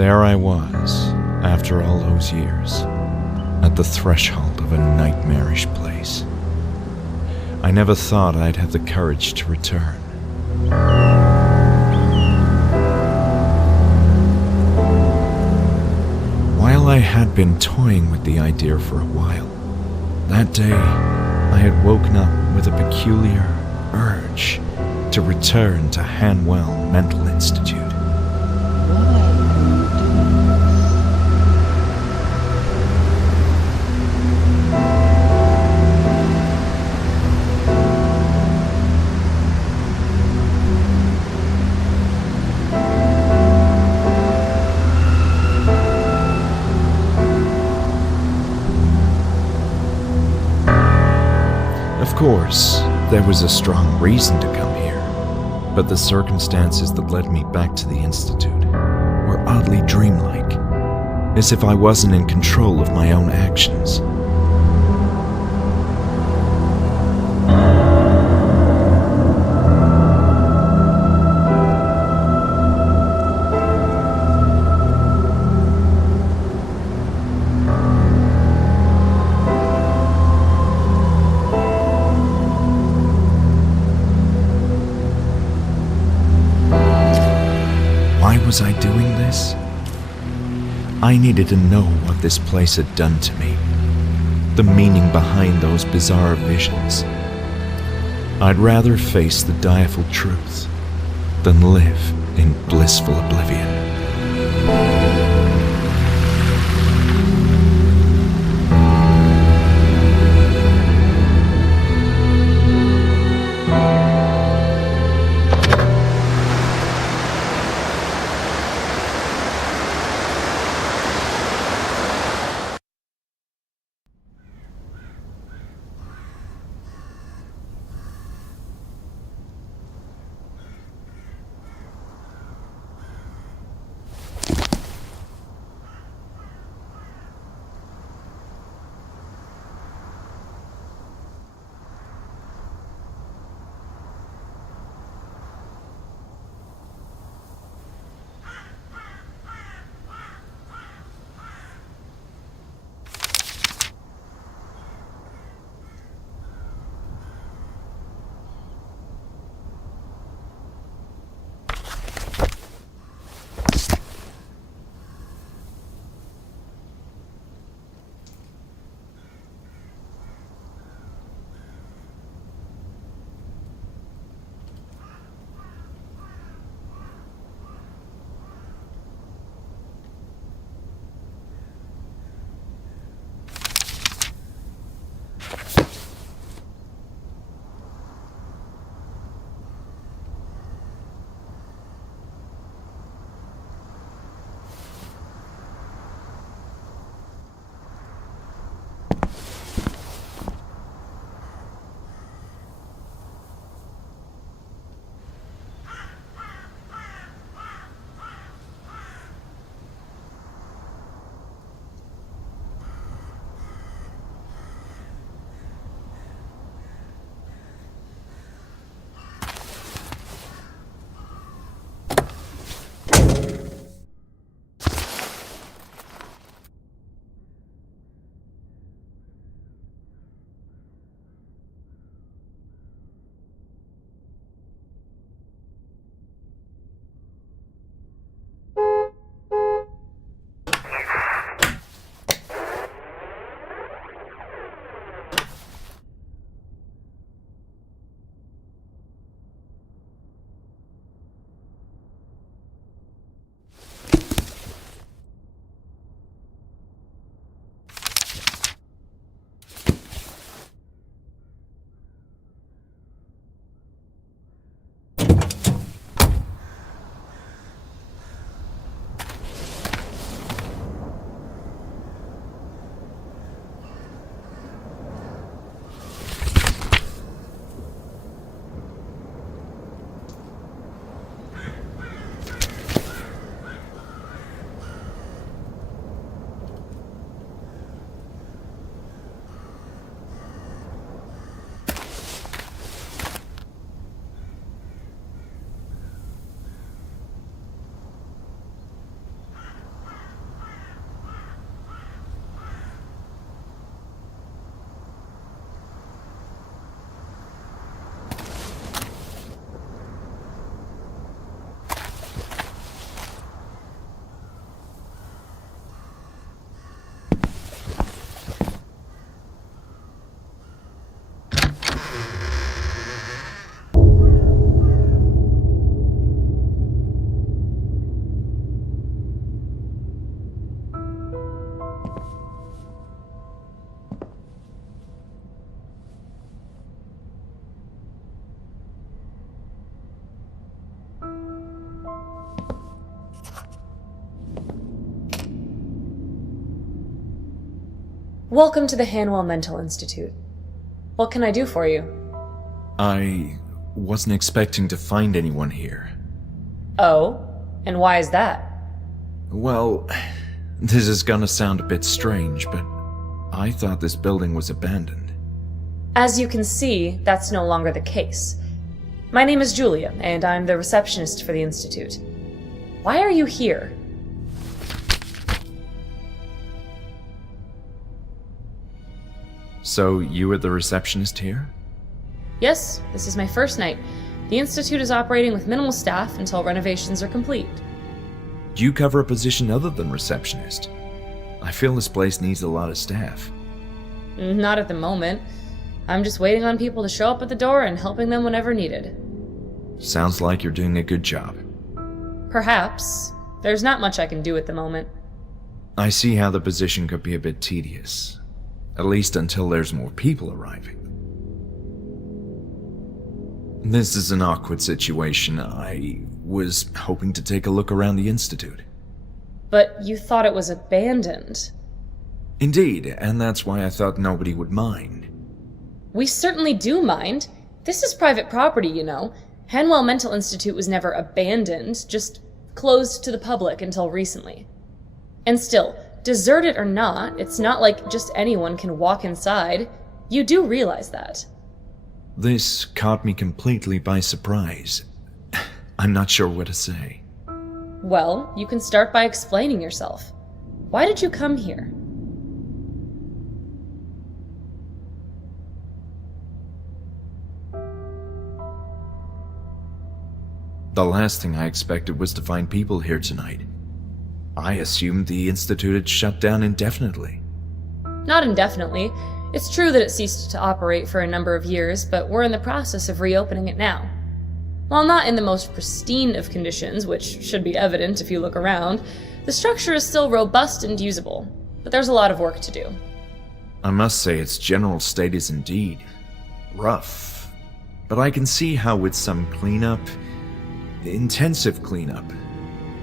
There I was, after all those years, at the threshold of a nightmarish place. I never thought I'd have the courage to return. While I had been toying with the idea for a while, that day I had woken up with a peculiar urge to return to Hanwell Mental Institute. Of course, there was a strong reason to come here, but the circumstances that led me back to the Institute were oddly dreamlike, as if I wasn't in control of my own actions. Why was I doing this? I needed to know what this place had done to me, the meaning behind those bizarre visions. I'd rather face the direful truth than live in blissful oblivion. Welcome to the Hanwell Mental Institute. What can I do for you? I wasn't expecting to find anyone here. Oh? And why is that? Well, this is gonna sound a bit strange, but I thought this building was abandoned. As you can see, that's no longer the case. My name is Julia, and I'm the receptionist for the Institute. Why are you here? So you were the receptionist here? Yes, this is my first night. The Institute is operating with minimal staff until renovations are complete. Do you cover a position other than receptionist? I feel this place needs a lot of staff. Not at the moment. I'm just waiting on people to show up at the door and helping them whenever needed. Sounds like you're doing a good job. Perhaps. There's not much I can do at the moment. I see how the position could be a bit tedious. At least until there's more people arriving. This is an awkward situation. I was hoping to take a look around the Institute. But you thought it was abandoned. Indeed, and that's why I thought nobody would mind. We certainly do mind. This is private property, you know. Hanwell Mental Institute was never abandoned, just closed to the public until recently. And still, deserted or not, it's not like just anyone can walk inside. You do realize that. This caught me completely by surprise. I'm not sure what to say. Well, you can start by explaining yourself. Why did you come here? The last thing I expected was to find people here tonight. I assumed the Institute had shut down indefinitely. Not indefinitely. It's true that it ceased to operate for a number of years, but we're in the process of reopening it now. While not in the most pristine of conditions, which should be evident if you look around, the structure is still robust and usable, but there's a lot of work to do. I must say its general state is indeed rough, but I can see how with some cleanup, intensive cleanup,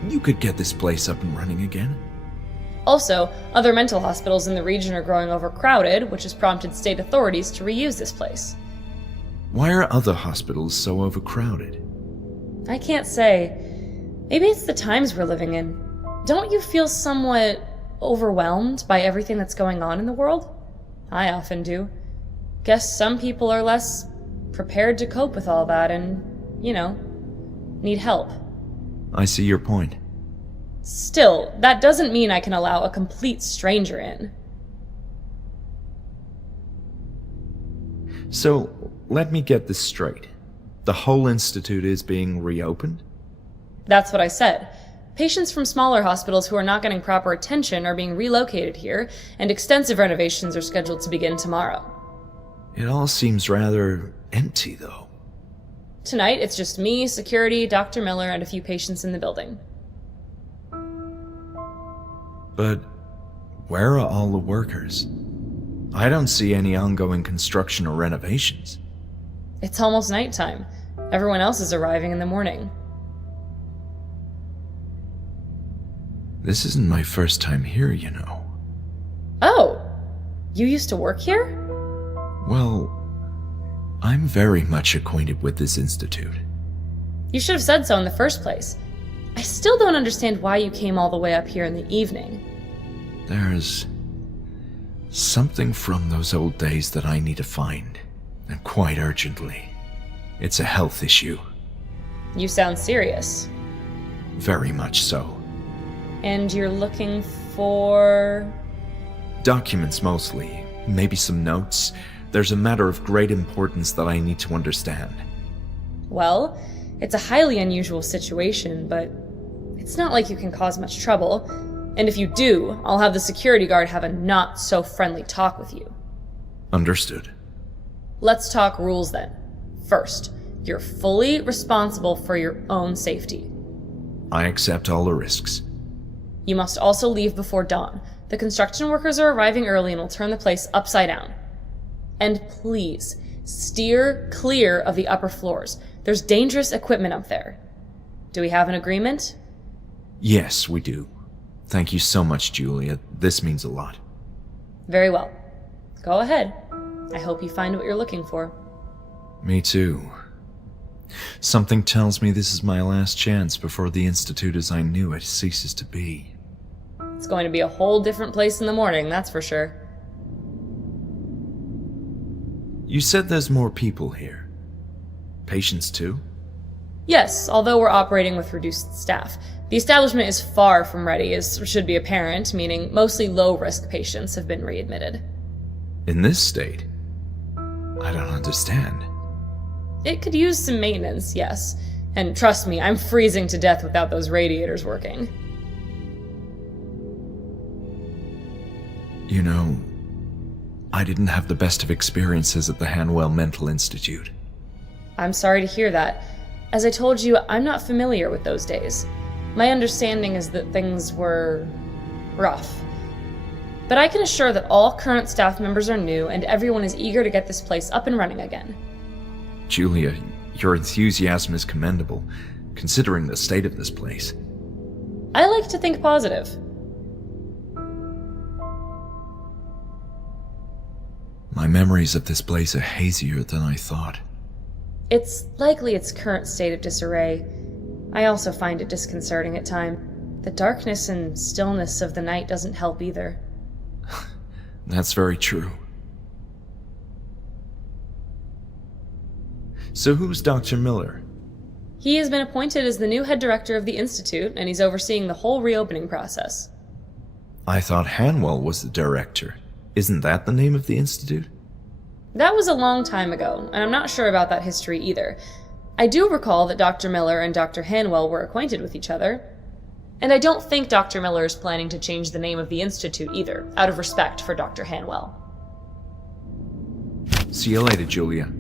you could get this place up and running again. Also, other mental hospitals in the region are growing overcrowded, which has prompted state authorities to reuse this place. Why are other hospitals so overcrowded? I can't say. Maybe it's the times we're living in. Don't you feel somewhat overwhelmed by everything that's going on in the world? I often do. Guess some people are less prepared to cope with all that and, need help. I see your point. Still, that doesn't mean I can allow a complete stranger in. So, let me get this straight. The whole institute is being reopened? That's what I said. Patients from smaller hospitals who are not getting proper attention are being relocated here, and extensive renovations are scheduled to begin tomorrow. It all seems rather empty, though. Tonight, it's just me, security, Dr. Miller, and a few patients in the building. But where are all the workers? I don't see any ongoing construction or renovations. It's almost nighttime. Everyone else is arriving in the morning. This isn't my first time here, you know. Oh! You used to work here? Well, I'm very much acquainted with this institute. You should have said so in the first place. I still don't understand why you came all the way up here in the evening. There's something from those old days that I need to find, and quite urgently. It's a health issue. You sound serious. Very much so. And you're looking for... Documents mostly, maybe some notes. There's a matter of great importance that I need to understand. Well, it's a highly unusual situation, but it's not like you can cause much trouble. And if you do, I'll have the security guard have a not-so-friendly talk with you. Understood. Let's talk rules then. First, you're fully responsible for your own safety. I accept all the risks. You must also leave before dawn. The construction workers are arriving early and will turn the place upside down. And please, steer clear of the upper floors. There's dangerous equipment up there. Do we have an agreement? Yes, we do. Thank you so much, Julia. This means a lot. Very well. Go ahead. I hope you find what you're looking for. Me too. Something tells me this is my last chance before the Institute as I knew it ceases to be. It's going to be a whole different place in the morning, that's for sure. You said there's more people here. Patients too? Yes, although we're operating with reduced staff. The establishment is far from ready, as should be apparent, meaning mostly low-risk patients have been readmitted. In this state? I don't understand. It could use some maintenance, yes. And trust me, I'm freezing to death without those radiators working. You know, I didn't have the best of experiences at the Hanwell Mental Institute. I'm sorry to hear that. As I told you, I'm not familiar with those days. My understanding is that things were rough. But I can assure that all current staff members are new and everyone is eager to get this place up and running again. Julia, your enthusiasm is commendable, considering the state of this place. I like to think positive. My memories of this place are hazier than I thought. It's likely its current state of disarray. I also find it disconcerting at times. The darkness and stillness of the night doesn't help either. That's very true. So who's Dr. Miller? He has been appointed as the new head director of the Institute, and he's overseeing the whole reopening process. I thought Hanwell was the director. Isn't that the name of the Institute? That was a long time ago, and I'm not sure about that history either. I do recall that Dr. Miller and Dr. Hanwell were acquainted with each other. And I don't think Dr. Miller is planning to change the name of the Institute either, out of respect for Dr. Hanwell. See you later, Julia.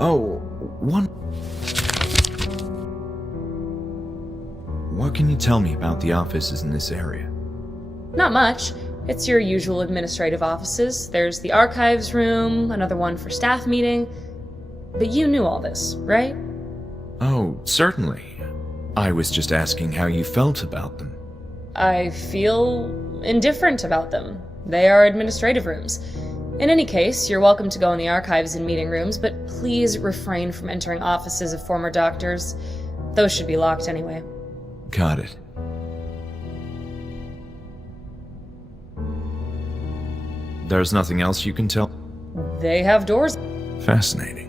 Oh, one... What can you tell me about the offices in this area? Not much. It's your usual administrative offices. There's the archives room, another one for staff meeting. But you knew all this, right? Oh, certainly. I was just asking how you felt about them. I feel indifferent about them. They are administrative rooms. In any case, you're welcome to go in the archives and meeting rooms, but please refrain from entering offices of former doctors. Those should be locked anyway. Got it. There's nothing else you can tell? They have doors. Fascinating.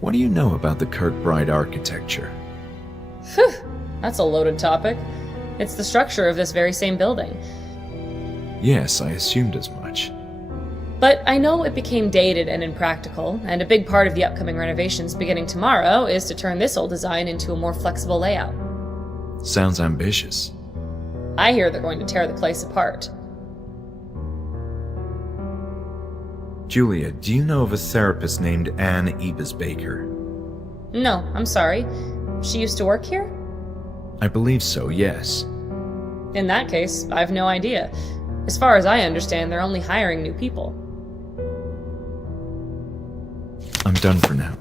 What do you know about the Kirkbride architecture? Phew, that's a loaded topic. It's the structure of this very same building. Yes, I assumed as much. But I know it became dated and impractical, and a big part of the upcoming renovations beginning tomorrow is to turn this old design into a more flexible layout. Sounds ambitious. I hear they're going to tear the place apart. Julia, do you know of a therapist named Anne Ebes-Baker? No, I'm sorry. She used to work here? I believe so, yes. In that case, I've no idea. As far as I understand, they're only hiring new people. I'm done for now.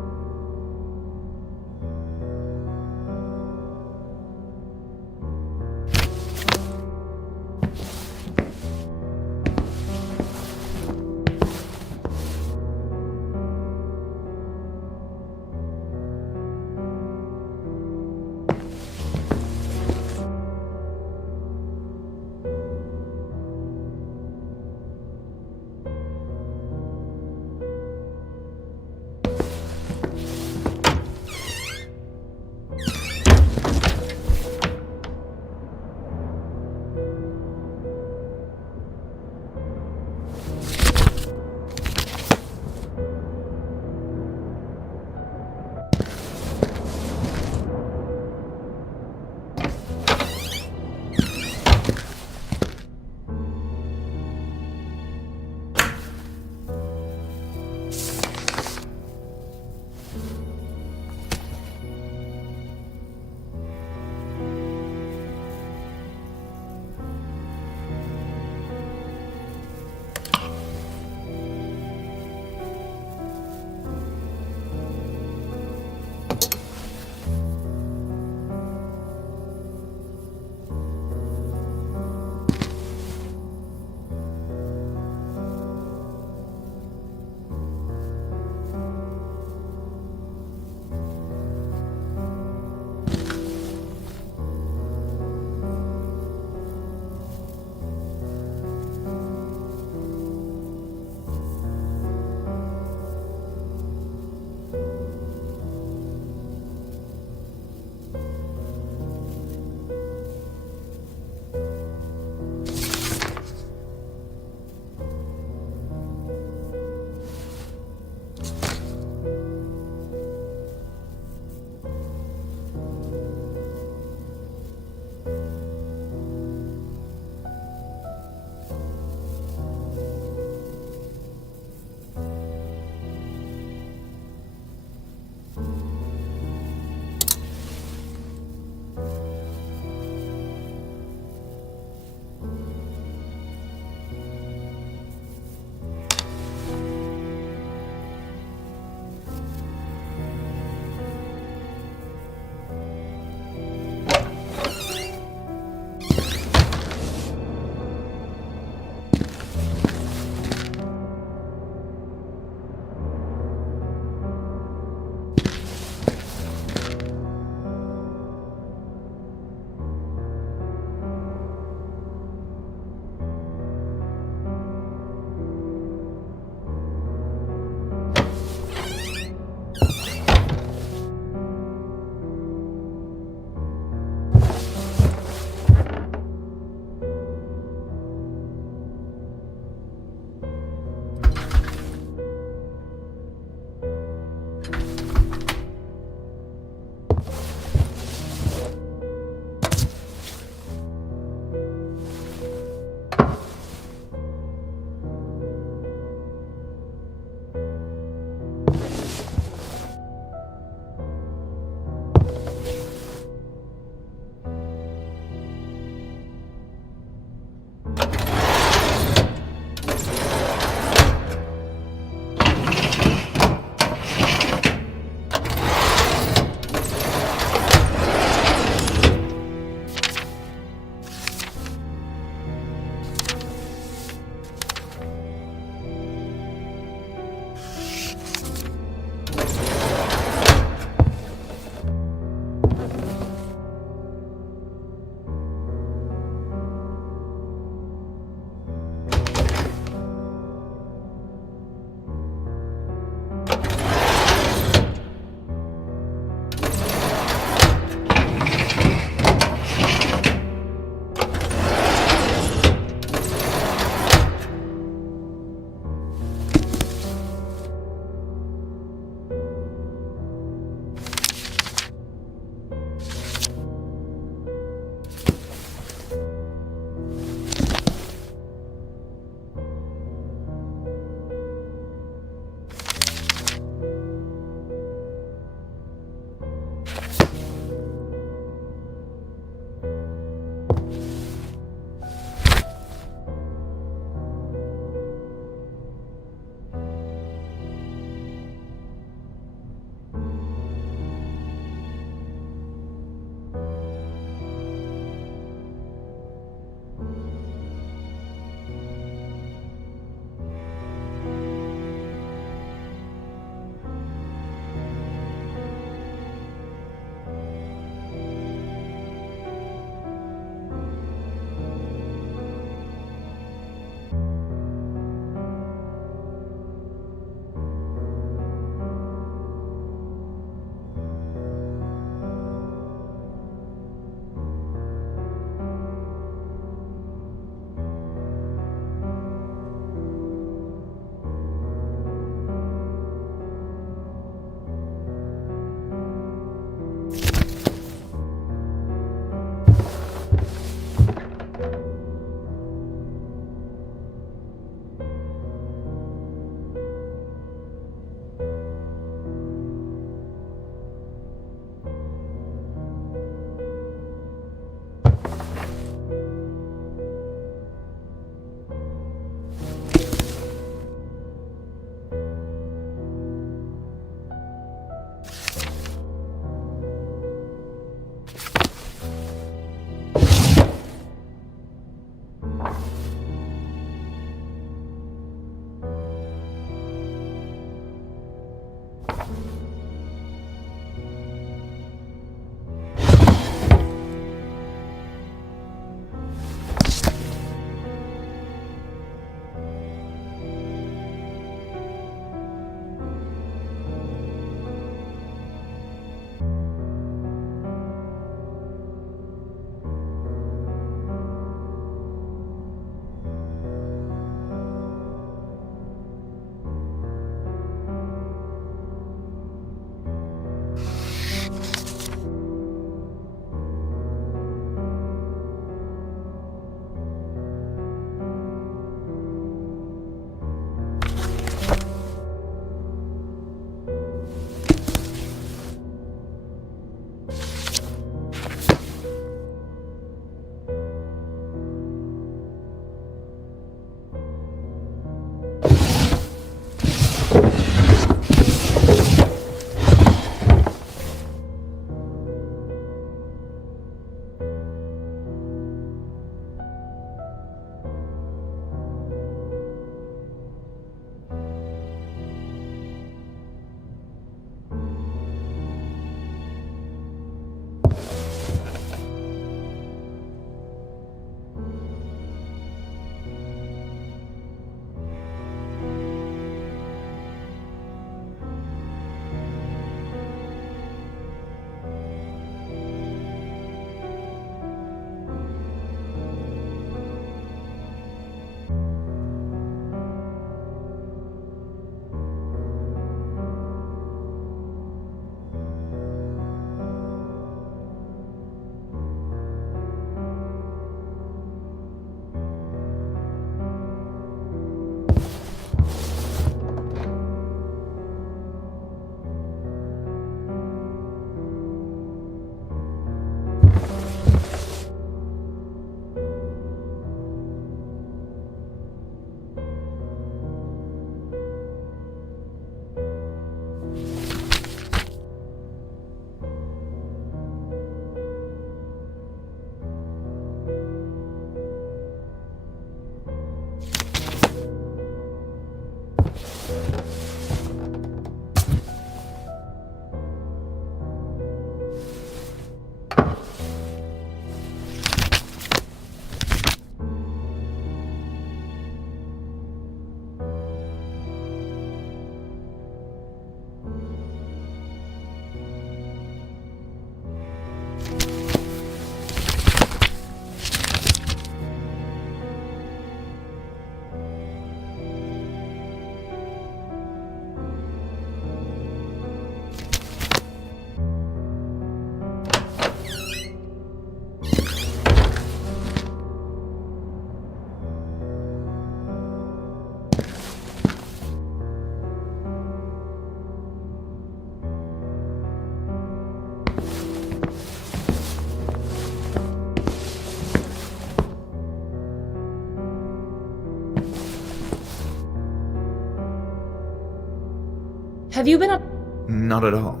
Have you been up? Not at all.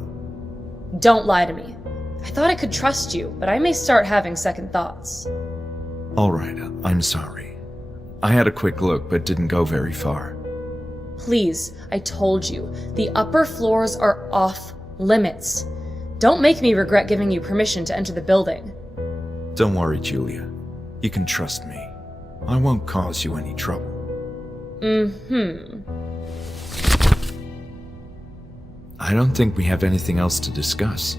Don't lie to me. I thought I could trust you, but I may start having second thoughts. Alright, I'm sorry. I had a quick look, but didn't go very far. Please, I told you, the upper floors are off limits. Don't make me regret giving you permission to enter the building. Don't worry, Julia. You can trust me. I won't cause you any trouble. I don't think we have anything else to discuss.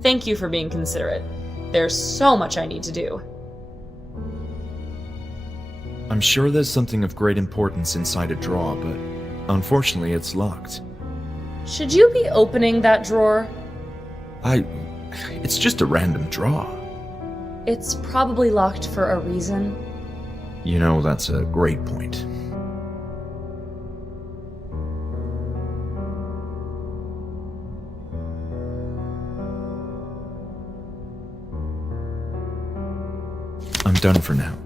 Thank you for being considerate. There's so much I need to do. I'm sure there's something of great importance inside a drawer, but unfortunately it's locked. Should you be opening that drawer? It's just a random drawer. It's probably locked for a reason. You know, that's a great point. I'm done for now.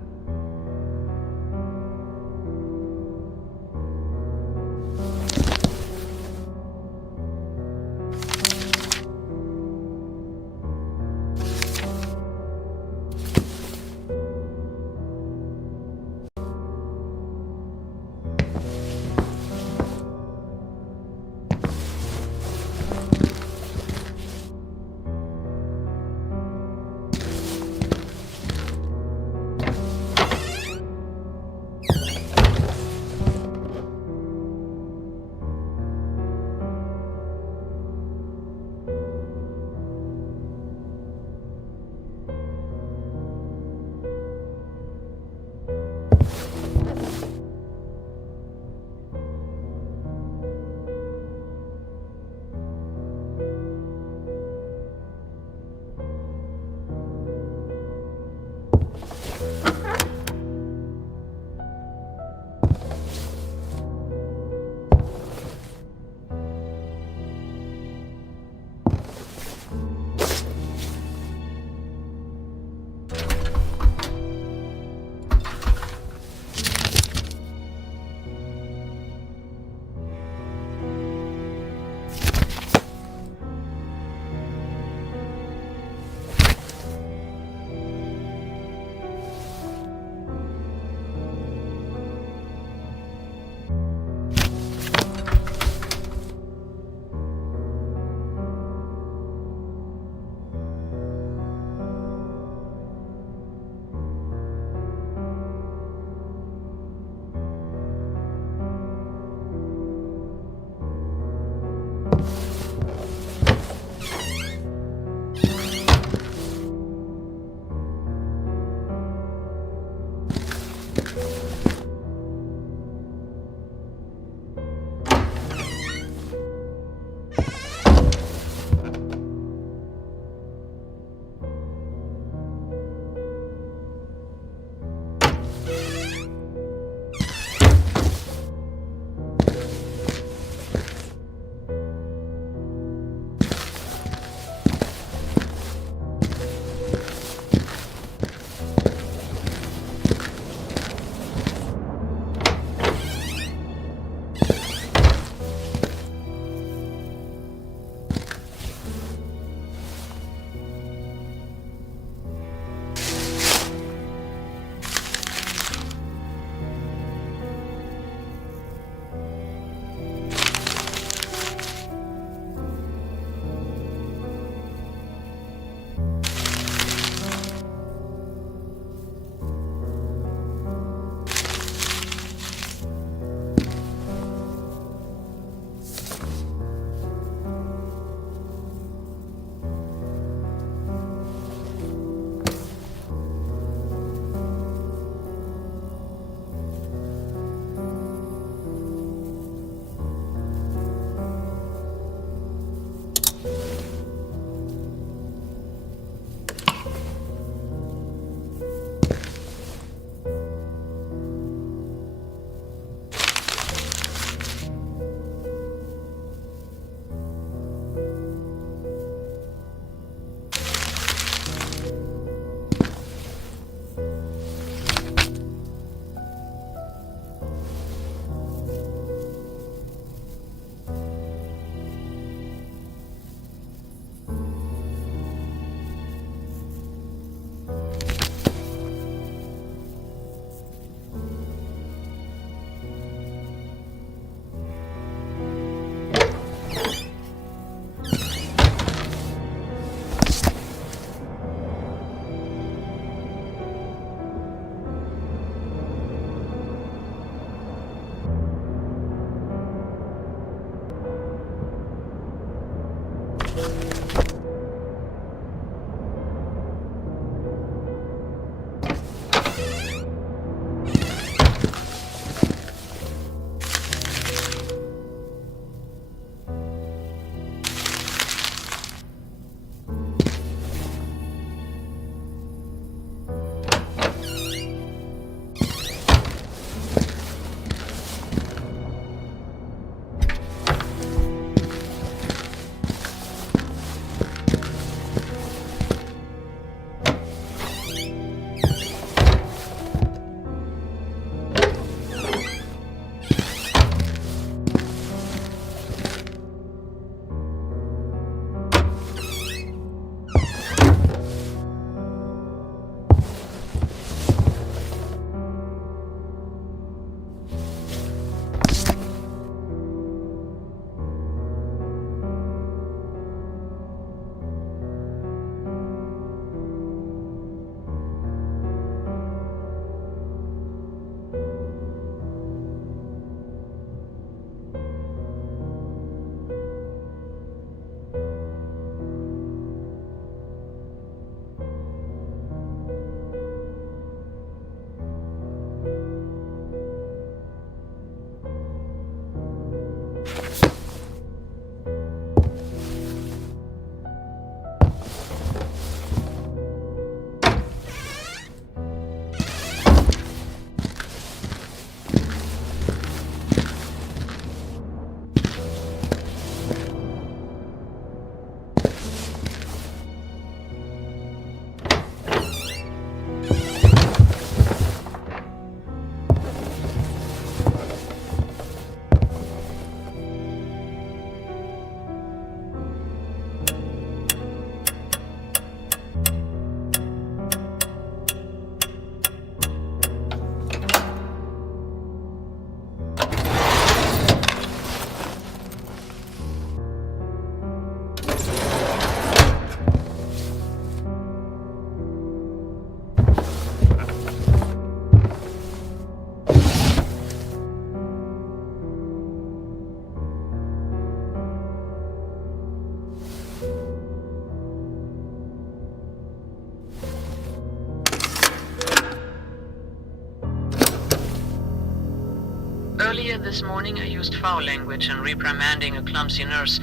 Earlier this morning I used foul language in reprimanding a clumsy nurse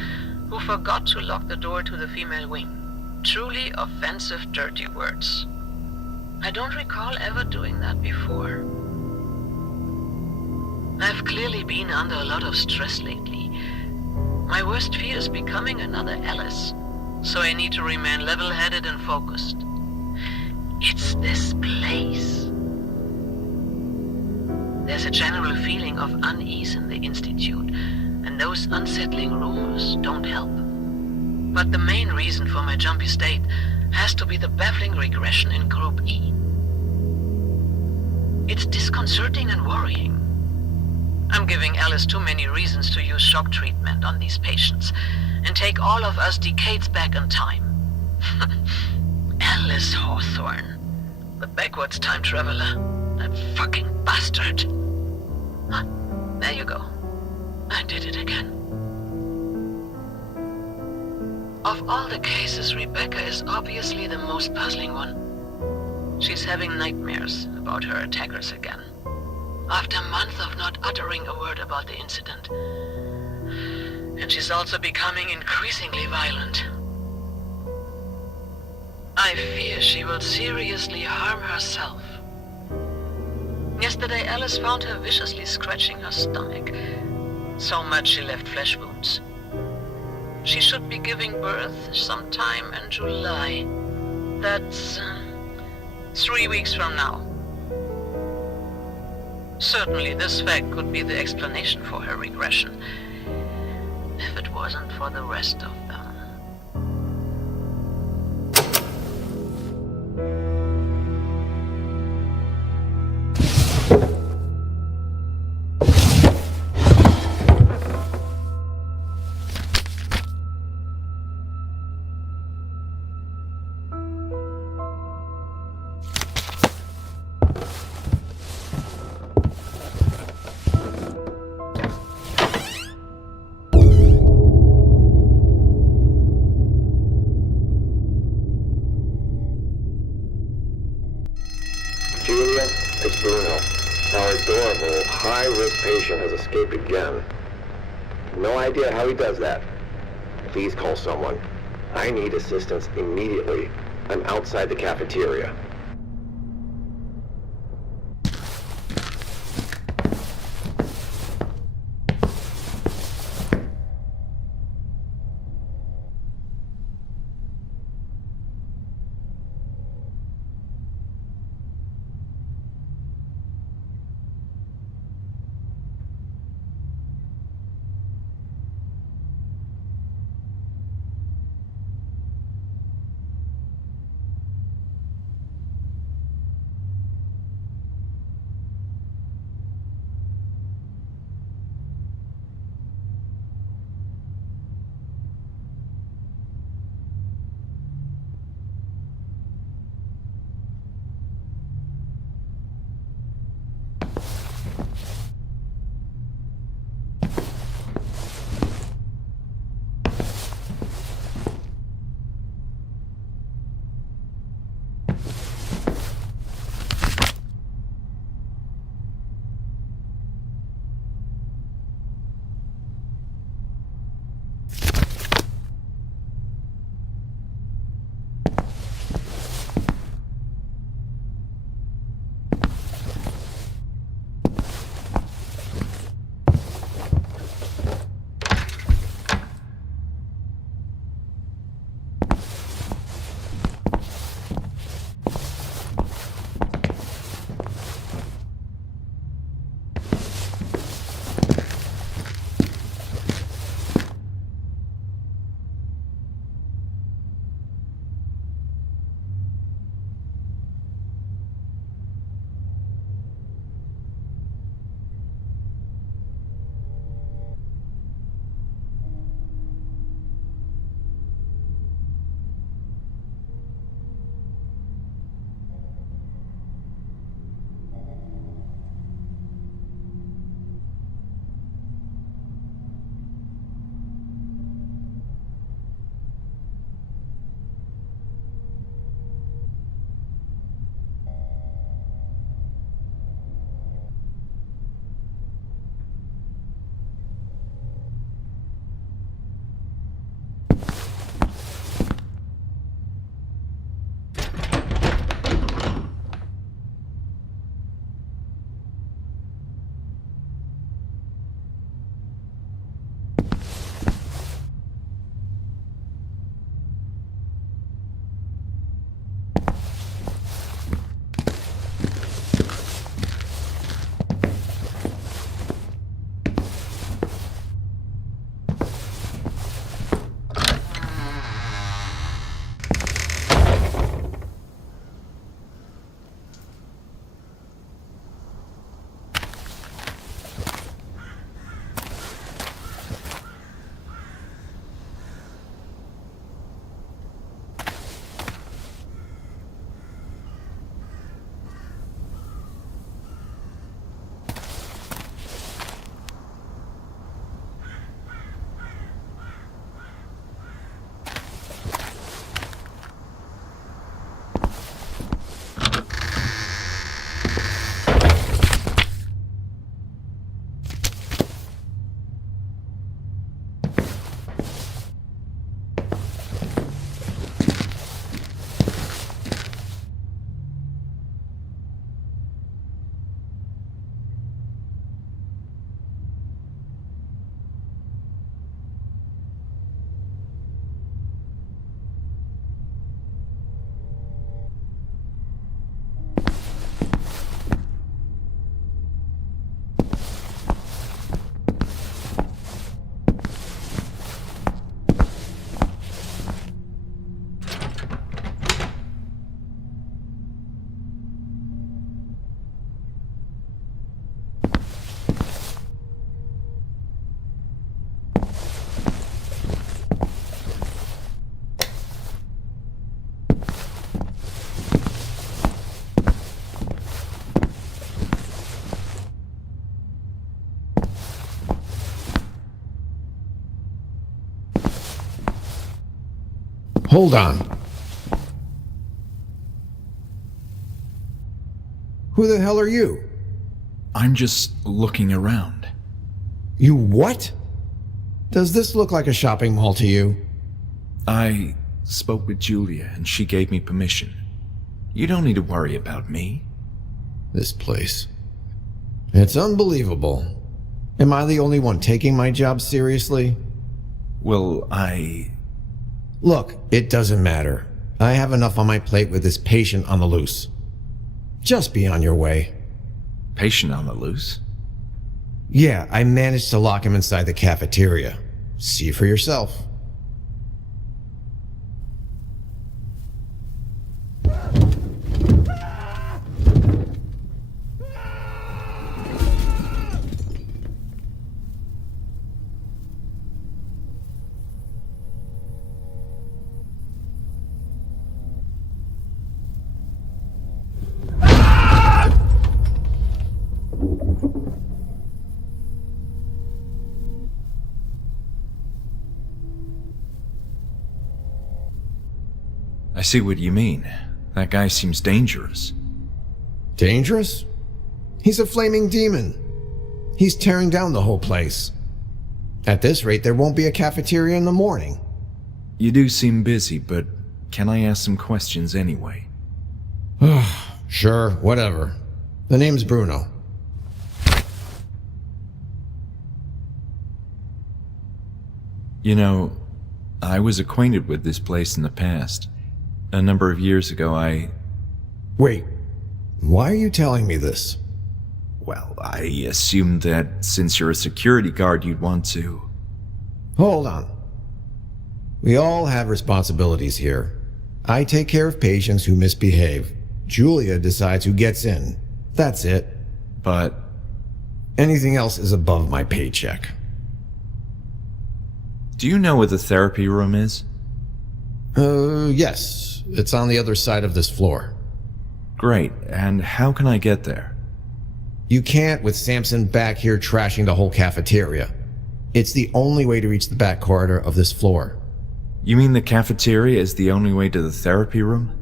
who forgot to lock the door to the female wing. Truly offensive, dirty words. I don't recall ever doing that before. I've clearly been under a lot of stress lately. My worst fear is becoming another Alice, so I need to remain level-headed and focused. It's this place. There's a general feeling of unease in the Institute, and those unsettling rumors don't help. But the main reason for my jumpy state has to be the baffling regression in Group E. It's disconcerting and worrying. I'm giving Alice too many reasons to use shock treatment on these patients and take all of us decades back in time. Alice Hawthorne, the backwards time traveler, that fucking bastard. Ah, there you go. I did it again. Of all the cases, Rebecca is obviously the most puzzling one. She's having nightmares about her attackers again. After months of not uttering a word about the incident. And she's also becoming increasingly violent. I fear she will seriously harm herself. Yesterday, Alice found her viciously scratching her stomach. So much she left flesh wounds. She should be giving birth sometime in July. That's 3 weeks from now. Certainly this fact could be the explanation for her regression, if it wasn't for the rest of them. Julia, it's Bruno. Our adorable, high-risk patient has escaped again. No idea how he does that. Please call someone. I need assistance immediately. I'm outside the cafeteria. Hold on. Who the hell are you? I'm just looking around. You what? Does this look like a shopping mall to you? I spoke with Julia and she gave me permission. You don't need to worry about me. This place. It's unbelievable. Am I the only one taking my job seriously? Well, Look, it doesn't matter. I have enough on my plate with this patient on the loose. Just be on your way. Patient on the loose? Yeah, I managed to lock him inside the cafeteria. See for yourself. I see what you mean. That guy seems dangerous. Dangerous? He's a flaming demon. He's tearing down the whole place. At this rate, there won't be a cafeteria in the morning. You do seem busy, but can I ask some questions anyway? Sure, whatever. The name's Bruno. You know, I was acquainted with this place in the past. A number of years ago, Wait, why are you telling me this? Well, I assumed that since you're a security guard, you'd want to... Hold on. We all have responsibilities here. I take care of patients who misbehave. Julia decides who gets in. That's it. But... Anything else is above my paycheck. Do you know where the therapy room is? Yes. It's on the other side of this floor. Great, and how can I get there? You can't with Samson back here trashing the whole cafeteria. It's the only way to reach the back corridor of this floor. You mean the cafeteria is the only way to the therapy room?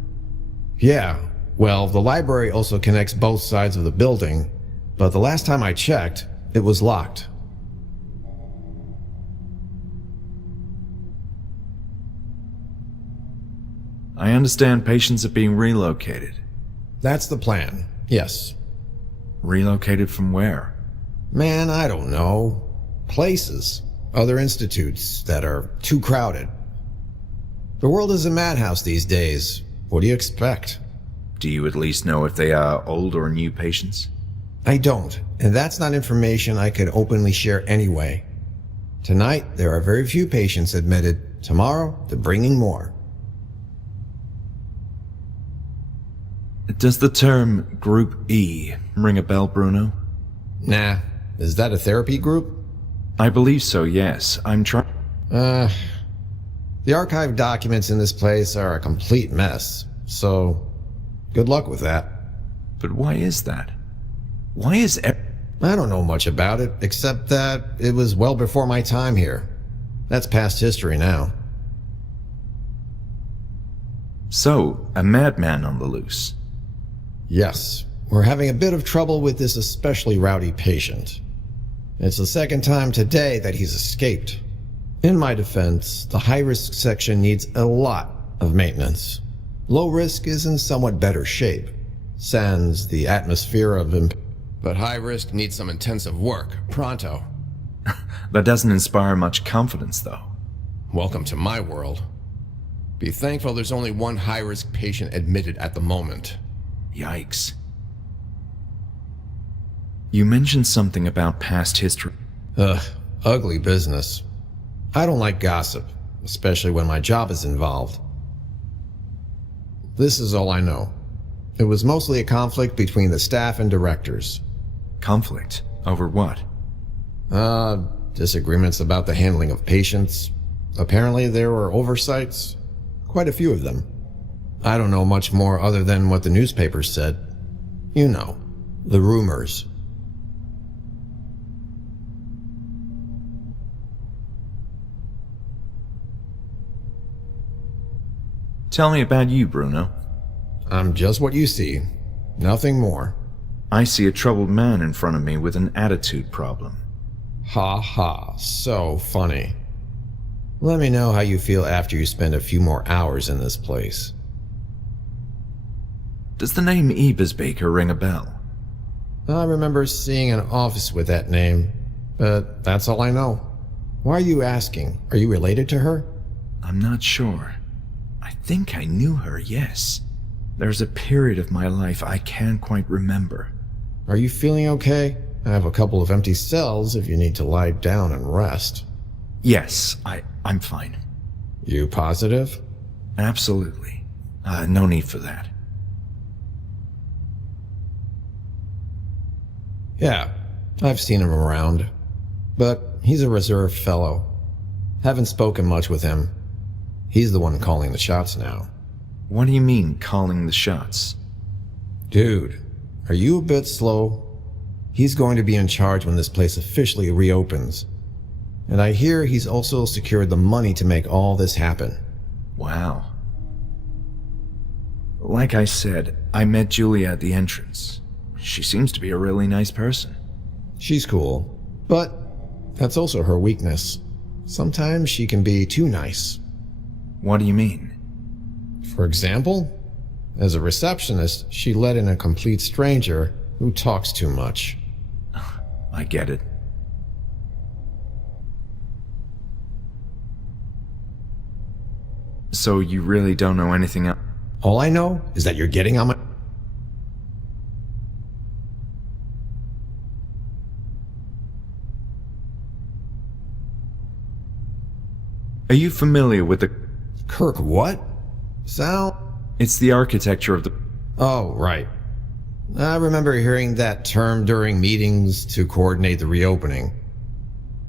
Yeah, well, the library also connects both sides of the building, but the last time I checked, it was locked. I understand patients are being relocated. That's the plan, yes. Relocated from where? Man, I don't know. Places. Other institutes that are too crowded. The world is a madhouse these days. What do you expect? Do you at least know if they are old or new patients? I don't, and that's not information I could openly share anyway. Tonight, there are very few patients admitted. Tomorrow, they're bringing more. Does the term Group E ring a bell, Bruno? Nah, is that a therapy group? I believe so, yes. I'm trying... The archived documents in this place are a complete mess, so good luck with that. But why is that? Why is I don't know much about it, except that it was well before my time here. That's past history now. So, a madman on the loose. Yes, we're having a bit of trouble with this especially rowdy patient. It's the second time today that he's escaped. In my defense, the high-risk section needs a lot of maintenance. Low risk is in somewhat better shape, sans the atmosphere of but high risk needs some intensive work, pronto. That doesn't inspire much confidence, though. Welcome to my world. Be thankful there's only one high-risk patient admitted at the moment. Yikes. You mentioned something about past history. Ugly business. I don't like gossip, especially when my job is involved. This is all I know. It was mostly a conflict between the staff and directors. Conflict? Over what? Disagreements about the handling of patients. Apparently there were oversights. Quite a few of them. I don't know much more other than what the newspapers said. You know, the rumors. Tell me about you, Bruno. I'm just what you see. Nothing more. I see a troubled man in front of me with an attitude problem. Ha ha, so funny. Let me know how you feel after you spend a few more hours in this place. Does the name Ebers Baker ring a bell? I remember seeing an office with that name, but that's all I know. Why are you asking? Are you related to her? I'm not sure. I think I knew her, yes. There's a period of my life I can't quite remember. Are you feeling okay? I have a couple of empty cells if you need to lie down and rest. Yes, I'm fine. You positive? Absolutely. No need for that. Yeah, I've seen him around. But he's a reserved fellow. Haven't spoken much with him. He's the one calling the shots now. What do you mean, calling the shots? Dude, are you a bit slow? He's going to be in charge when this place officially reopens. And I hear he's also secured the money to make all this happen. Wow. Like I said, I met Julia at the entrance. She seems to be a really nice person. She's cool, but that's also her weakness. Sometimes she can be too nice. What do you mean? For example, as a receptionist, she let in a complete stranger who talks too much. I get it. So you really don't know anything else? All I know is that you're getting on my... Are you familiar with the... Kirk what? Sal? It's the architecture of the... Oh, right. I remember hearing that term during meetings to coordinate the reopening.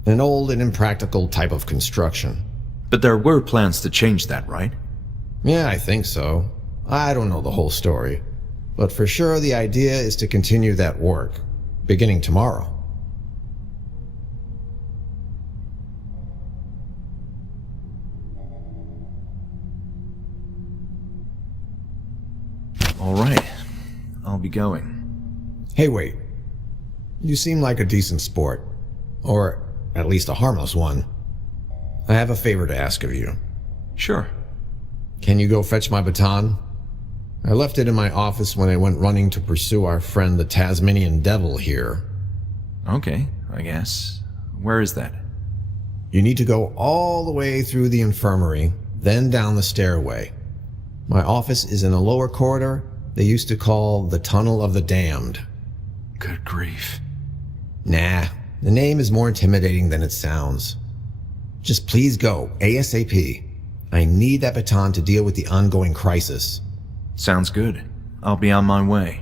An old and impractical type of construction. But there were plans to change that, right? Yeah, I think so. I don't know the whole story. But for sure the idea is to continue that work, beginning tomorrow. All right. I'll be going. Hey, wait. You seem like a decent sport. Or at least a harmless one. I have a favor to ask of you. Sure. Can you go fetch my baton? I left it in my office when I went running to pursue our friend the Tasmanian Devil here. Okay, I guess. Where is that? You need to go all the way through the infirmary, then down the stairway. My office is in a lower corridor they used to call the Tunnel of the Damned. Good grief. Nah, the name is more intimidating than it sounds. Just please go, ASAP. I need that baton to deal with the ongoing crisis. Sounds good. I'll be on my way.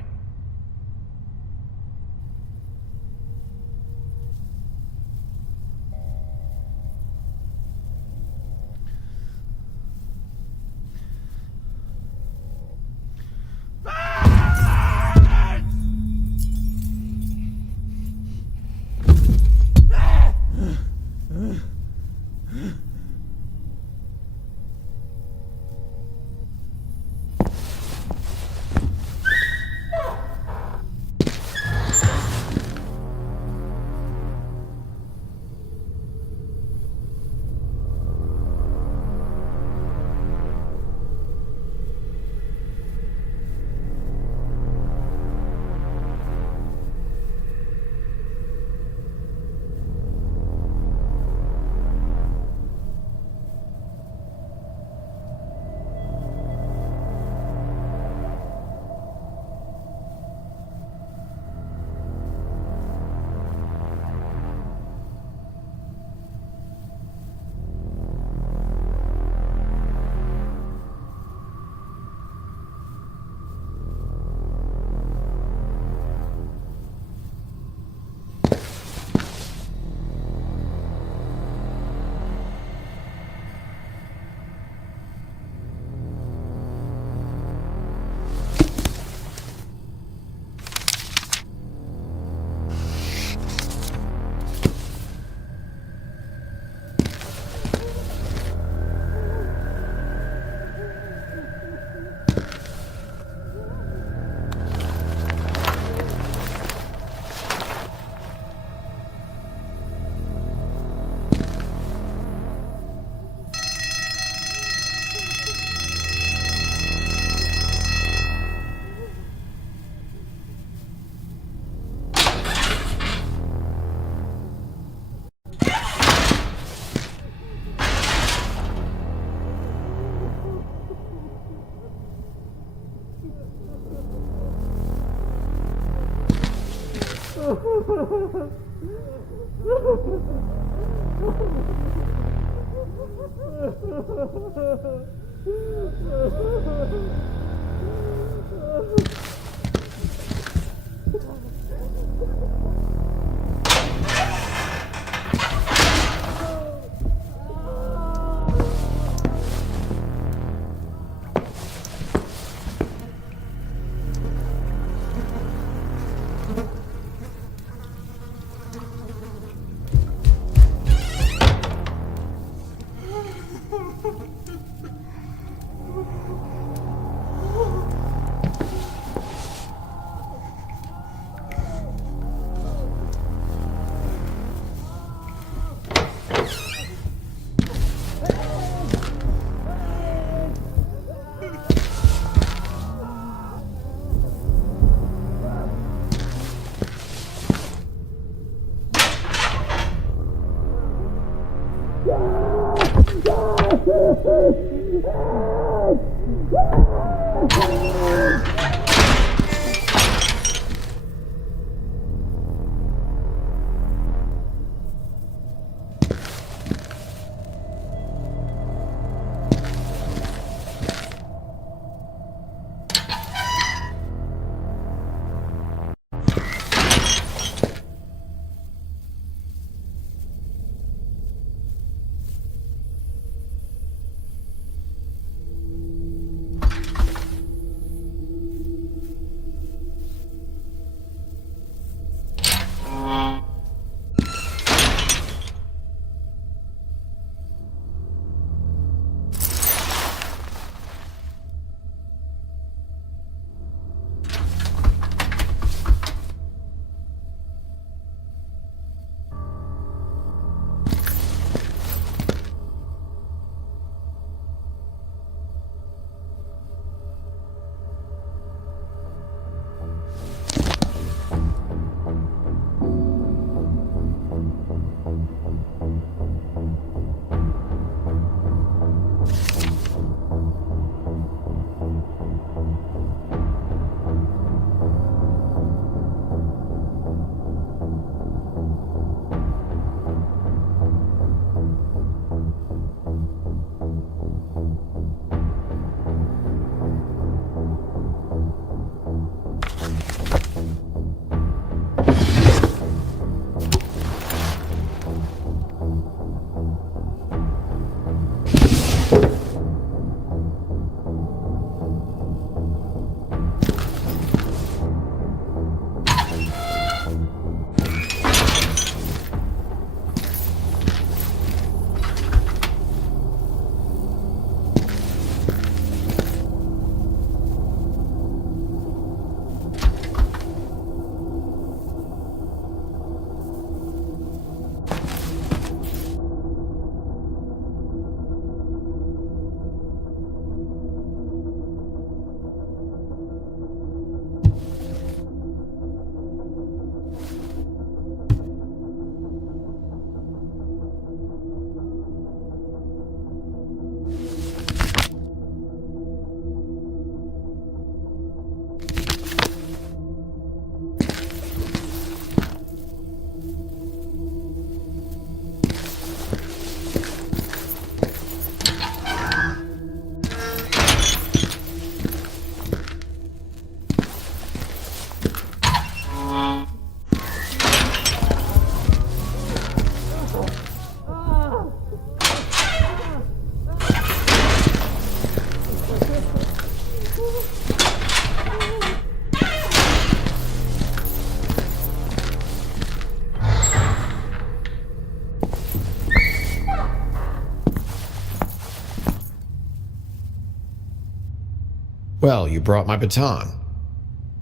Well, you brought my baton.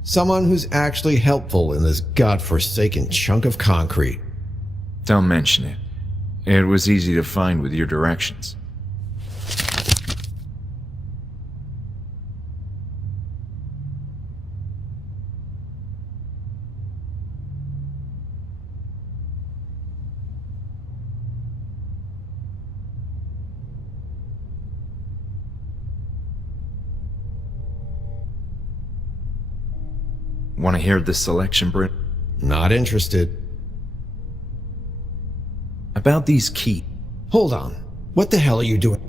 Someone who's actually helpful in this godforsaken chunk of concrete. Don't mention it. It was easy to find with your directions. Want to hear the selection, Britt? Not interested. About these keys. Hold on. What the hell are you doing?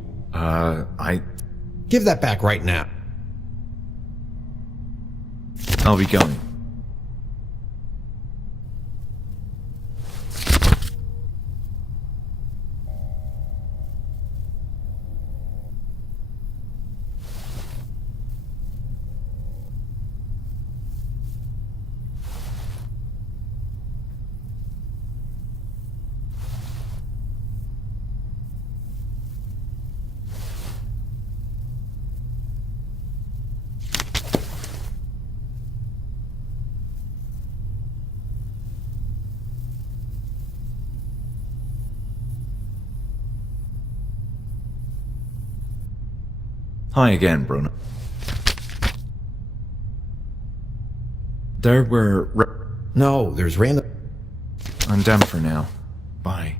Give that back right now. I'll be going. Hi again, Bruno. There were... No, there's random... I'm done for now. Bye.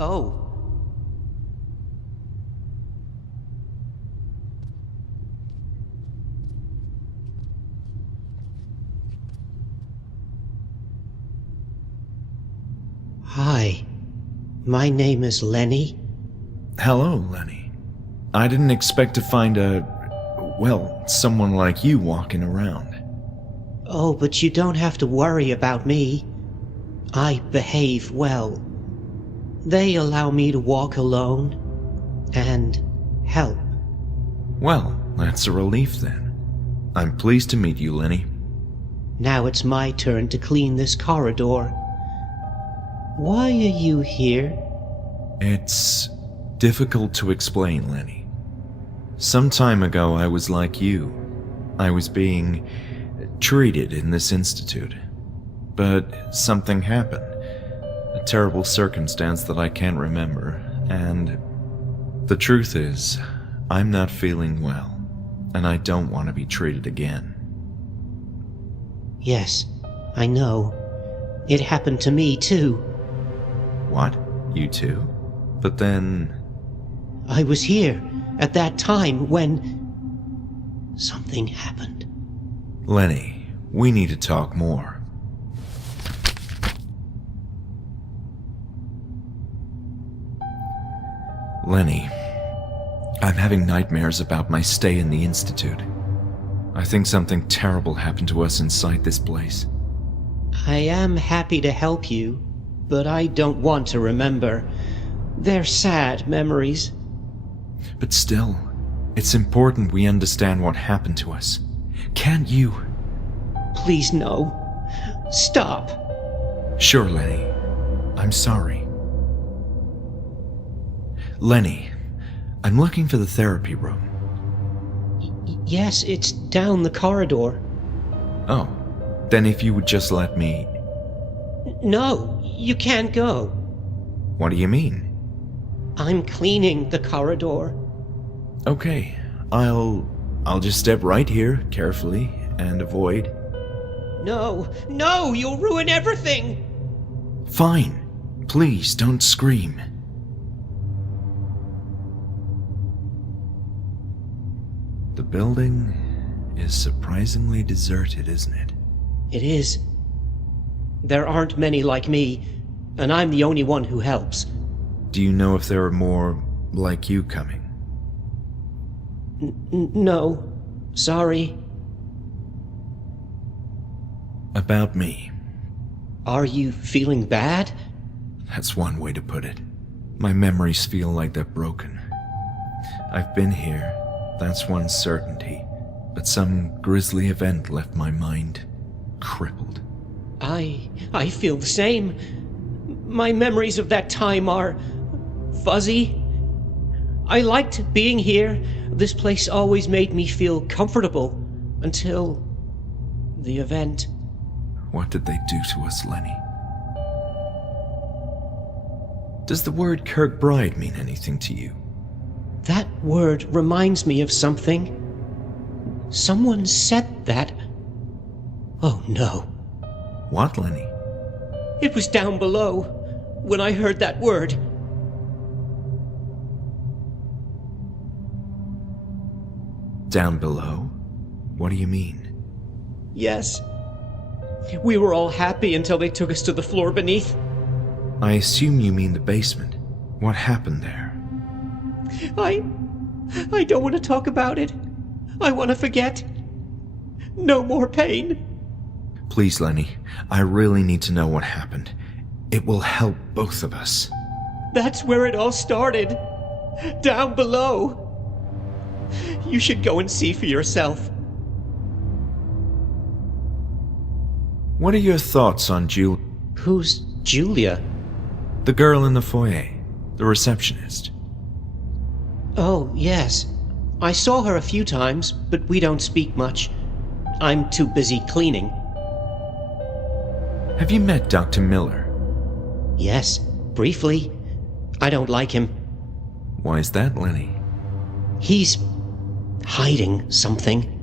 Oh. Hi. My name is Lenny. Hello, Lenny. I didn't expect to find someone like you walking around. Oh, but you don't have to worry about me. I behave well. They allow me to walk alone and help. Well, that's a relief then. I'm pleased to meet you, Lenny. Now it's my turn to clean this corridor. Why are you here? It's difficult to explain, Lenny. Some time ago, I was like you. I was being treated in this institute. But something happened. A terrible circumstance that I can't remember, and the truth is, I'm not feeling well, and I don't want to be treated again. Yes, I know. It happened to me too. What? You too? But then... I was here at that time when something happened. Lenny, we need to talk more. Lenny, I'm having nightmares about my stay in the Institute. I think something terrible happened to us inside this place. I am happy to help you, but I don't want to remember. They're sad memories. But still, it's important we understand what happened to us. Can't you? Please, no. Stop. Sure, Lenny. I'm sorry. Lenny, I'm looking for the therapy room. Yes, it's down the corridor. Oh, then if you would just let me... No, you can't go. What do you mean? I'm cleaning the corridor. Okay, I'll just step right here, carefully, and avoid... No, you'll ruin everything! Fine. Please, don't scream. The building is surprisingly deserted, isn't it? It is. There aren't many like me, and I'm the only one who helps. Do you know if there are more like you coming? No. Sorry. About me. Are you feeling bad? That's one way to put it. My memories feel like they're broken. I've been here, that's one certainty, but some grisly event left my mind crippled. I feel the same. My memories of that time are fuzzy. I liked being here. This place always made me feel comfortable until the event. What did they do to us, Lenny? Does the word Kirkbride mean anything to you? That word reminds me of something. Someone said that. Oh no. What, Lenny? It was down below when I heard that word. Down below? What do you mean? Yes. We were all happy until they took us to the floor beneath. I assume you mean the basement. What happened there? I don't want to talk about it. I want to forget. No more pain. Please, Lenny, I really need to know what happened. It will help both of us. That's where it all started. Down below. You should go and see for yourself. What are your thoughts on Who's Julia? the girl in the foyer, the receptionist? Oh, yes. I saw her a few times, but we don't speak much. I'm too busy cleaning. Have you met Dr. Miller? Yes, briefly. I don't like him. Why is that, Lenny? He's hiding something.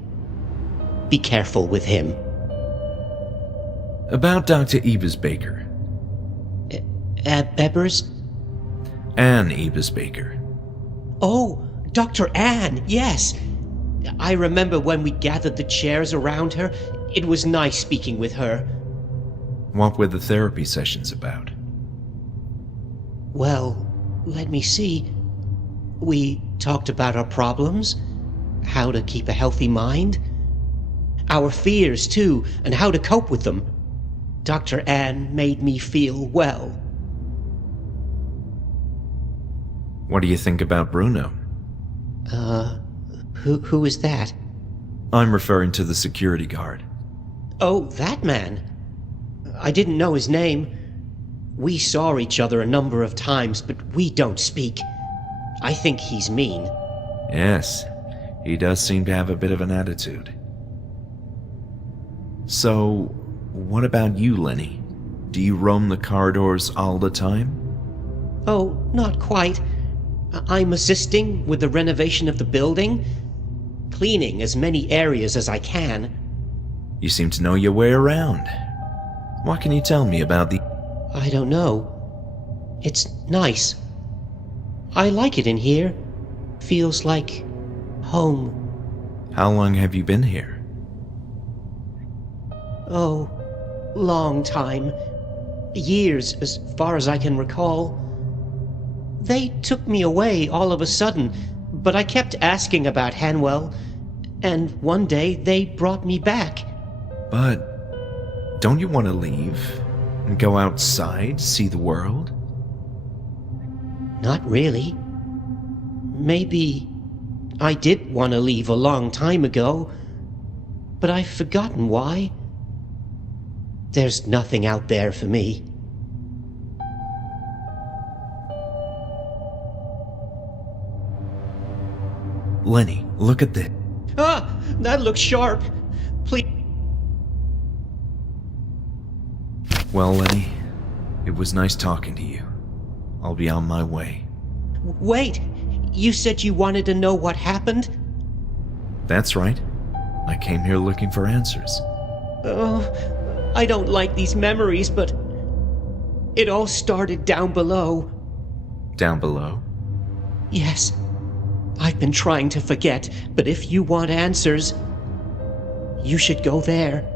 Be careful with him. About Dr. Ebers Baker. Ebers? Anne Ebisbaker. Oh, Dr. Anne, yes. I remember when we gathered the chairs around her. It was nice speaking with her. What were the therapy sessions about? Well, let me see. We talked about our problems, how to keep a healthy mind, our fears too, and how to cope with them. Dr. Anne made me feel well. What do you think about Bruno? Who is that? I'm referring to the security guard. Oh, that man. I didn't know his name. We saw each other a number of times, but we don't speak. I think he's mean. Yes, he does seem to have a bit of an attitude. So, what about you, Lenny? Do you roam the corridors all the time? Oh, not quite. I'm assisting with the renovation of the building, cleaning as many areas as I can. You seem to know your way around. What can you tell me about the... I don't know. It's nice. I like it in here. Feels like home. How long have you been here? Oh, long time. Years, as far as I can recall. They took me away all of a sudden, but I kept asking about Hanwell, and one day they brought me back. But don't you want to leave and go outside, see the world? Not really. Maybe I did want to leave a long time ago, but I've forgotten why. There's nothing out there for me. Lenny, look at this. Ah, that looks sharp. Please. Well, Lenny, it was nice talking to you. I'll be on my way. Wait, you said you wanted to know what happened? That's right. I came here looking for answers. Oh, I don't like these memories, but it all started down below. Down below? Yes. I've been trying to forget, but if you want answers, you should go there.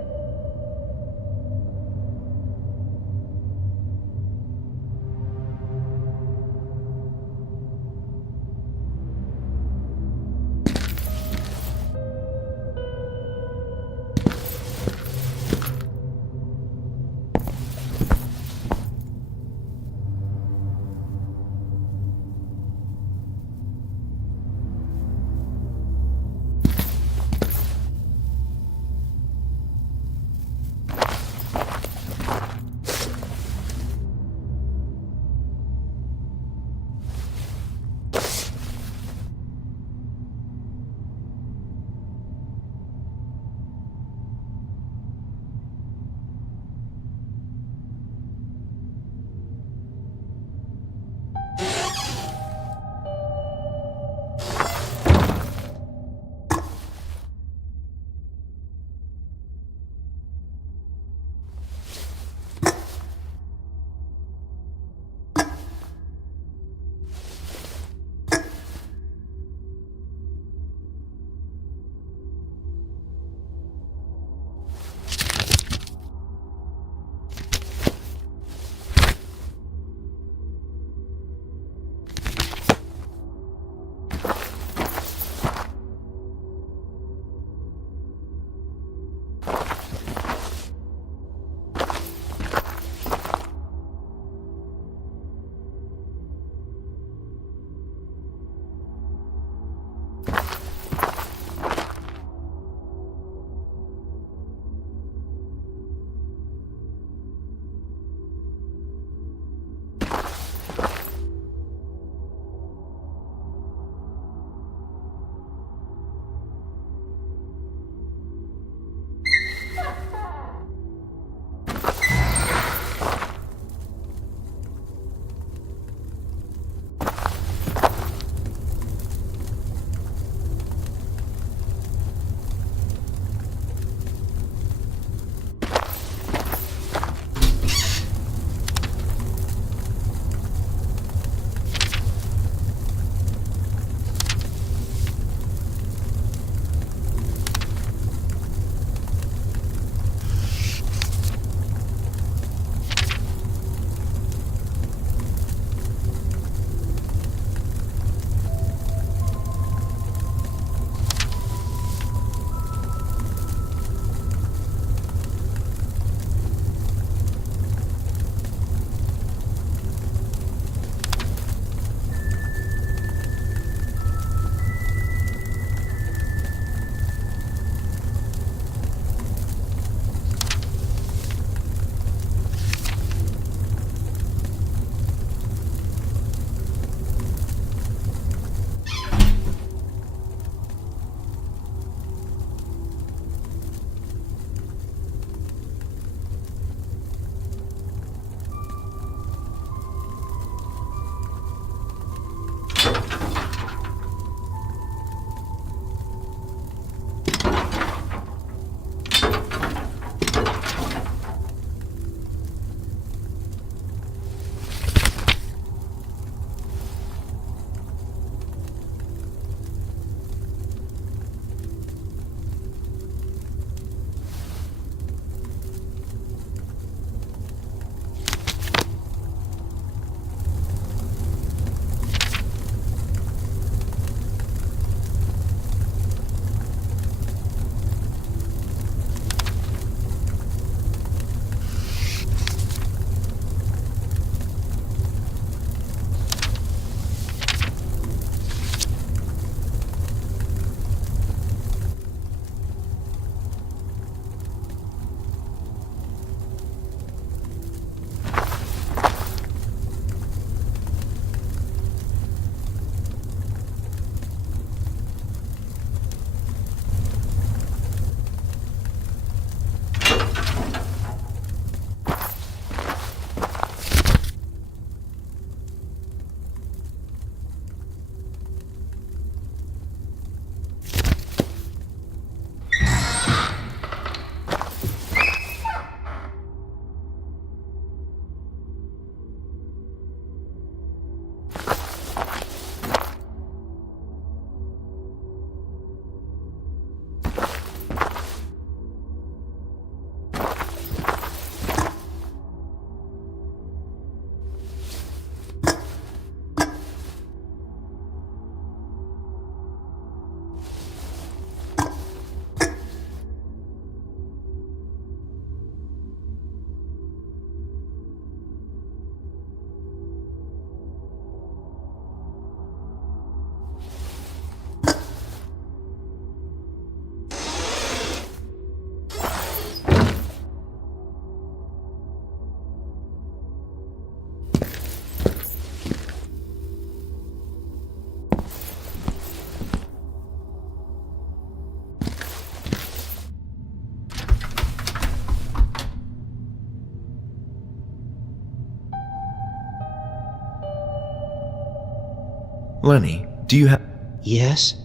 Lenny, do you have... Yes?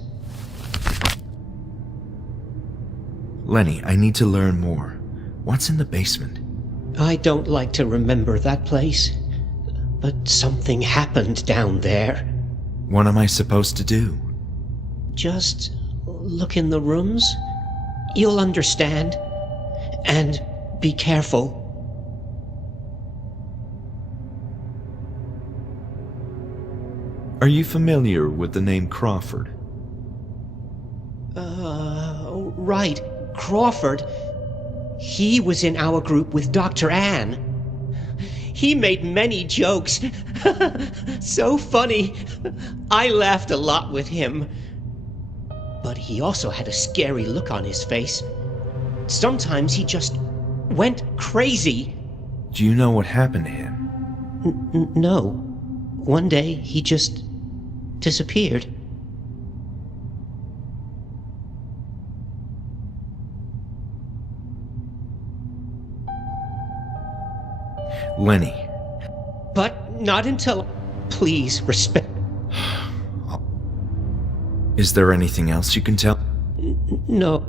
Lenny, I need to learn more. What's in the basement? I don't like to remember that place, but something happened down there. What am I supposed to do? Just look in the rooms. You'll understand. And be careful. Are you familiar with the name Crawford? Right. Crawford. He was in our group with Dr. Ann. He made many jokes. So funny. I laughed a lot with him. But he also had a scary look on his face. Sometimes he just went crazy. Do you know what happened to him? No. One day he just disappeared. Lenny. But not until... Please, respect... Is there anything else you can tell? No.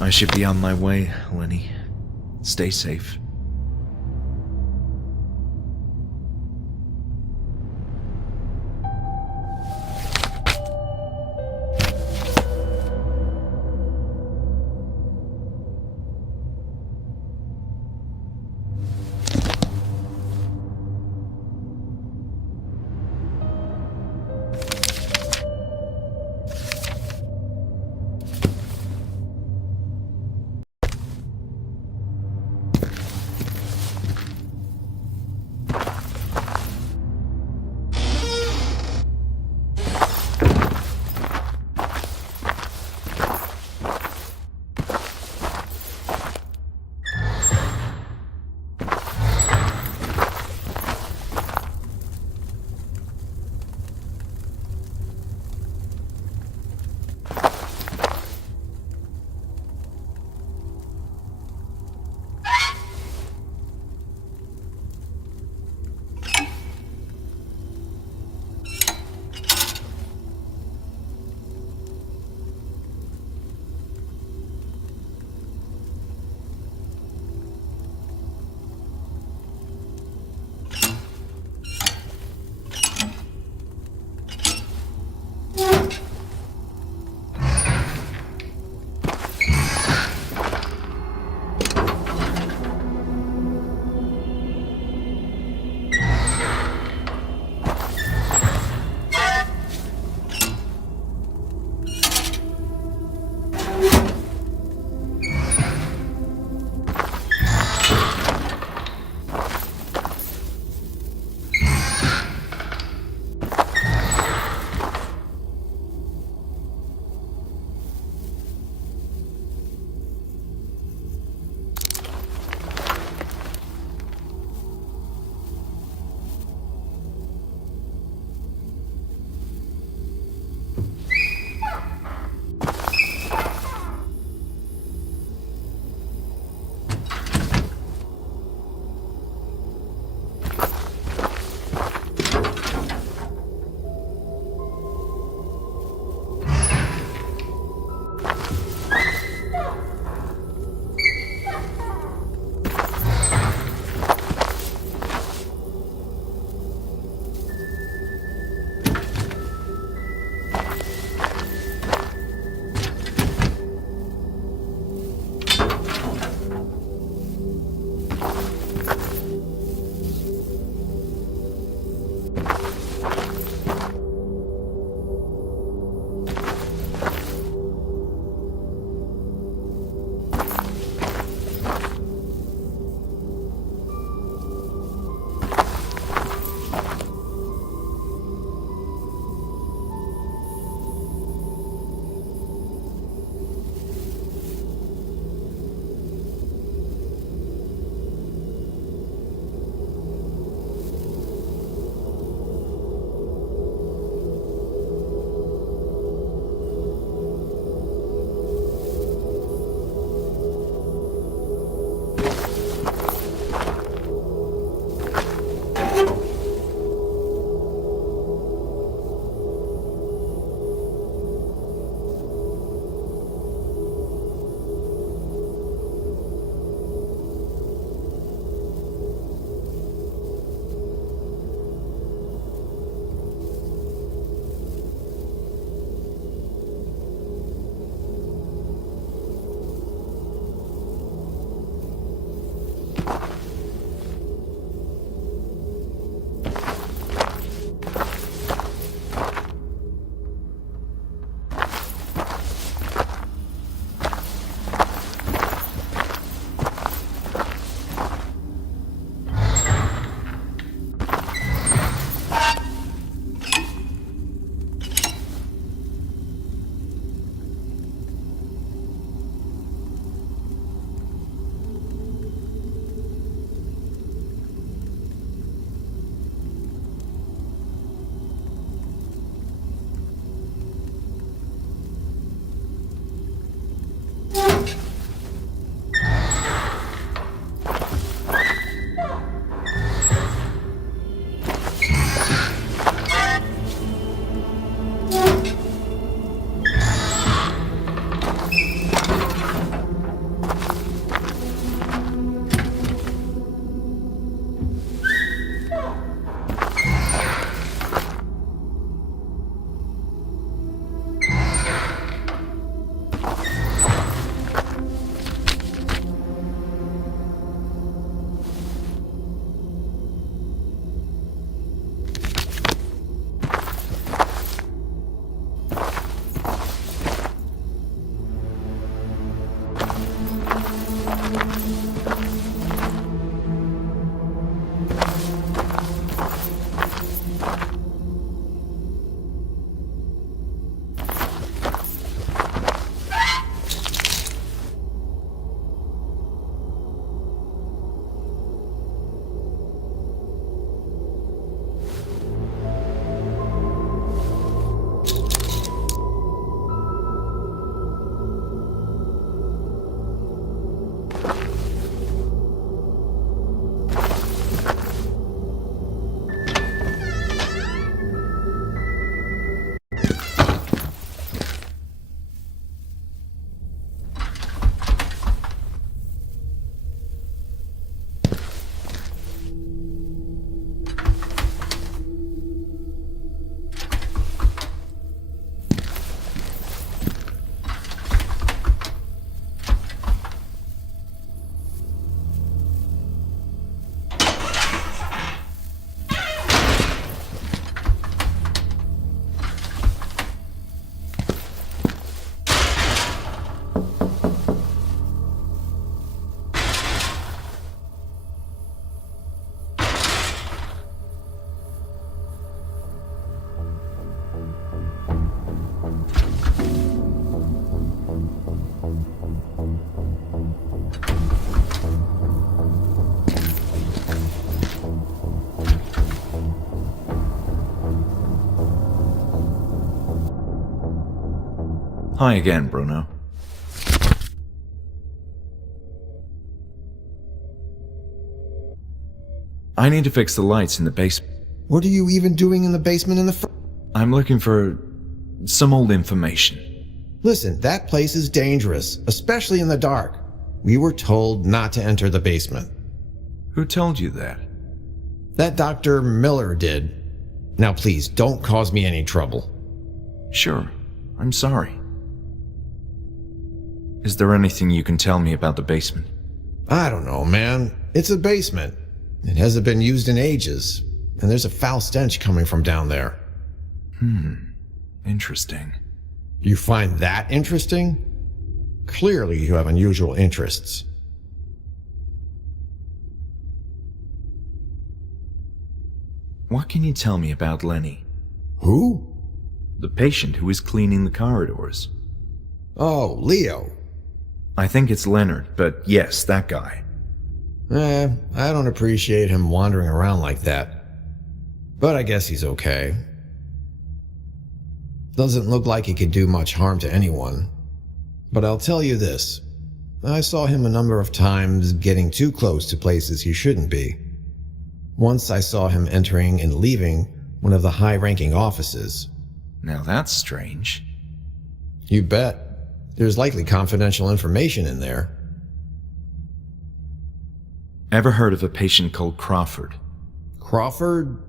I should be on my way, Lenny. Stay safe. Hi again, Bruno. I need to fix the lights in the basement. What are you even doing in the basement in the I'm looking for some old information. Listen, that place is dangerous, especially in the dark. We were told not to enter the basement. Who told you that? That Dr. Miller did. Now please, don't cause me any trouble. Sure, I'm sorry. Is there anything you can tell me about the basement? I don't know, man. It's a basement. It hasn't been used in ages, and there's a foul stench coming from down there. Interesting. You find that interesting? Clearly you have unusual interests. What can you tell me about Lenny? Who? The patient who is cleaning the corridors. Oh, Leo. I think it's Leonard, but yes, that guy. I don't appreciate him wandering around like that. But I guess he's okay. Doesn't look like he could do much harm to anyone. But I'll tell you this. I saw him a number of times getting too close to places he shouldn't be. Once I saw him entering and leaving one of the high-ranking offices. Now that's strange. You bet. There's likely confidential information in there. Ever heard of a patient called Crawford? Crawford?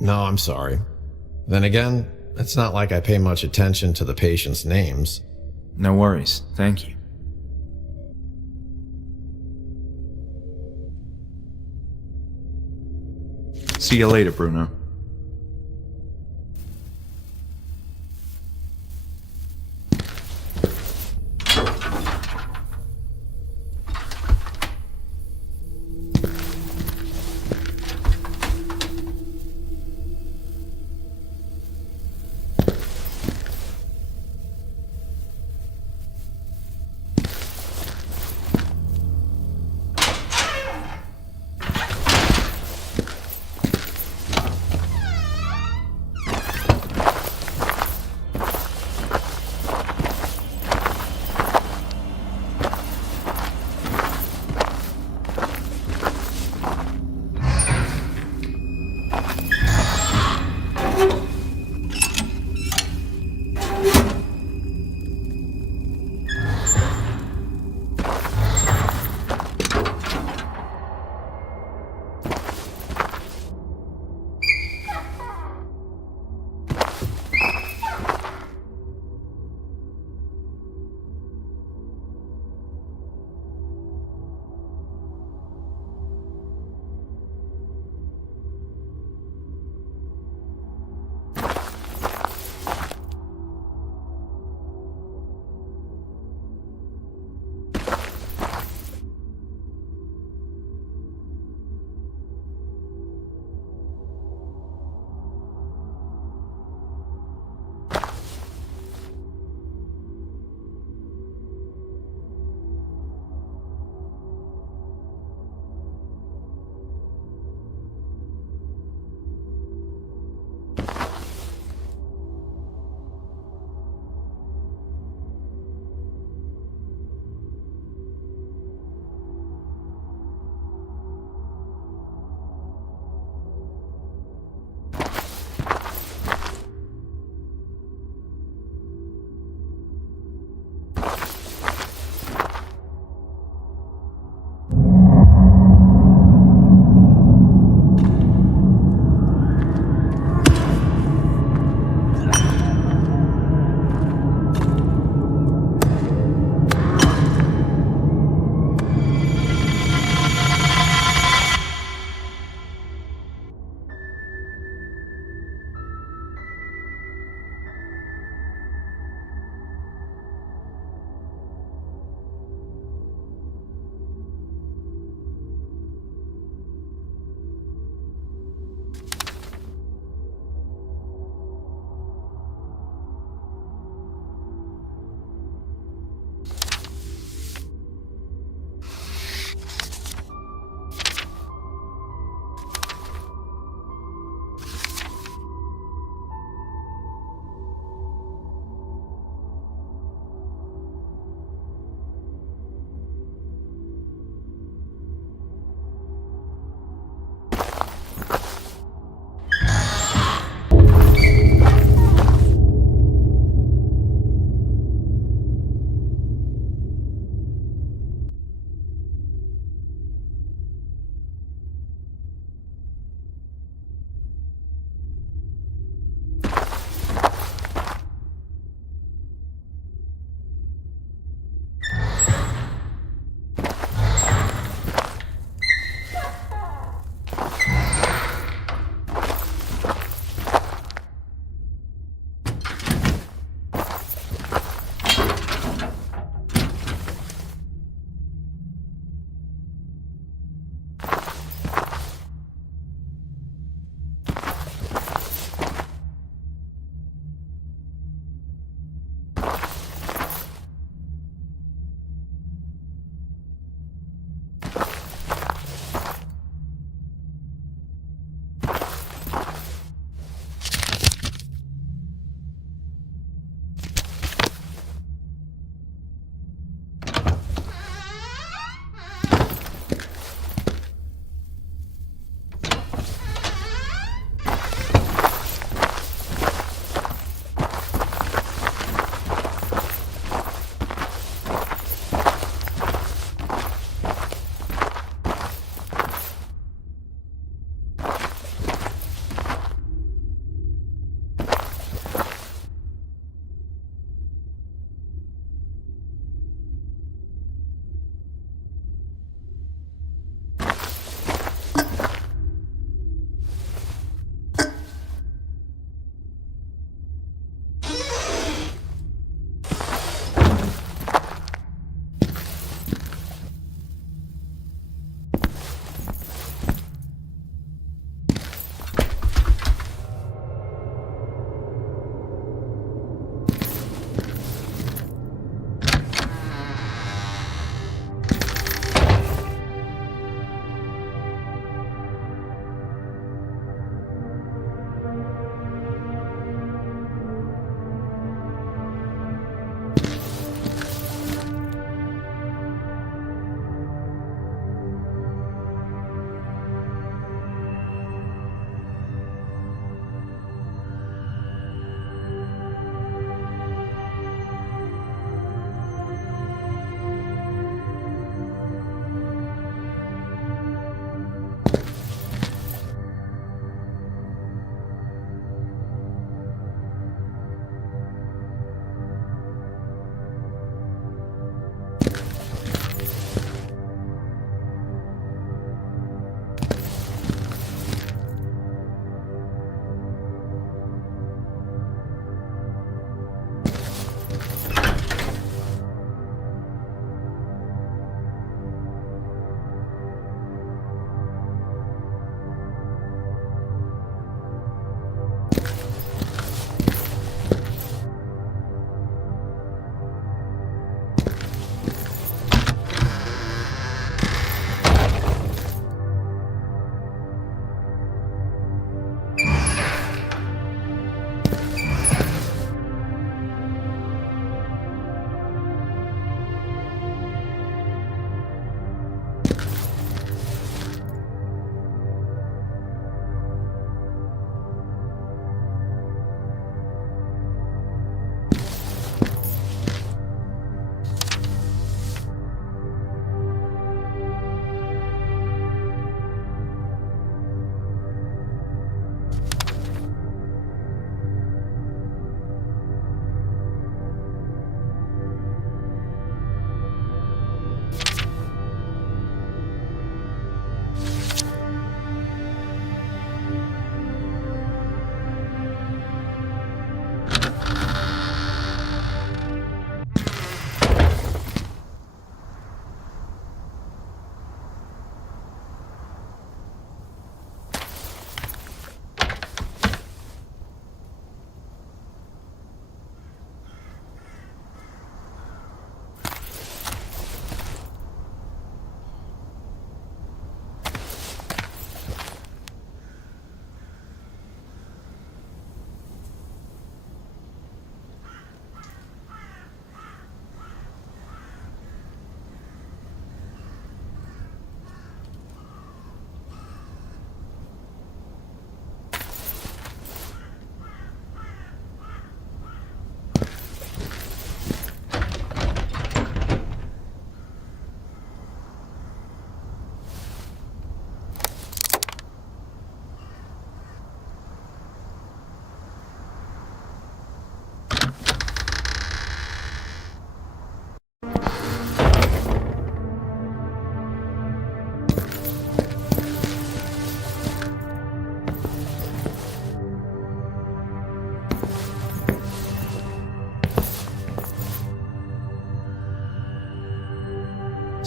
No, I'm sorry. Then again, it's not like I pay much attention to the patients' names. No worries, thank you. See you later, Bruno.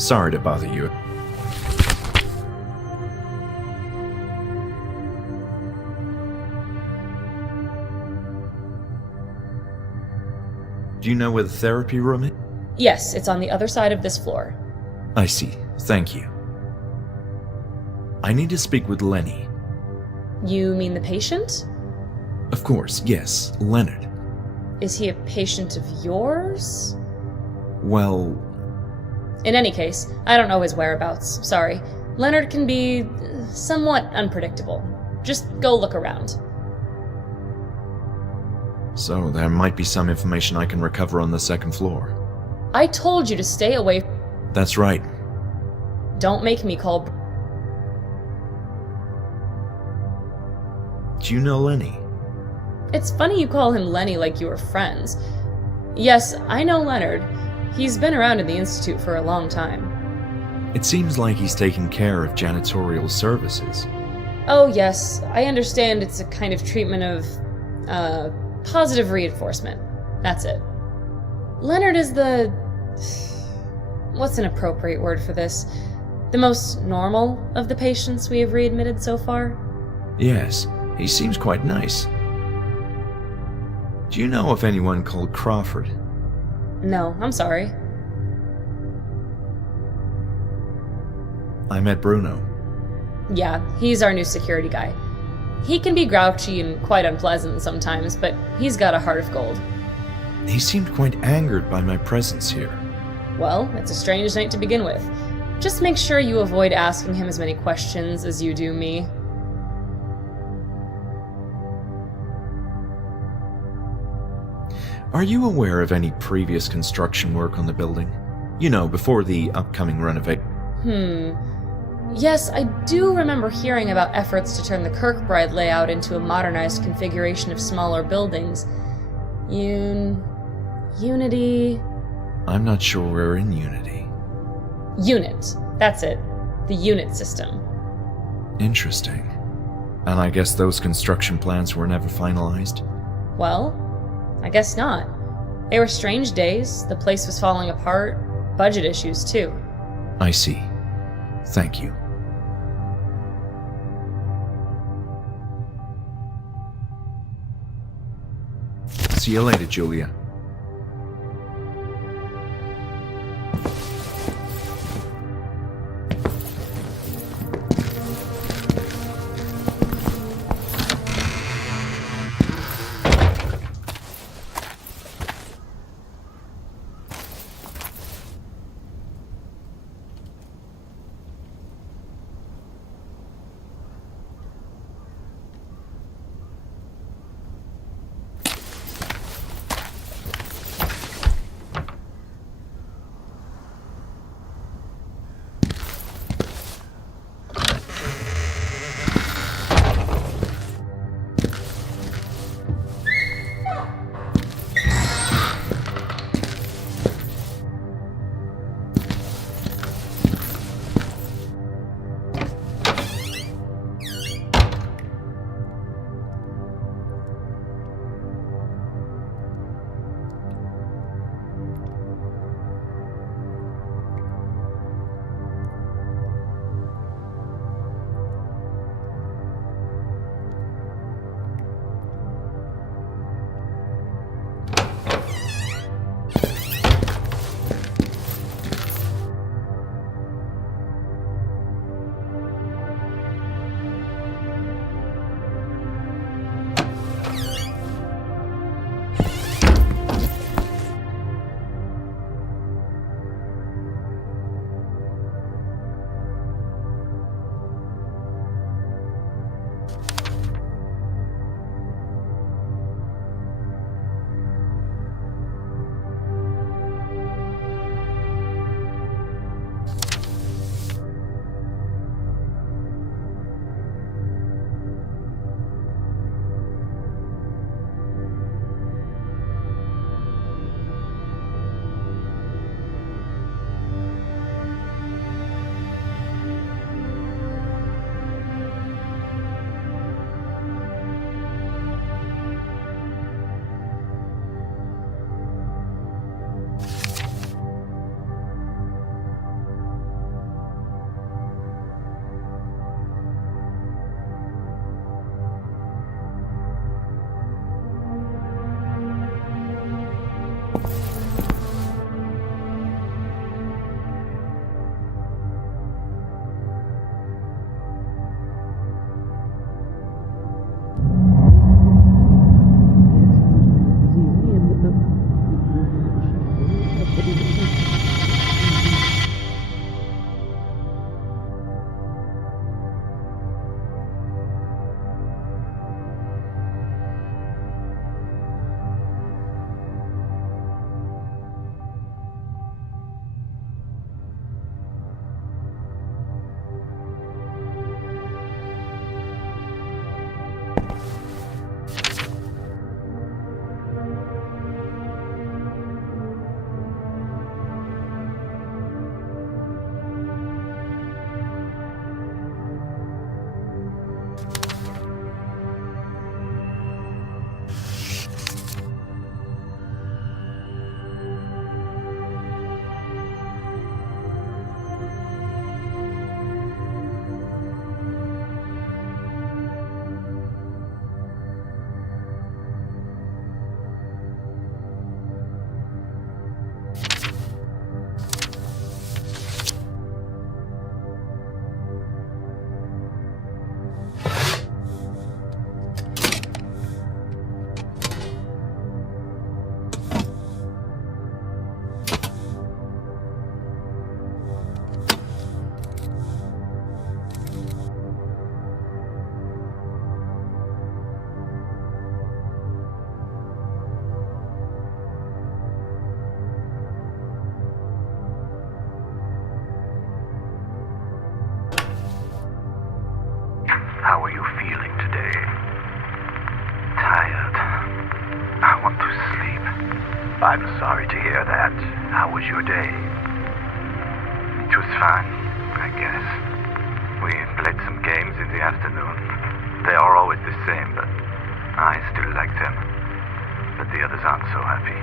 Sorry to bother you. Do you know where the therapy room is? Yes, it's on the other side of this floor. I see. Thank you. I need to speak with Lenny. You mean the patient? Of course, yes, Leonard. Is he a patient of yours? Well, In any case, I don't know his whereabouts. Sorry. Leonard can be somewhat unpredictable. Just go look around. so there might be some information I can recover on the second floor. I told you to stay away. That's right. Don't make me call. Do you know Lenny? It's funny you call him Lenny like you were friends. Yes, I know Leonard. He's been around in the Institute for a long time. It seems like he's taking care of janitorial services. Oh, yes, I understand it's a kind of treatment of, positive reinforcement. That's it. Leonard is the... What's an appropriate word for this? The most normal of the patients we have readmitted so far? Yes, he seems quite nice. Do you know of anyone called Crawford? No, I'm sorry. I met Bruno. Yeah, he's our new security guy. He can be grouchy and quite unpleasant sometimes, but he's got a heart of gold. He seemed quite angered by my presence here. Well, it's a strange night to begin with. Just make sure you avoid asking him as many questions as you do me. Are you aware of any previous construction work on the building? You know, before the upcoming renovation. Yes, I do remember hearing about efforts to turn the Kirkbride layout into a modernized configuration of smaller buildings. Unity... I'm not sure we're in Unity. Unit. That's it. The unit system. Interesting. And I guess those construction plans were never finalized? Well, I guess not. They were strange days, the place was falling apart, budget issues too. I see. Thank you. See you later, Julia. I'm sorry to hear that. How was your day? It was fine, I guess. We played some games in the afternoon. They are always the same, but I still like them. But the others aren't so happy.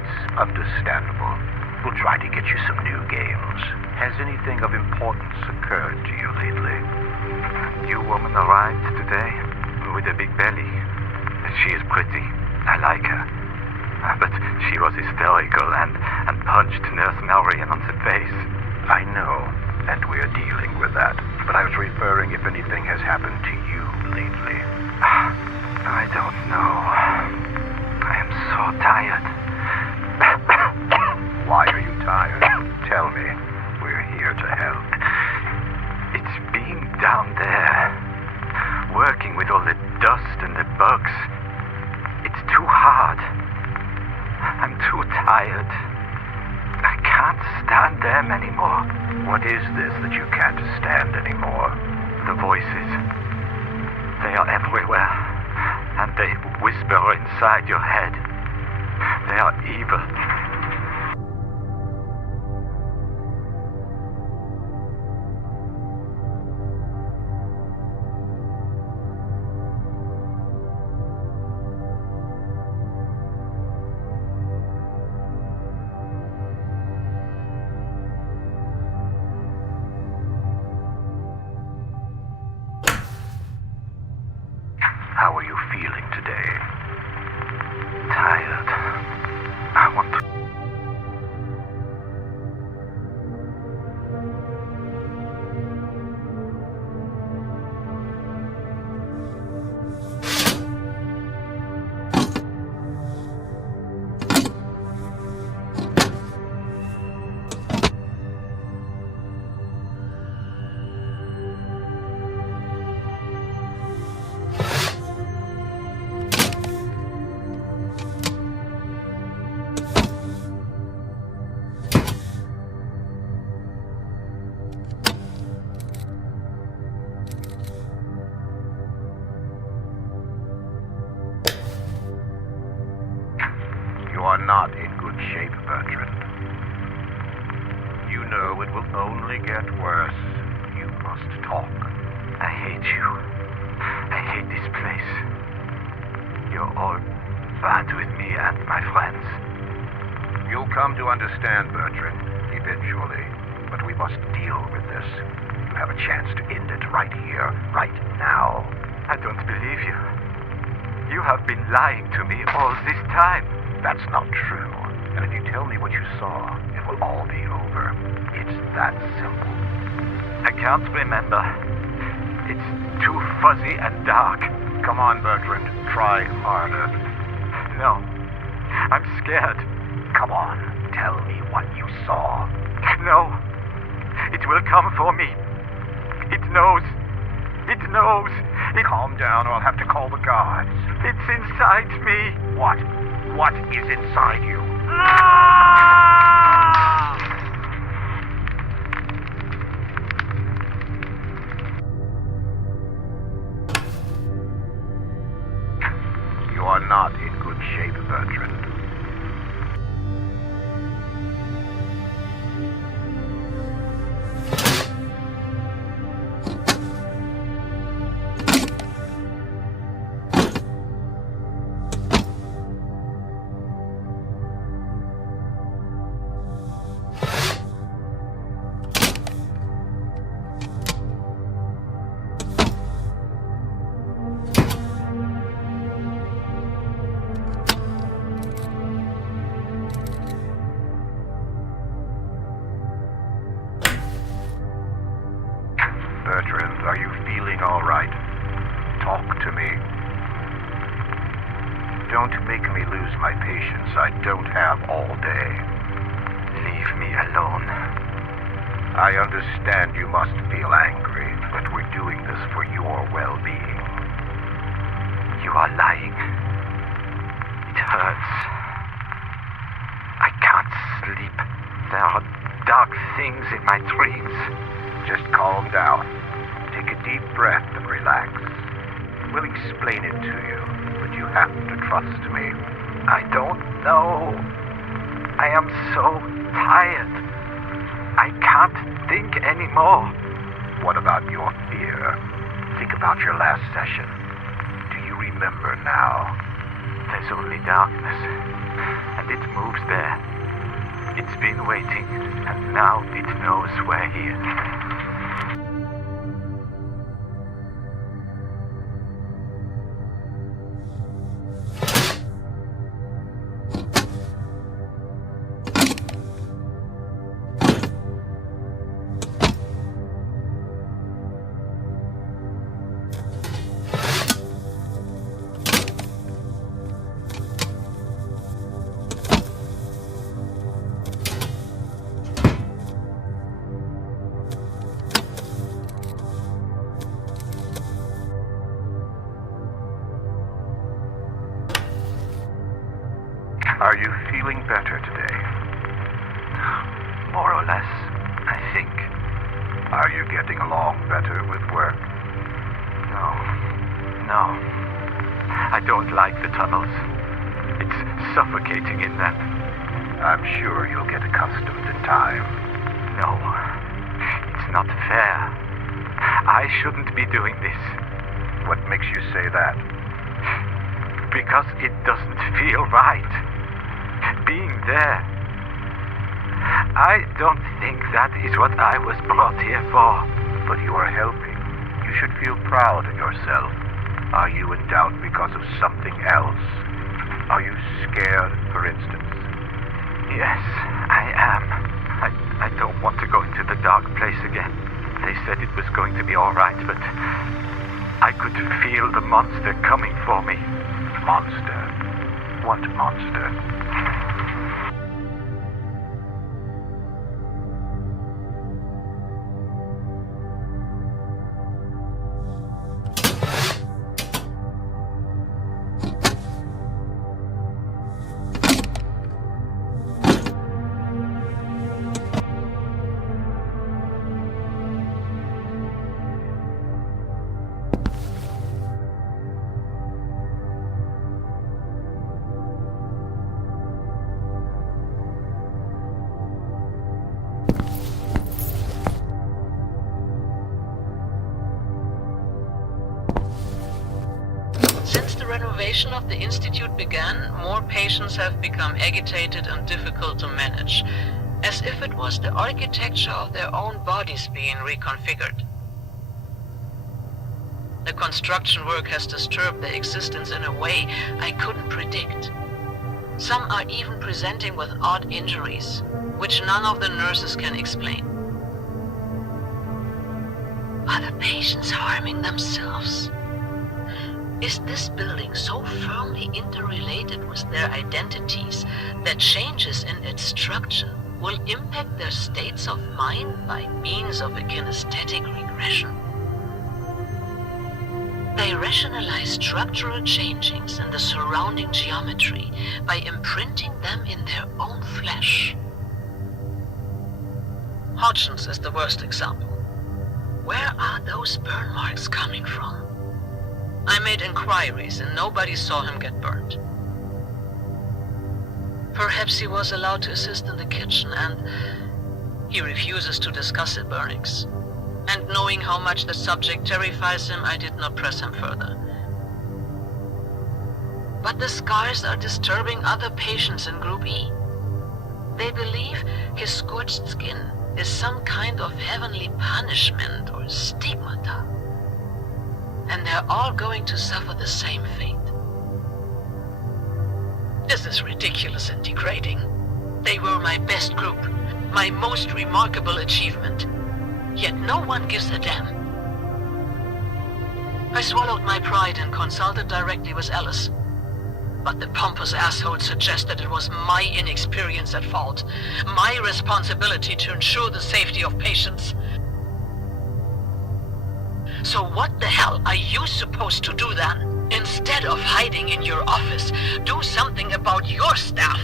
It's understandable. We'll try to get you some new games. Has anything of importance occurred to you lately? A new woman arrived today with a big belly. She is pretty. I like her. But she was hysterical and punched Nurse Marion on the face. I know, and we're dealing with that. But I was referring if anything has happened to you lately. I don't know. I am so tired. Why are you tired? Tell me. We're here to help. It's being down there, working with all the dust and the bugs. It's too hard. I'm too tired. I can't stand them anymore. What is this that you can't stand anymore? The voices. They are everywhere, and they whisper inside your head. They are evil. How are you feeling today? Tired. I want to... You are not in good shape, Bertrand. You know it will only get worse. You must talk. I hate you. I hate this place. You're all bad with me and my friends. You'll come to understand, Bertrand, eventually. But we must deal with this. You have a chance to end it right here, right now. I don't believe you. You have been lying to me all this time. That's not true. And if you tell me what you saw, it will all be over. It's that simple. I can't remember. It's too fuzzy and dark. Come on, Bertrand. Try harder. No. I'm scared. Come on. Tell me what you saw. No. It will come for me. It knows. It knows. Calm down or I'll have to call the guards. It's inside me. What? What is inside you? You are not in good shape, Bertrand. Bertrand, are you feeling all right? Talk to me. Don't make me lose my patience. I don't have all day. Leave me alone. I understand you must feel angry, but we're doing this for your well-being. You are lying. It hurts. I can't sleep. There are dark things in my dreams. Just calm down. Take a deep breath and relax. We'll explain it to you, but you have to trust me. I don't know. I am so tired. I can't think anymore. What about your fear? Think about your last session. Do you remember now? There's only darkness, and it moves there. It's been waiting, and now it knows we're here. Are you feeling better today? More or less, I think. Are you getting along better with work? No. I don't like the tunnels. It's suffocating in them. I'm sure you'll get accustomed in time. No, it's not fair. I shouldn't be doing this. What makes you say that? Because it doesn't feel right. Being there. I don't think that is what I was brought here for. But you are helping. You should feel proud of yourself. Are you in doubt because of something else? Are you scared, for instance? Yes, I am. I don't want to go into the dark place again. They said it was going to be all right, but I could feel the monster coming for me. Monster? What monster? Since the renovation of the Institute began, more patients have become agitated and difficult to manage, as if it was the architecture of their own bodies being reconfigured. The construction work has disturbed their existence in a way I couldn't predict. Some are even presenting with odd injuries, which none of the nurses can explain. Are the patients harming themselves? Is this building so firmly interrelated with their identities that changes in its structure will impact their states of mind by means of a kinesthetic regression? They rationalize structural changings in the surrounding geometry by imprinting them in their own flesh. Hodgins is the worst example. Where are those burn marks coming from? I made inquiries and nobody saw him get burned. Perhaps he was allowed to assist in the kitchen and he refuses to discuss the burnings. And knowing how much the subject terrifies him, I did not press him further. But the scars are disturbing other patients in Group E. They believe his scorched skin is some kind of heavenly punishment or stigmata. And they're all going to suffer the same fate. This is ridiculous and degrading. They were my best group, my most remarkable achievement. Yet no one gives a damn. I swallowed my pride and consulted directly with Alice. But the pompous asshole suggested it was my inexperience at fault, my responsibility to ensure the safety of patients. So what the hell are you supposed to do then? Instead of hiding in your office, do something about your staff.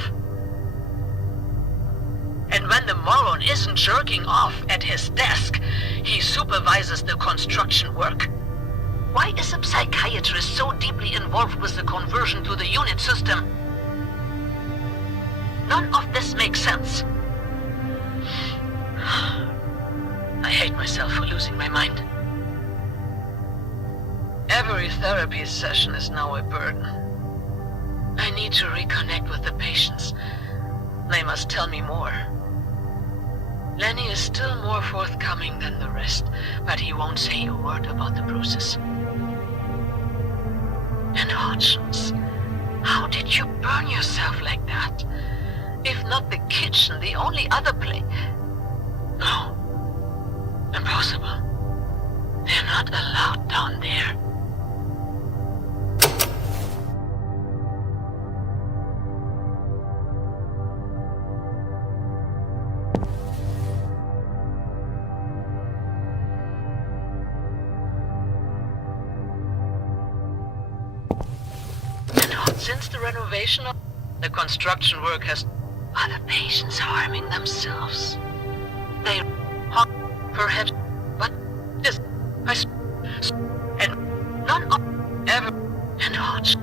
And when the moron isn't jerking off at his desk, he supervises the construction work. Why is a psychiatrist so deeply involved with the conversion to the unit system? None of this makes sense. I hate myself for losing my mind. Every therapy session is now a burden. I need to reconnect with the patients. They must tell me more. Lenny is still more forthcoming than the rest, but he won't say a word about the bruises. And Hodgins, how did you burn yourself like that? If not the kitchen, the only other place. No. Impossible. They're not allowed down there. Since the renovation of the construction work has... Are the patients harming themselves? They... Perhaps... But... Just... And... None of... Ever... And Hodge...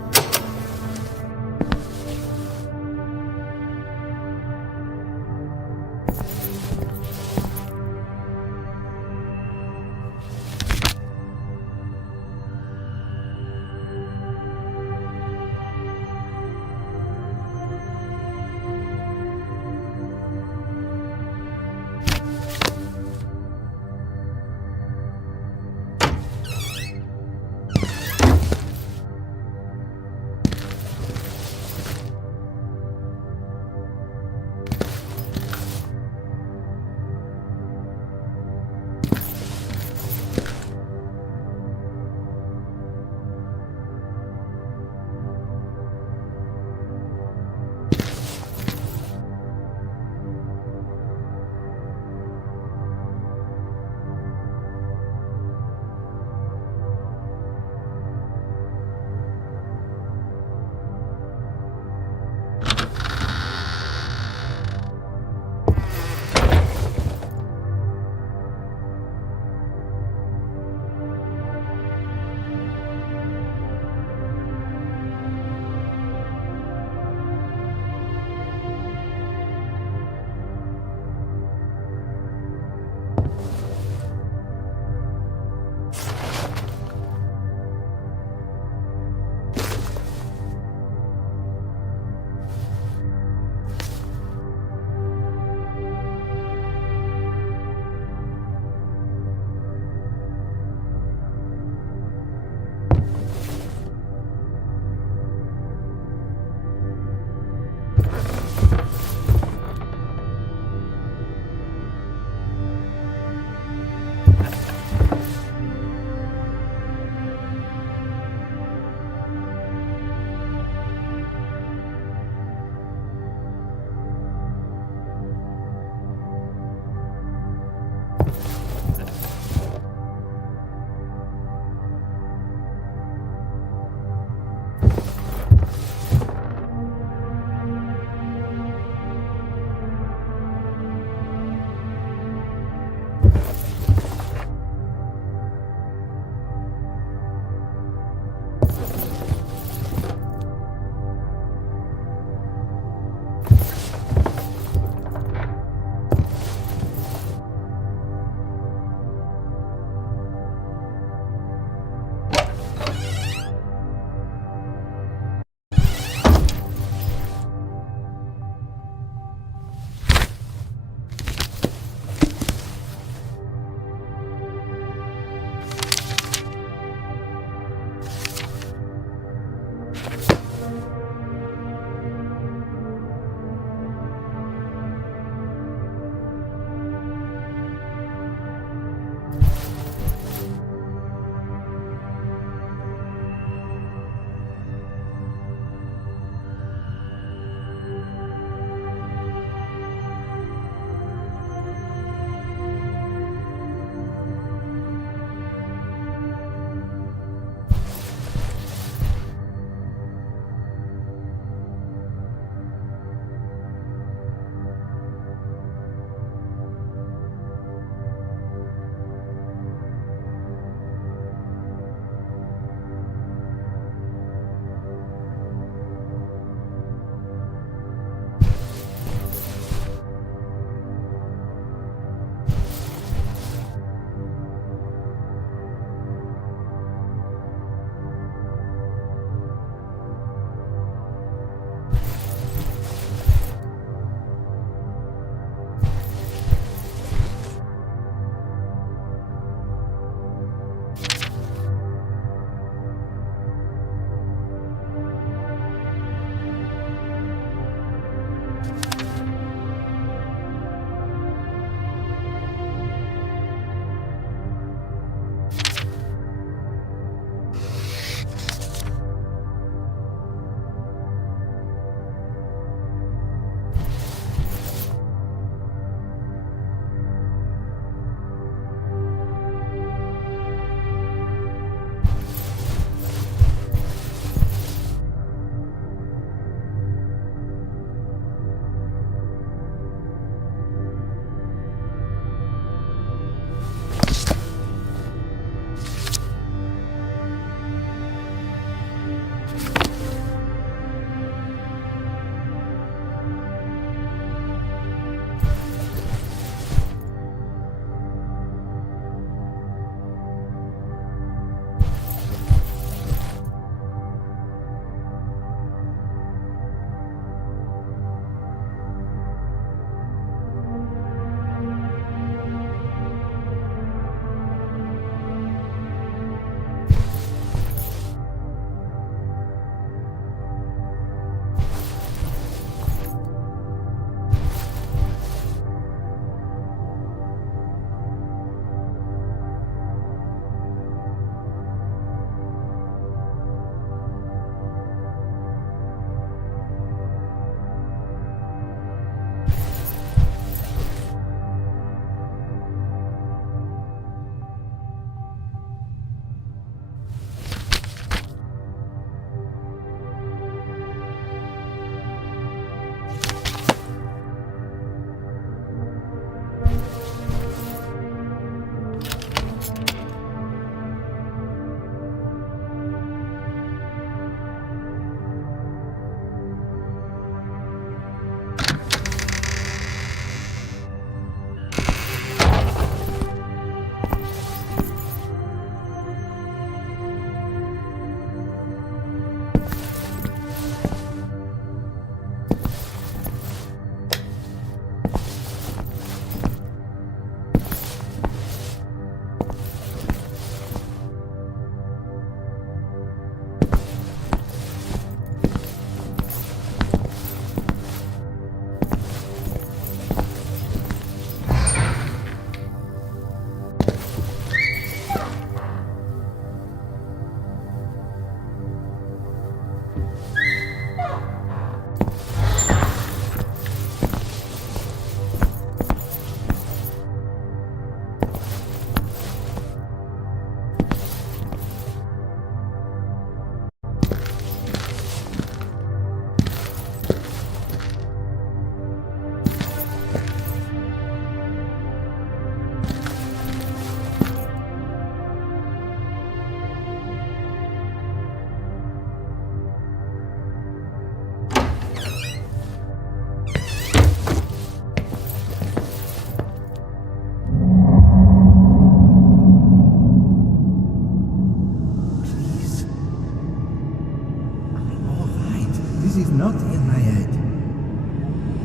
is not in my head.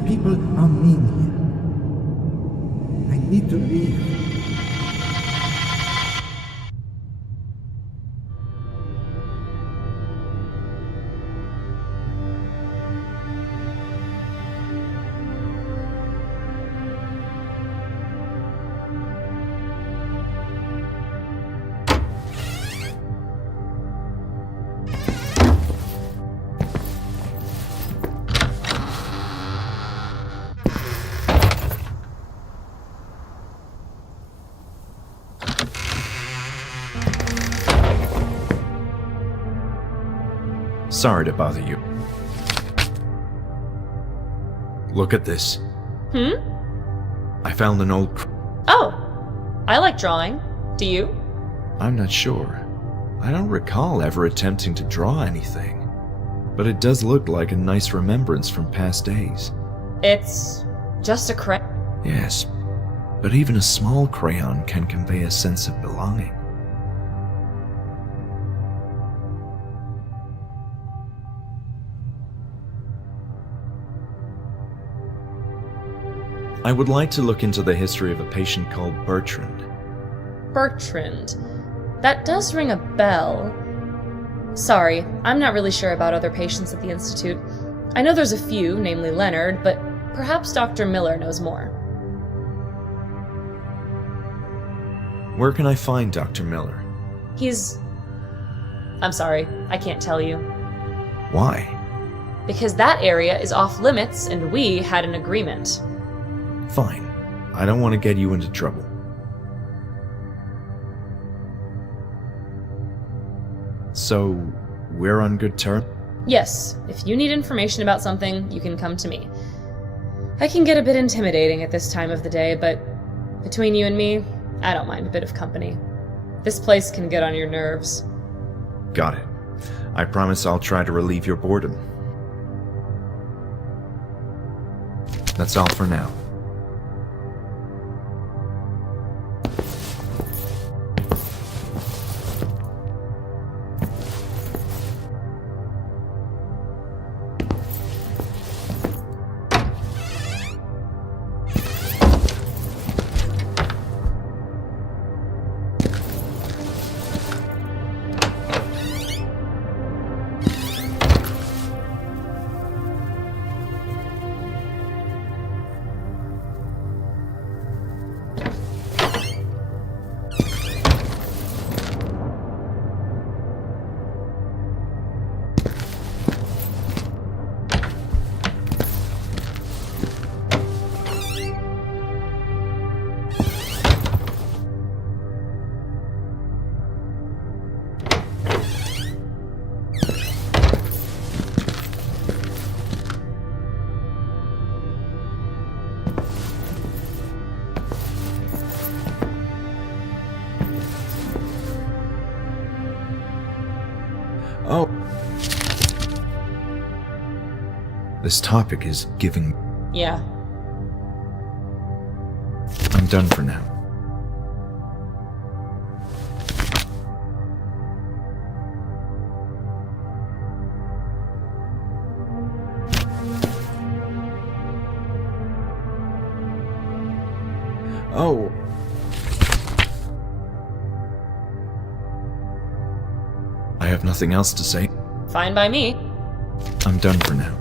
People are mean here. I need to leave. Sorry to bother you. Look at this. I found an old... Oh! I like drawing. Do you? I'm not sure. I don't recall ever attempting to draw anything. But it does look like a nice remembrance from past days. It's just a Yes, but even a small crayon can convey a sense of belonging. I would like to look into the history of a patient called Bertrand. Bertrand. That does ring a bell. Sorry, I'm not really sure about other patients at the Institute. I know there's a few, namely Leonard, but perhaps Dr. Miller knows more. Where can I find Dr. Miller? I'm sorry, I can't tell you. Why? Because that area is off limits and we had an agreement. Fine. I don't want to get you into trouble. So, we're on good terms? Yes, if you need information about something, you can come to me. I can get a bit intimidating at this time of the day, but between you and me, I don't mind a bit of company. This place can get on your nerves. Got it. I promise I'll try to relieve your boredom. That's all for now. Oh. This topic is giving... Yeah. I'm done for now. Oh. I have nothing else to say. Fine by me. I'm done for now.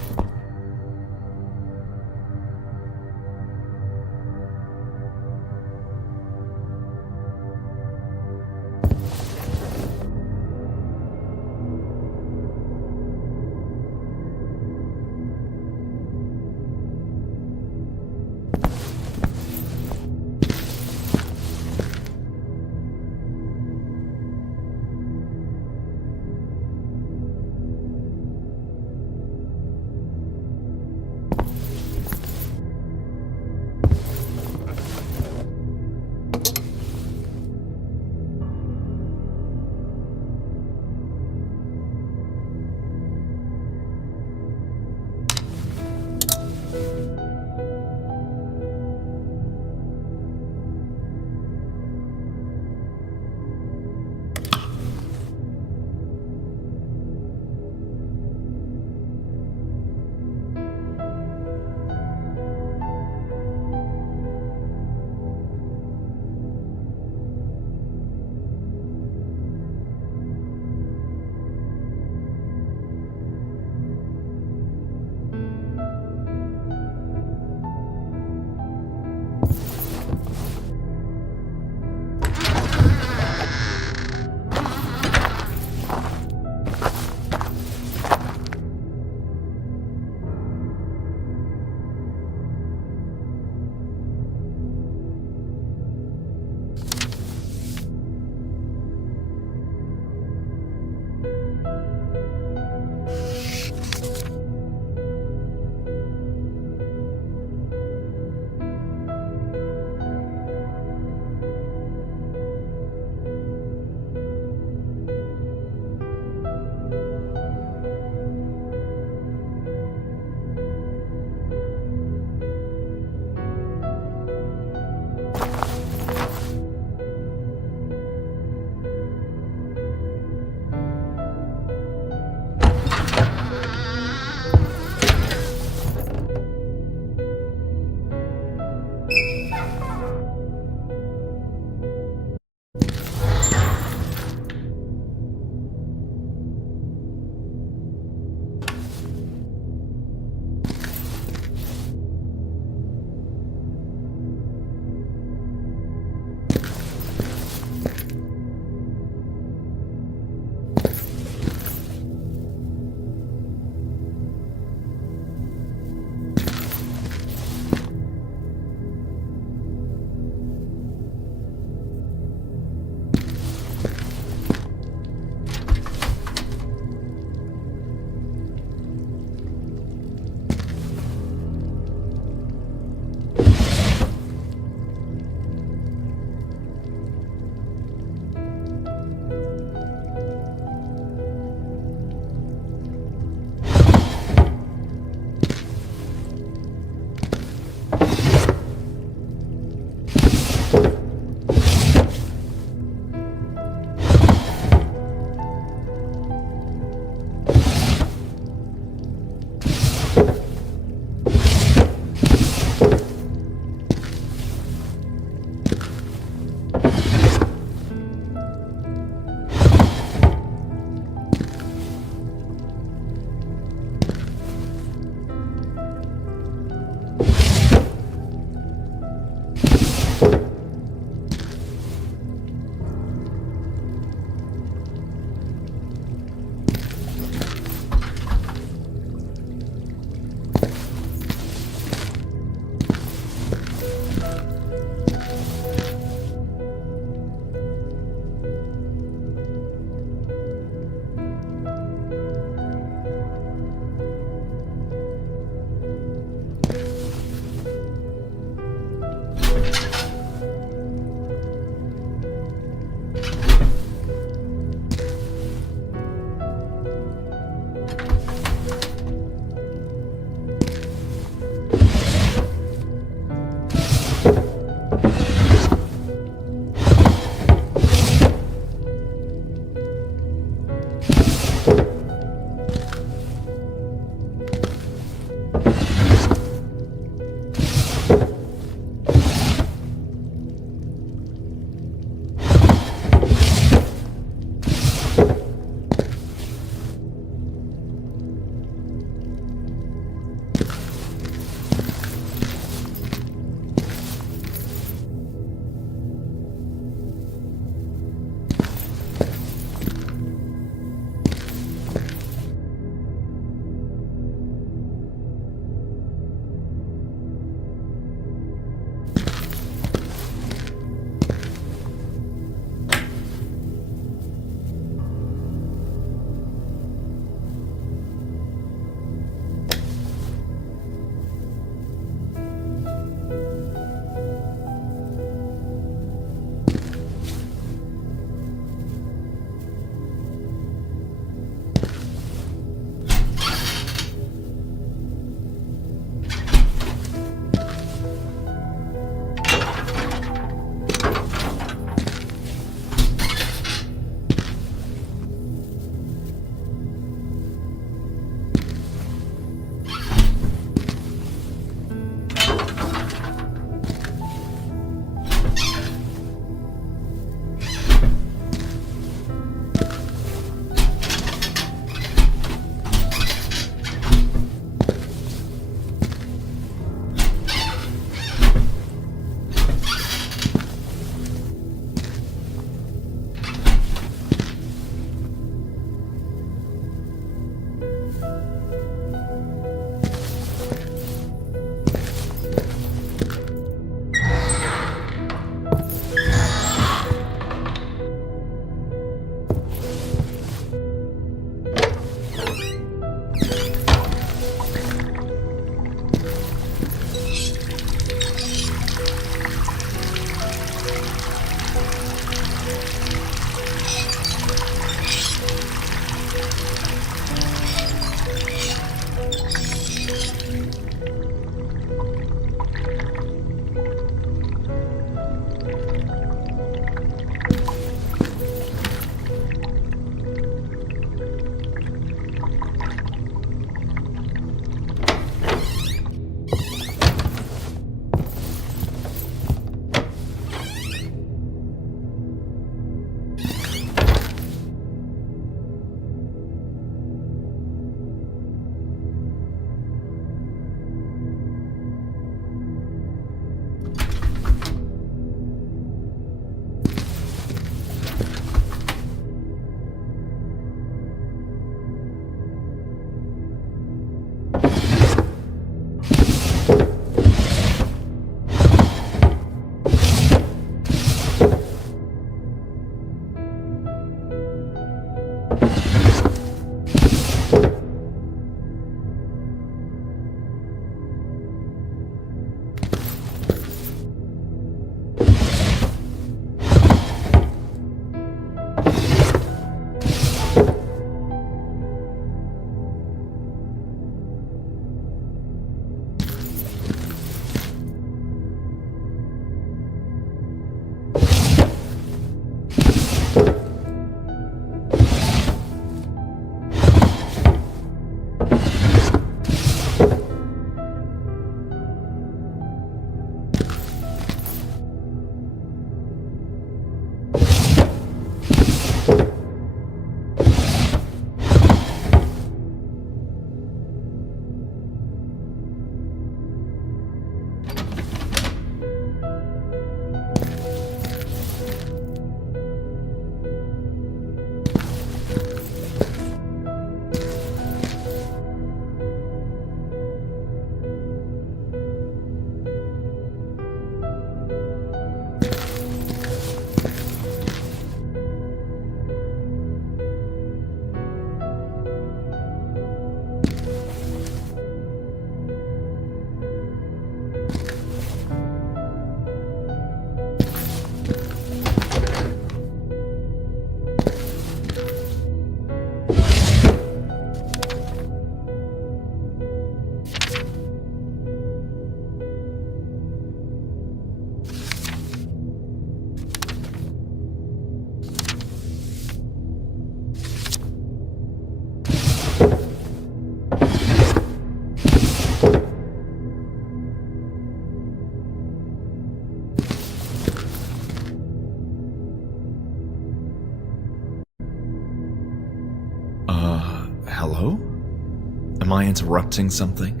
I interrupting something?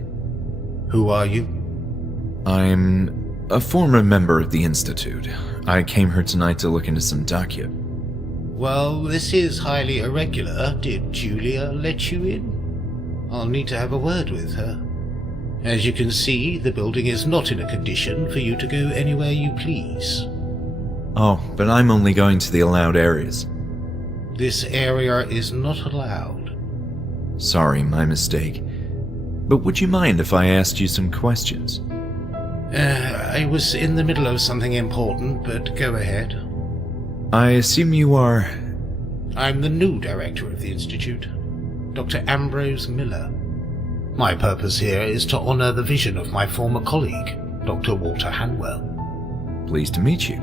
Who are you? I'm a former member of the Institute. I came here tonight to look into some document. Well, this is highly irregular. Did Julia let you in? I'll need to have a word with her. As you can see, the building is not in a condition for you to go anywhere you please. Oh, but I'm only going to the allowed areas. This area is not allowed. Sorry, my mistake. But would you mind if I asked you some questions? I was in the middle of something important, but go ahead. I assume you are... I'm the new director of the Institute, Dr. Ambrose Miller. My purpose here is to honor the vision of my former colleague, Dr. Walter Hanwell. Pleased to meet you.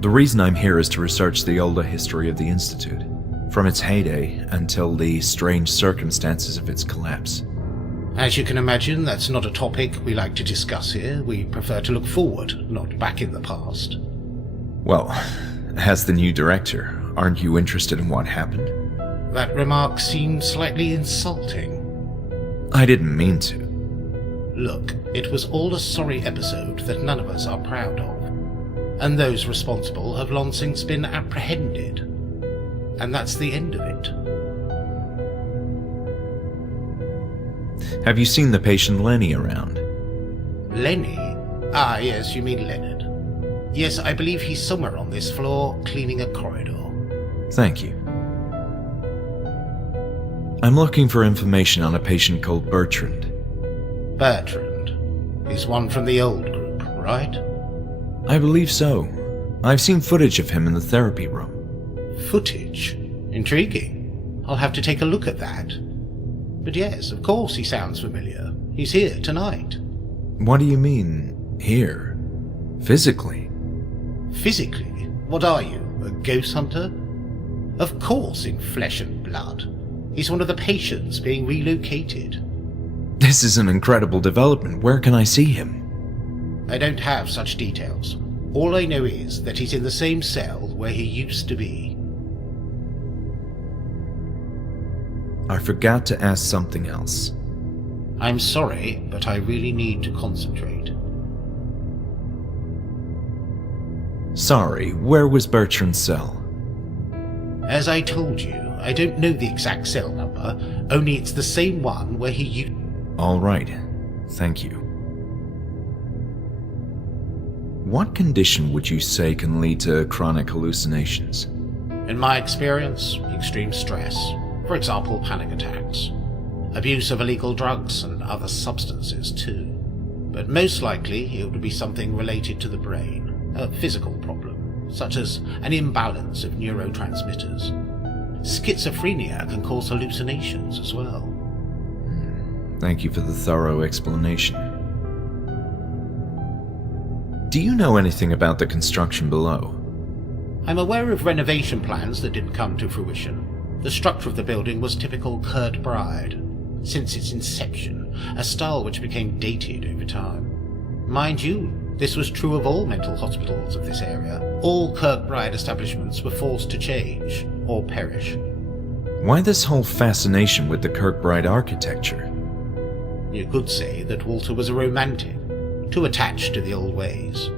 The reason I'm here is to research the older history of the Institute, from its heyday until the strange circumstances of its collapse. As you can imagine, that's not a topic we like to discuss here. We prefer to look forward, not back in the past. Well, as the new director, aren't you interested in what happened? That remark seemed slightly insulting. I didn't mean to. Look, it was all a sorry episode that none of us are proud of. And those responsible have long since been apprehended. And that's the end of it. Have you seen the patient Lenny around? Lenny? Ah, yes, you mean Leonard. Yes, I believe he's somewhere on this floor, cleaning a corridor. Thank you. I'm looking for information on a patient called Bertrand. Bertrand? He's one from the old group, right? I believe so. I've seen footage of him in the therapy room. Footage? Intriguing. I'll have to take a look at that. But yes, of course he sounds familiar. He's here tonight. What do you mean, here? Physically? Physically? What are you, a ghost hunter? Of course, in flesh and blood. He's one of the patients being relocated. This is an incredible development. Where can I see him? I don't have such details. All I know is that he's in the same cell where he used to be. I forgot to ask something else. I'm sorry, but I really need to concentrate. Sorry, where was Bertrand's cell? As I told you, I don't know the exact cell number, only it's the same one where he used... All right, thank you. What condition would you say can lead to chronic hallucinations? In my experience, extreme stress. For example, panic attacks. Abuse of illegal drugs and other substances too. But most likely it would be something related to the brain, a physical problem, such as an imbalance of neurotransmitters. Schizophrenia can cause hallucinations as well. Thank you for the thorough explanation. Do you know anything about the construction below? I'm aware of renovation plans that didn't come to fruition. The structure of the building was typical Kirkbride, since its inception, a style which became dated over time. Mind you, this was true of all mental hospitals of this area. All Kirkbride establishments were forced to change, or perish. Why this whole fascination with the Kirkbride architecture? You could say that Walter was a romantic, too attached to the old ways.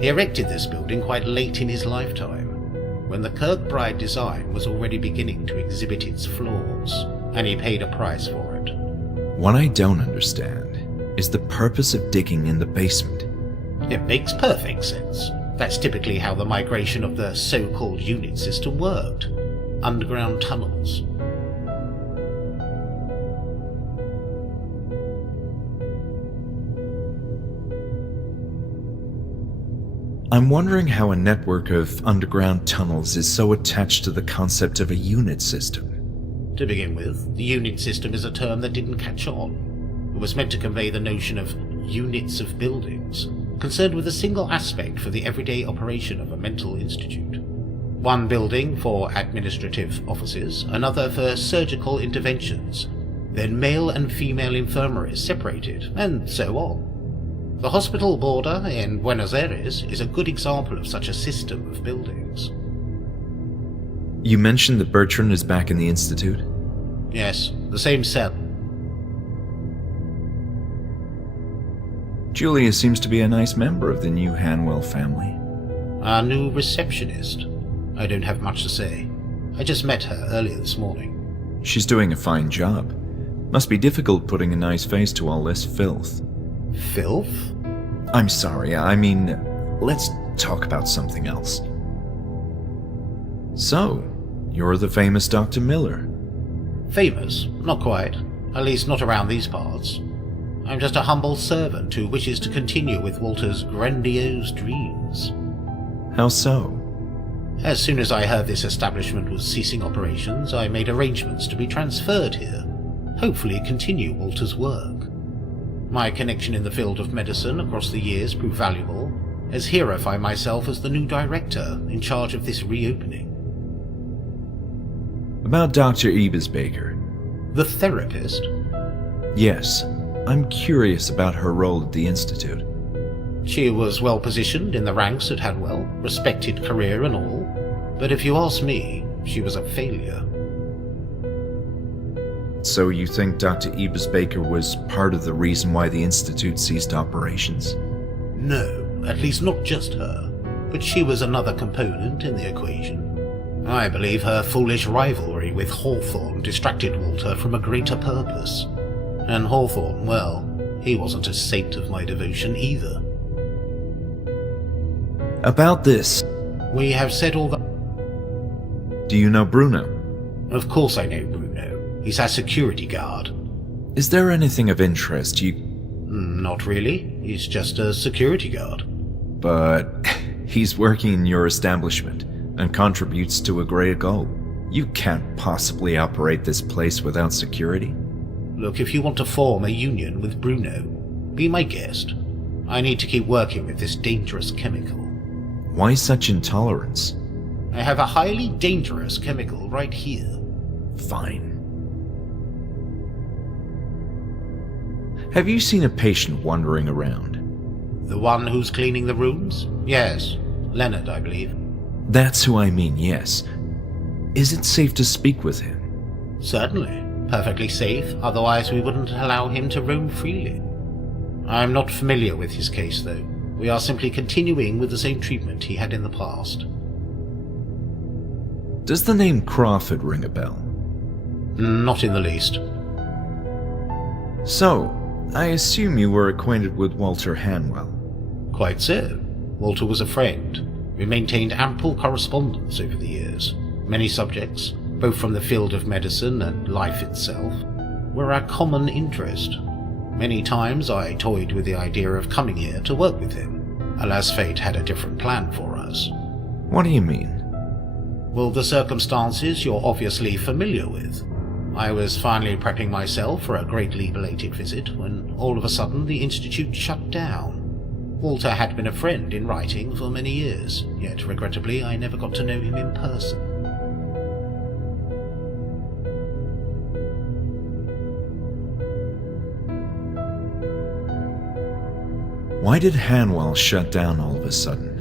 He erected this building quite late in his lifetime, when the Kirkbride design was already beginning to exhibit its flaws, and he paid a price for it. What I don't understand is the purpose of digging in the basement. It makes perfect sense. That's typically how the migration of the so-called unit system worked. Underground tunnels. I'm wondering how a network of underground tunnels is so attached to the concept of a unit system. To begin with, the unit system is a term that didn't catch on. It was meant to convey the notion of units of buildings, concerned with a single aspect for the everyday operation of a mental institute. One building for administrative offices, another for surgical interventions, then male and female infirmaries separated, and so on. The hospital border in Buenos Aires is a good example of such a system of buildings. You mentioned that Bertrand is back in the Institute? Yes, the same cell. Julia seems to be a nice member of the new Hanwell family. Our new receptionist. I don't have much to say. I just met her earlier this morning. She's doing a fine job. Must be difficult putting a nice face to all this filth. Filth? I'm sorry, I mean, let's talk about something else. So, you're the famous Dr. Miller. Famous? Not quite. At least not around these parts. I'm just a humble servant who wishes to continue with Walter's grandiose dreams. How so? As soon as I heard this establishment was ceasing operations, I made arrangements to be transferred here, hopefully continue Walter's work. My connection in the field of medicine across the years proved valuable, as here I find myself as the new director in charge of this reopening. About Dr. Ebesbaker. The therapist? Yes, I'm curious about her role at the Institute. She was well positioned in the ranks at Hanwell, respected career and all, but if you ask me, she was a failure. So you think Dr. Ebesbaker was part of the reason why the Institute ceased operations? No, at least not just her, but she was another component in the equation. I believe her foolish rivalry with Hawthorne distracted Walter from a greater purpose. And Hawthorne, well, he wasn't a saint of my devotion either. About this, We have said all that. do you know Bruno? Of course I know Bruno. He's our security guard. Is there anything of interest you... Not really. He's just a security guard. But he's working in your establishment and contributes to a greater goal. You can't possibly operate this place without security. Look, if you want to form a union with Bruno, be my guest. I need to keep working with this dangerous chemical. Why such intolerance? I have a highly dangerous chemical right here. Fine. Have you seen a patient wandering around? The one who's cleaning the rooms? Yes. Leonard, I believe. That's who I mean, yes. Is it safe to speak with him? Certainly. Perfectly safe, otherwise we wouldn't allow him to roam freely. I'm not familiar with his case, though. We are simply continuing with the same treatment he had in the past. Does the name Crawford ring a bell? Not in the least. So, I assume you were acquainted with Walter Hanwell. Quite so. Walter was a friend. We maintained ample correspondence over the years. Many subjects, both from the field of medicine and life itself, were our common interest. Many times I toyed with the idea of coming here to work with him. Alas, fate had a different plan for us. What do you mean? Well, the circumstances you're obviously familiar with. I was finally prepping myself for a greatly belated visit when all of a sudden the Institute shut down. Walter had been a friend in writing for many years, yet regrettably I never got to know him in person. Why did Hanwell shut down all of a sudden?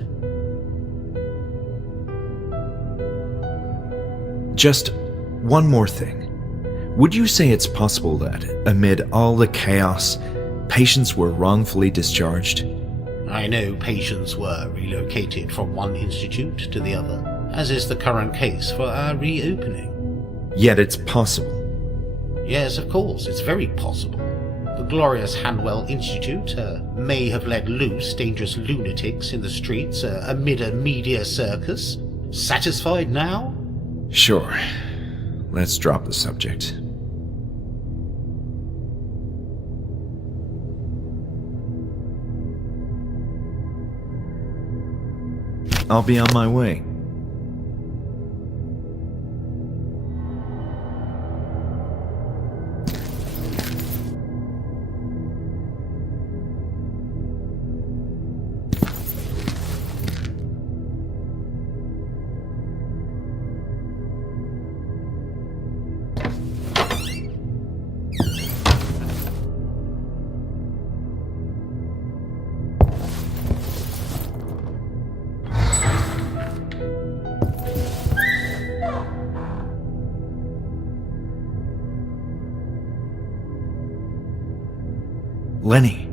Just one more thing. Would you say it's possible that, amid all the chaos, patients were wrongfully discharged? I know patients were relocated from one institute to the other, as is the current case for our reopening. Yet it's possible. Yes, of course, it's very possible. The glorious Hanwell Institute may have let loose dangerous lunatics in the streets amid a media circus. Satisfied now? Sure. Let's drop the subject. I'll be on my way. Lenny,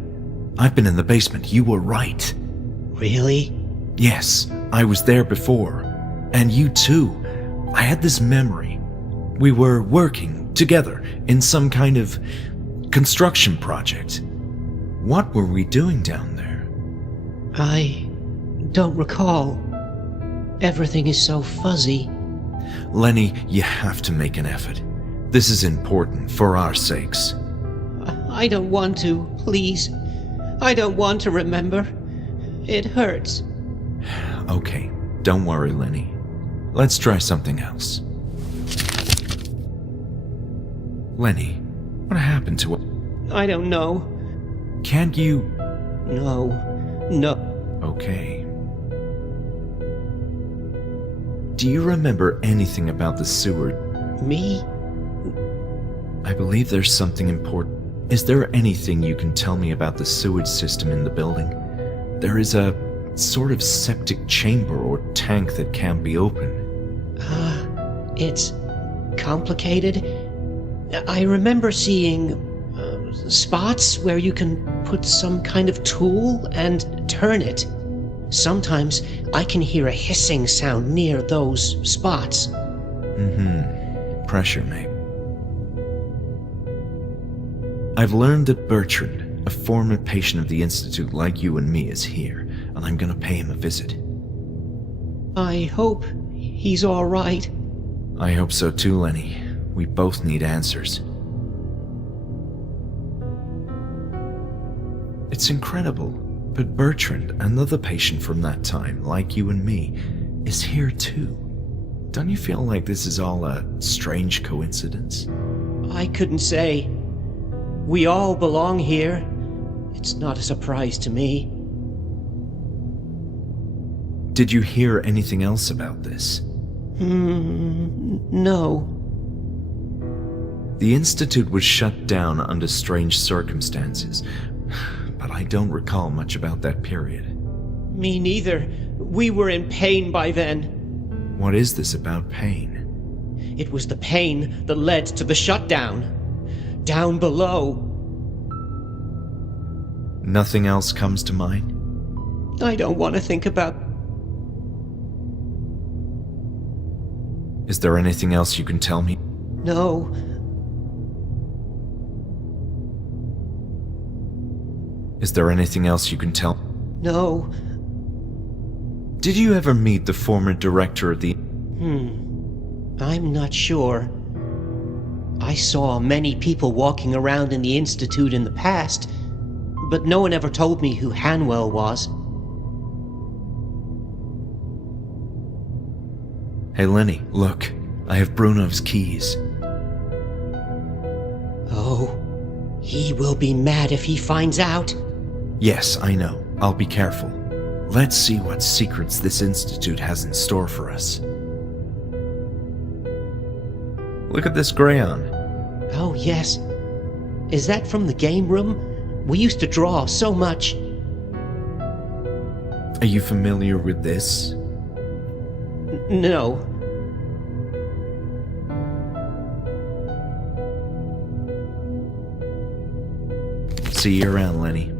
I've been in the basement. You were right. Really? Yes, I was there before. And you too. I had this memory. We were working together in some kind of construction project. What were we doing down there? I don't recall. Everything is so fuzzy. Lenny, you have to make an effort. This is important for our sakes. I don't want to, please. I don't want to remember. It hurts. Okay, don't worry, Lenny. Let's try something else. Lenny, what happened to it? I don't know. Can't you... No. Okay. Do you remember anything about the sewer? Me? I believe there's something important. Is there anything you can tell me about the sewage system in the building? There is a sort of septic chamber or tank that can't be opened. It's complicated. I remember seeing spots where you can put some kind of tool and turn it. Sometimes I can hear a hissing sound near those spots. Pressure, maybe. I've learned that Bertrand, a former patient of the Institute like you and me, is here, and I'm gonna pay him a visit. I hope he's all right. I hope so too, Lenny. We both need answers. It's incredible, but Bertrand, another patient from that time, like you and me, is here too. Don't you feel like this is all a strange coincidence? I couldn't say. We all belong here. It's not a surprise to me. Did you hear anything else about this? No. The Institute was shut down under strange circumstances, but I don't recall much about that period. Me neither. We were in pain by then. What is this about pain? It was the pain that led to the shutdown. Down below. Nothing else comes to mind? I don't want to think about... Is there anything else you can tell me? No. Is there anything else you can tell? No. Did you ever meet the former director of the... I'm not sure. I saw many people walking around in the Institute in the past, but no one ever told me who Hanwell was. Hey Lenny, look. I have Bruno's keys. Oh, he will be mad if he finds out. Yes, I know. I'll be careful. Let's see what secrets this institute has in store for us. Look at this crayon. Oh, yes. Is that from the game room? We used to draw so much. Are you familiar with this? No. See you around, Lenny.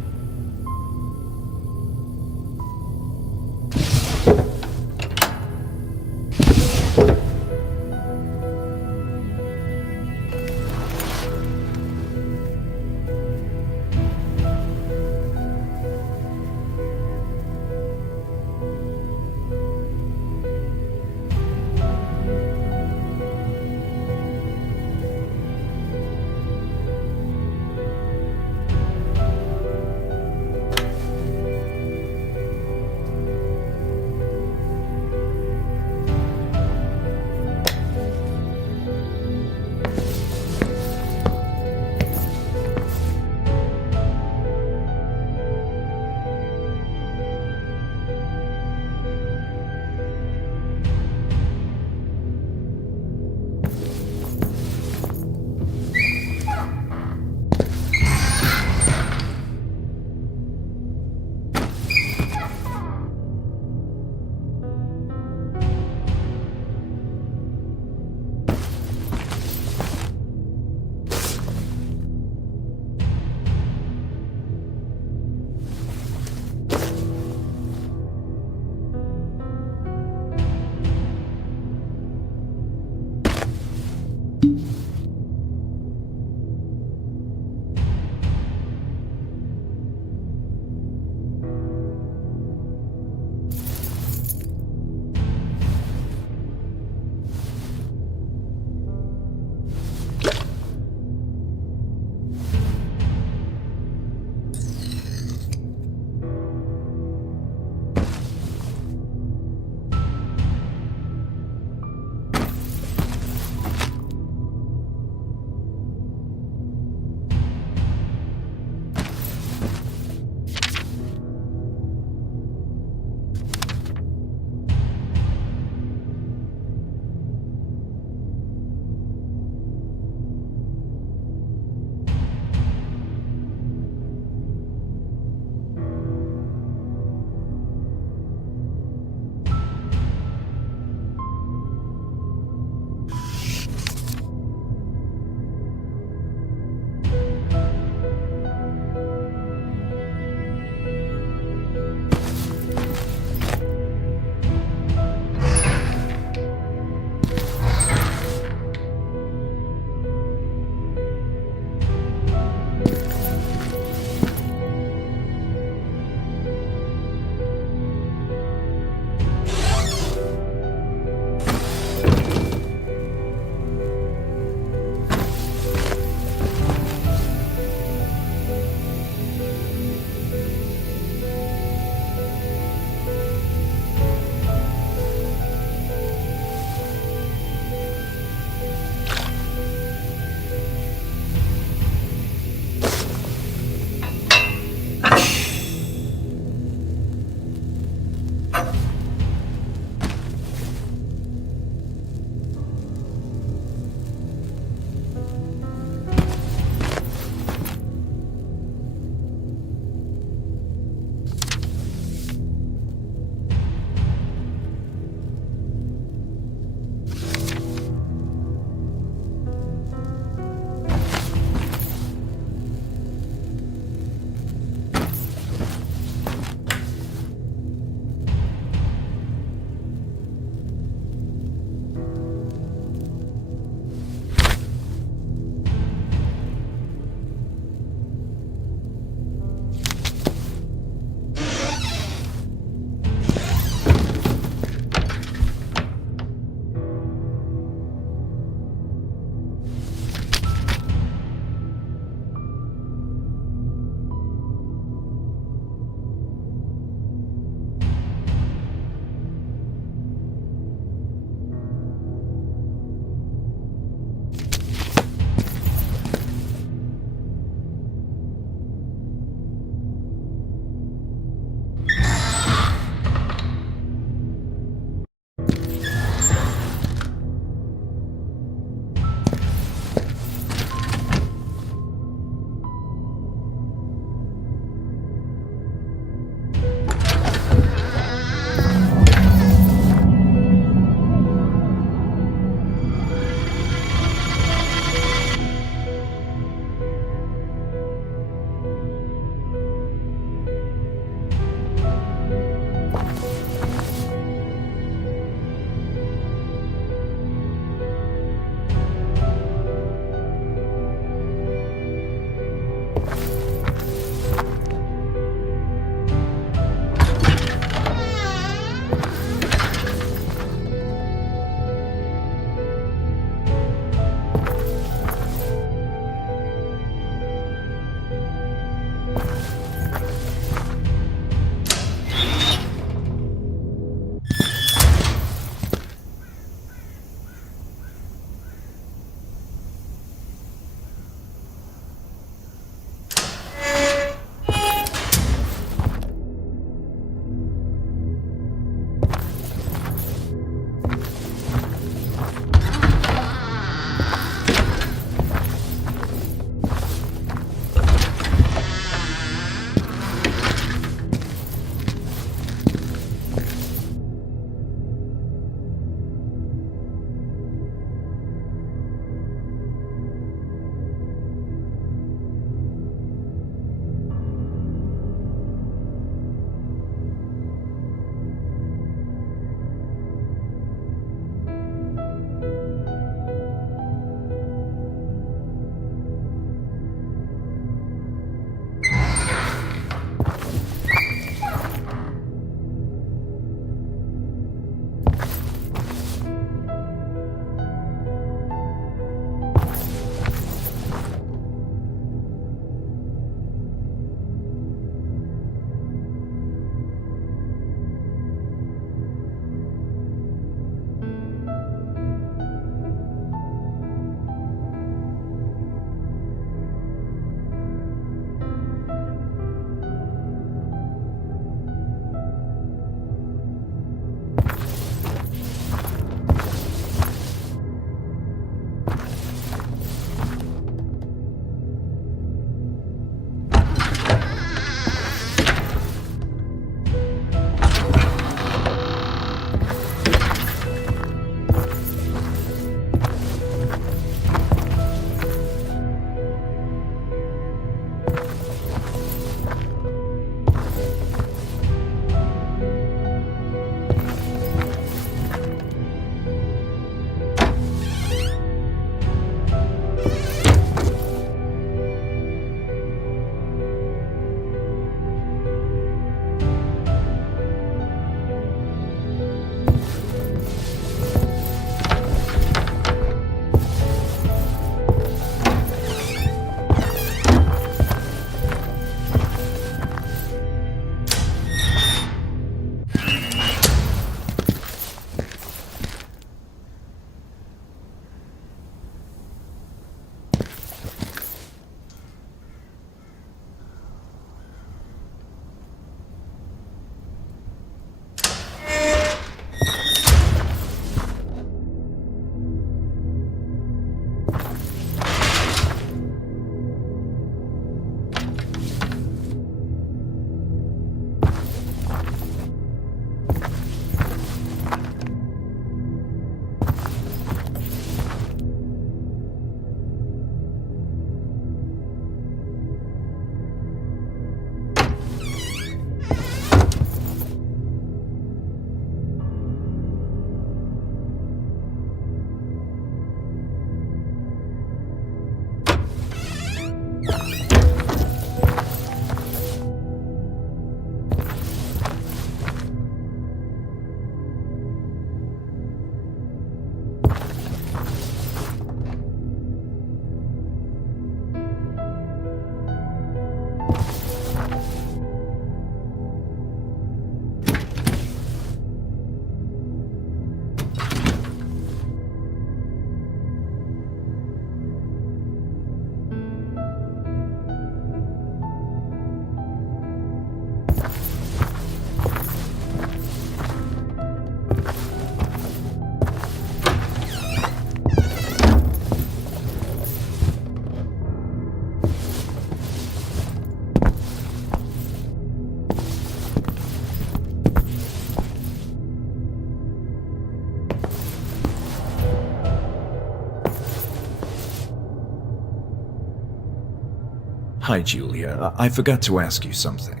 Hi, Julia. I forgot to ask you something.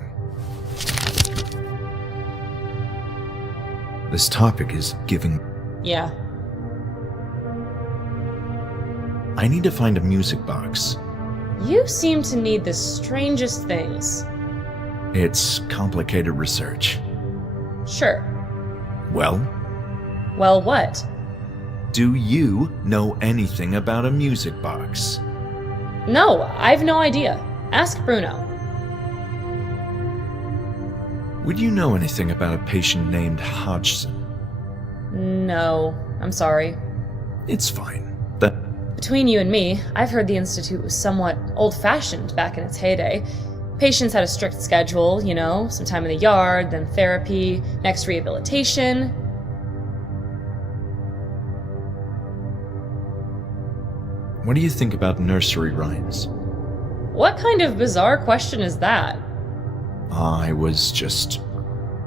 This topic is giving... Yeah. I need to find a music box. You seem to need the strangest things. It's complicated research. Sure. Well, Well, what? do you know anything about a music box? No, I've no idea. Ask Bruno. Would you know anything about a patient named Hodgson? No, I'm sorry. It's fine. Between you and me, I've heard the Institute was somewhat old-fashioned back in its heyday. Patients had a strict schedule, you know, some time in the yard, then therapy, next rehabilitation. What do you think about nursery rhymes? What kind of bizarre question is that? I was just...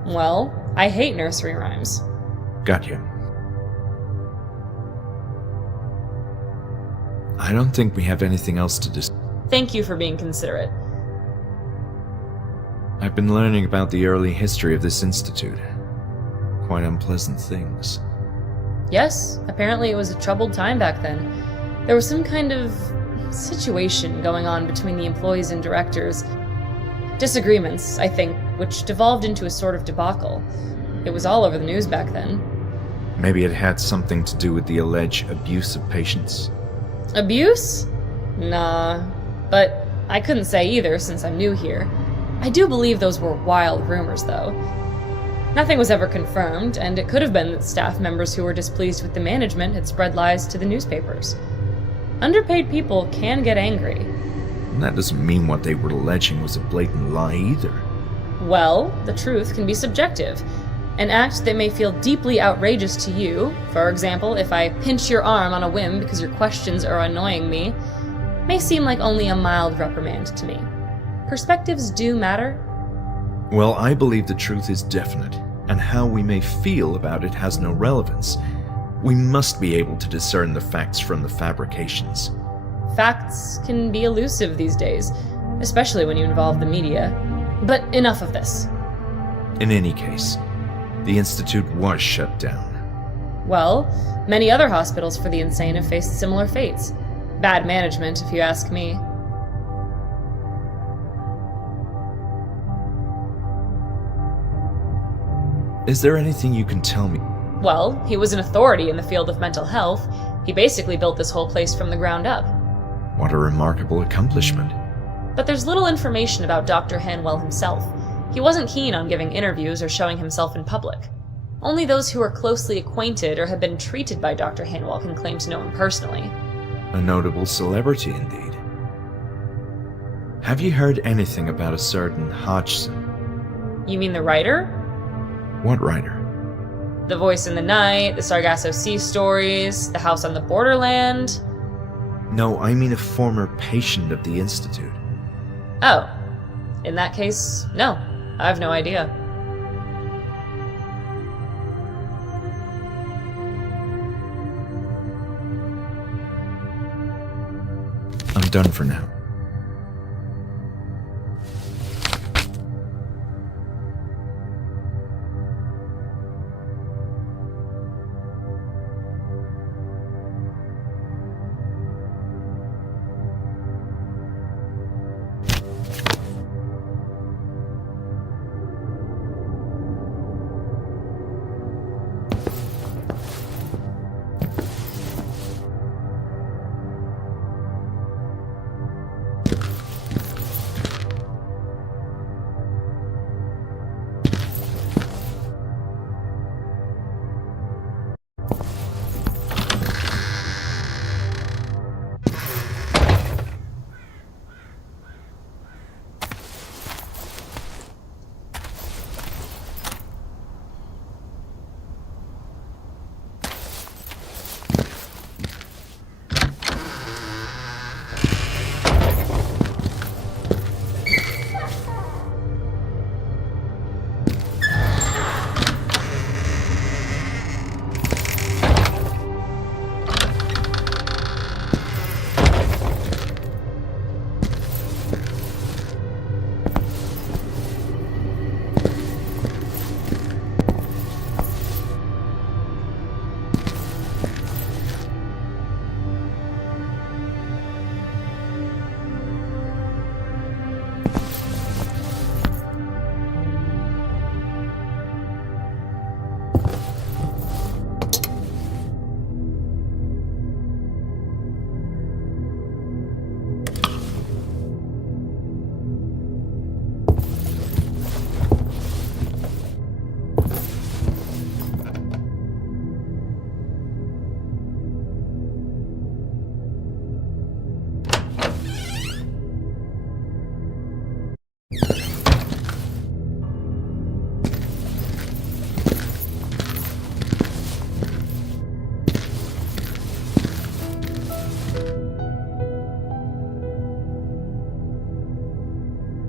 Well, I hate nursery rhymes. Got you. I don't think we have anything else to discuss. Thank you for being considerate. I've been learning about the early history of this institute. Quite unpleasant things. Yes, apparently it was a troubled time back then. There was some kind of situation going on between the employees and directors. Disagreements, I think, which devolved into a sort of debacle. It was all over the news back then. Maybe it had something to do with the alleged abuse of patients. Abuse? Nah. But I couldn't say either since I'm new here. I do believe those were wild rumors, though. Nothing was ever confirmed, and it could have been that staff members who were displeased with the management had spread lies to the newspapers. Underpaid people can get angry. And that doesn't mean what they were alleging was a blatant lie either. Well, the truth can be subjective. An act that may feel deeply outrageous to you, for example, if I pinch your arm on a whim because your questions are annoying me, may seem like only a mild reprimand to me. Perspectives do matter. Well, I believe the truth is definite, and how we may feel about it has no relevance. We must be able to discern the facts from the fabrications. Facts can be elusive these days, especially when you involve the media. But enough of this. In any case, the Institute was shut down. Well, many other hospitals for the insane have faced similar fates. Bad management, if you ask me. Is there anything you can tell me? Well, he was an authority in the field of mental health. He basically built this whole place from the ground up. What a remarkable accomplishment. But there's little information about Dr. Hanwell himself. He wasn't keen on giving interviews or showing himself in public. Only those who are closely acquainted or have been treated by Dr. Hanwell can claim to know him personally. A notable celebrity indeed. Have you heard anything about a certain Hodgson? You mean the writer? What writer? The Voice in the Night, the Sargasso Sea stories, the House on the Borderland. No, I mean a former patient of the Institute. Oh. In that case, no. I have no idea. I'm done for now.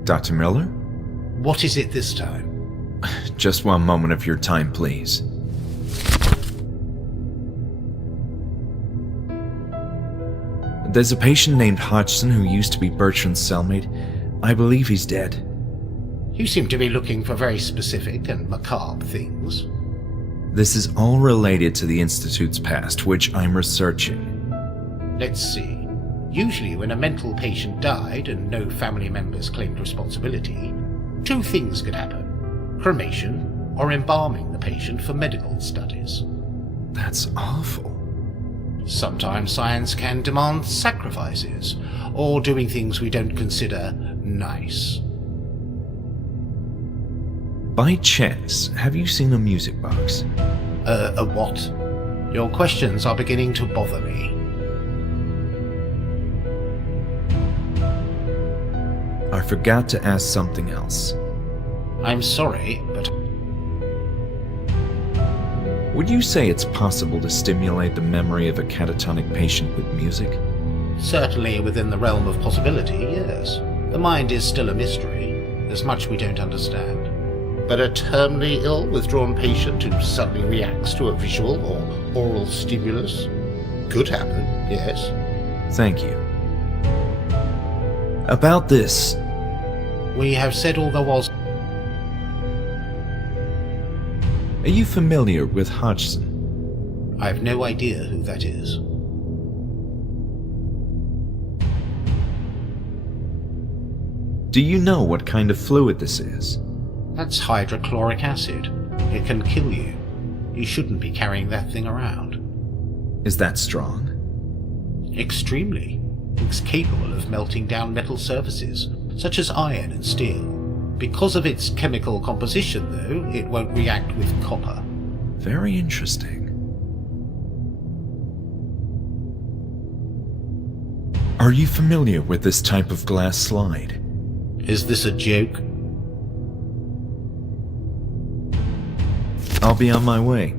Dr. Miller? What is it this time? Just one moment of your time, please. There's a patient named Hodgson who used to be Bertrand's cellmate. I believe he's dead. You seem to be looking for very specific and macabre things. This is all related to the Institute's past, which I'm researching. Let's see. Usually when a mental patient died and no family members claimed responsibility, two things could happen: cremation or embalming the patient for medical studies. That's awful. Sometimes science can demand sacrifices, or doing things we don't consider nice. By chance, have you seen a music box? A what? Your questions are beginning to bother me. I forgot to ask something else. I'm sorry, but Would you say it's possible to stimulate the memory of a catatonic patient with music? certainly within the realm of possibility, yes. The mind is still a mystery. There's much we don't understand. But a terminally ill, withdrawn patient who suddenly reacts to a visual or oral stimulus could happen, yes. Thank you. About this, We have said all there was. are you familiar with Hodgson? I have no idea who that is. Do you know what kind of fluid this is? That's hydrochloric acid. It can kill you. You shouldn't be carrying that thing around. Is that strong? Extremely. It's capable of melting down metal surfaces, such as iron and steel. Because of its chemical composition, though, it won't react with copper. Very interesting. Are you familiar with this type of glass slide? Is this a joke? I'll be on my way.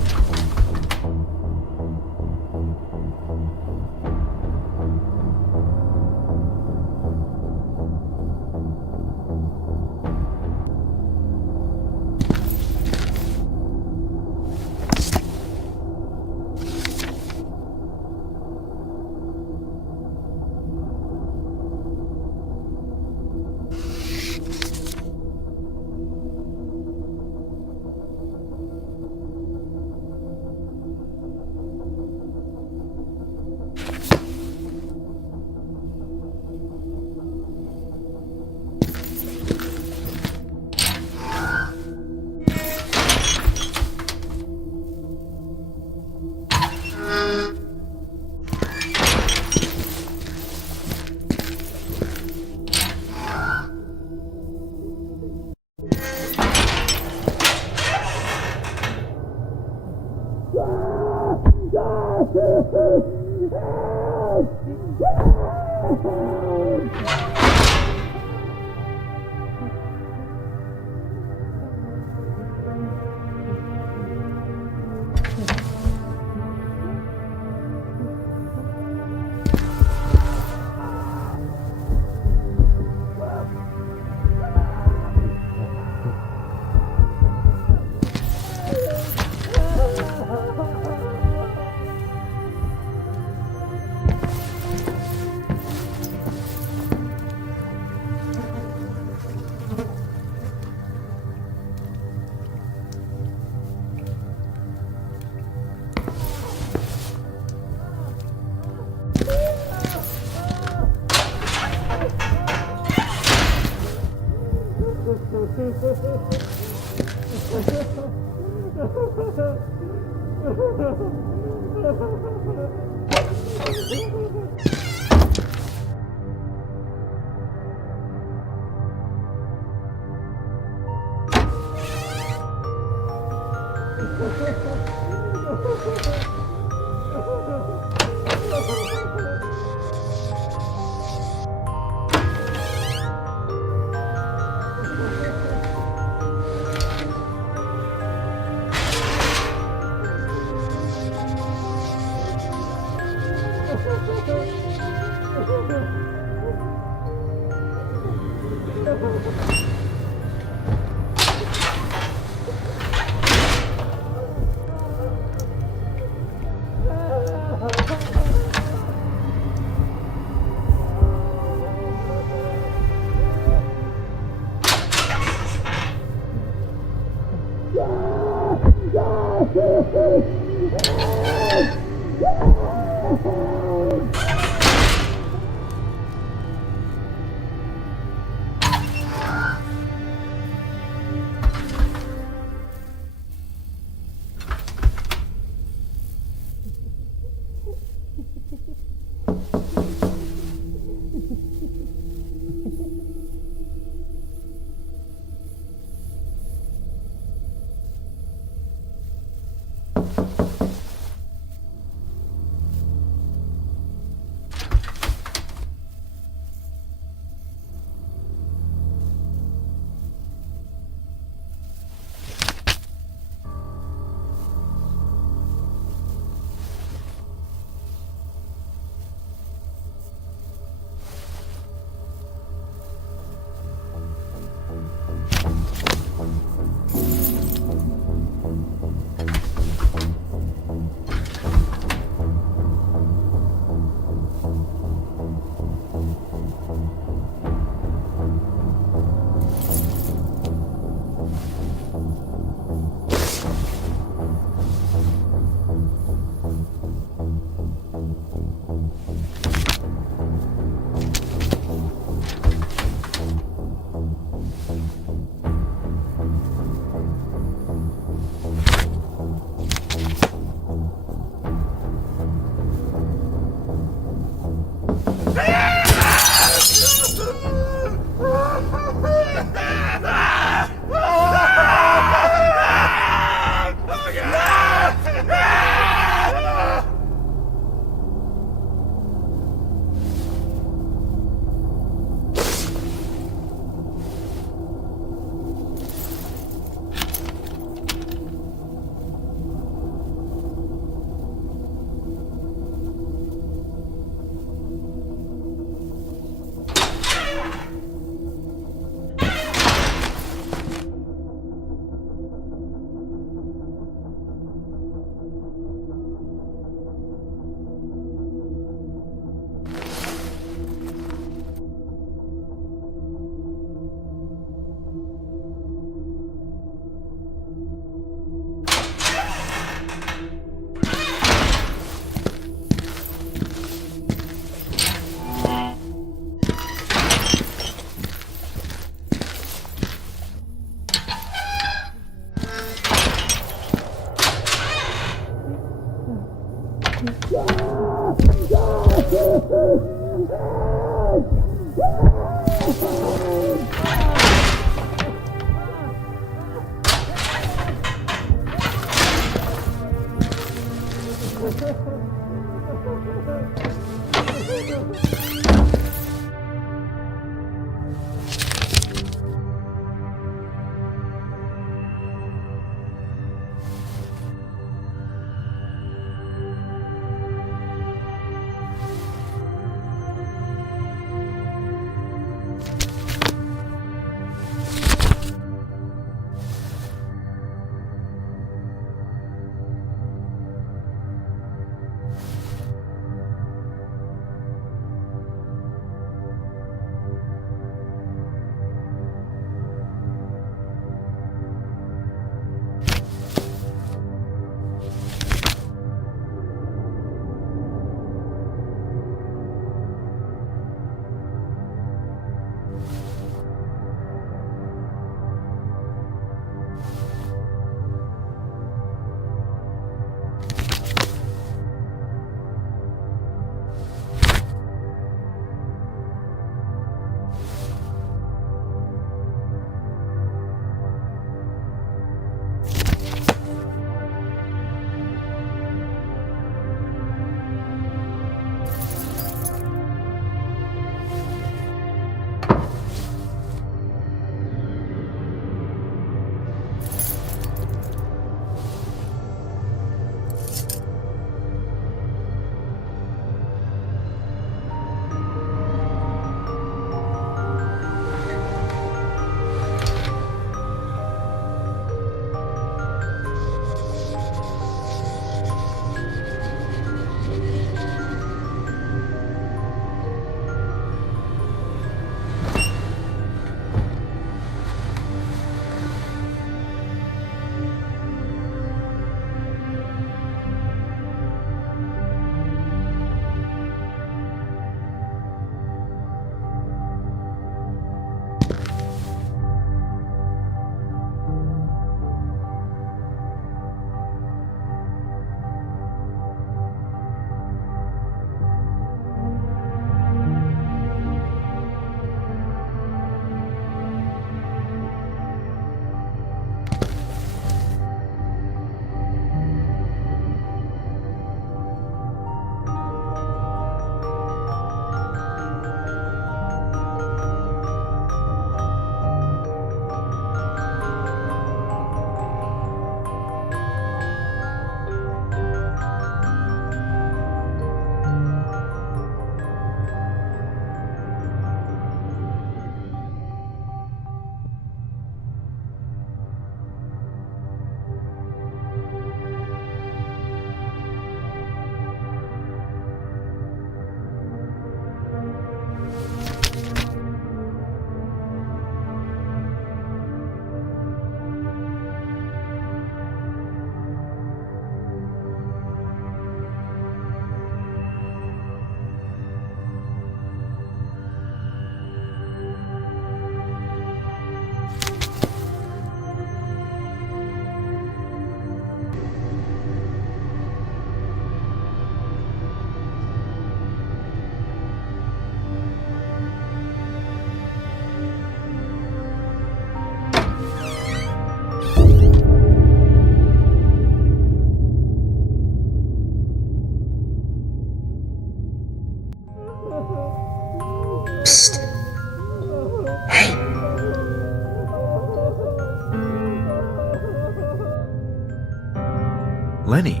Lenny,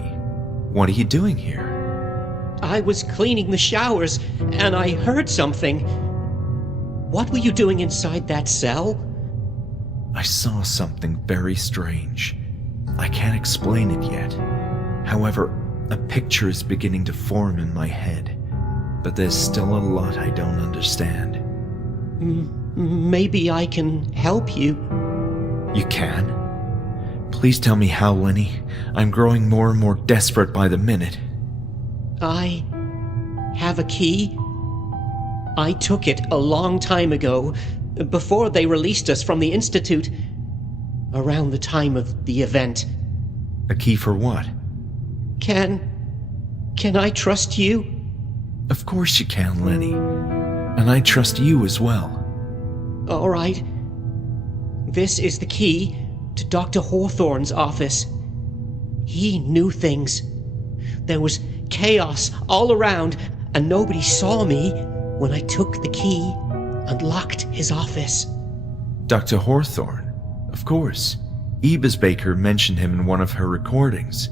what are you doing here? I was cleaning the showers, and I heard something. What were you doing inside that cell? I saw something very strange. I can't explain it yet. However, a picture is beginning to form in my head, but there's still a lot I don't understand. Maybe I can help you. You can? Please tell me how, Lenny. I'm growing more and more desperate by the minute. I have a key. I took it a long time ago, before they released us from the Institute, around the time of the event. A key for what? Can I trust you? Of course you can, Lenny. And I trust you as well. All right. This is the key to Dr. Hawthorne's office. He knew things There was chaos all around, and nobody saw me when I took the key and locked his office. Dr. Hawthorne, of course. Ebis Baker mentioned him in one of her recordings.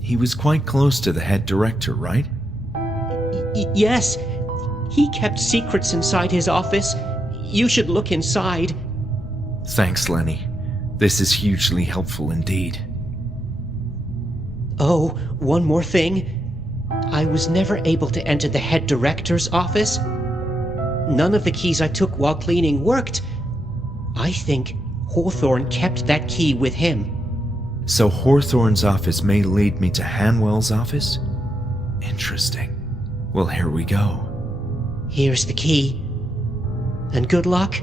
He was quite close to the head director, right? Yes. He kept secrets inside his office. You should look inside. Thanks, Lenny. This is hugely helpful indeed. Oh, one more thing. I was never able to enter the head director's office. None of the keys I took while cleaning worked. I think Hawthorne kept that key with him. So Hawthorne's office may lead me to Hanwell's office? Interesting. Well, here we go. Here's the key. And good luck.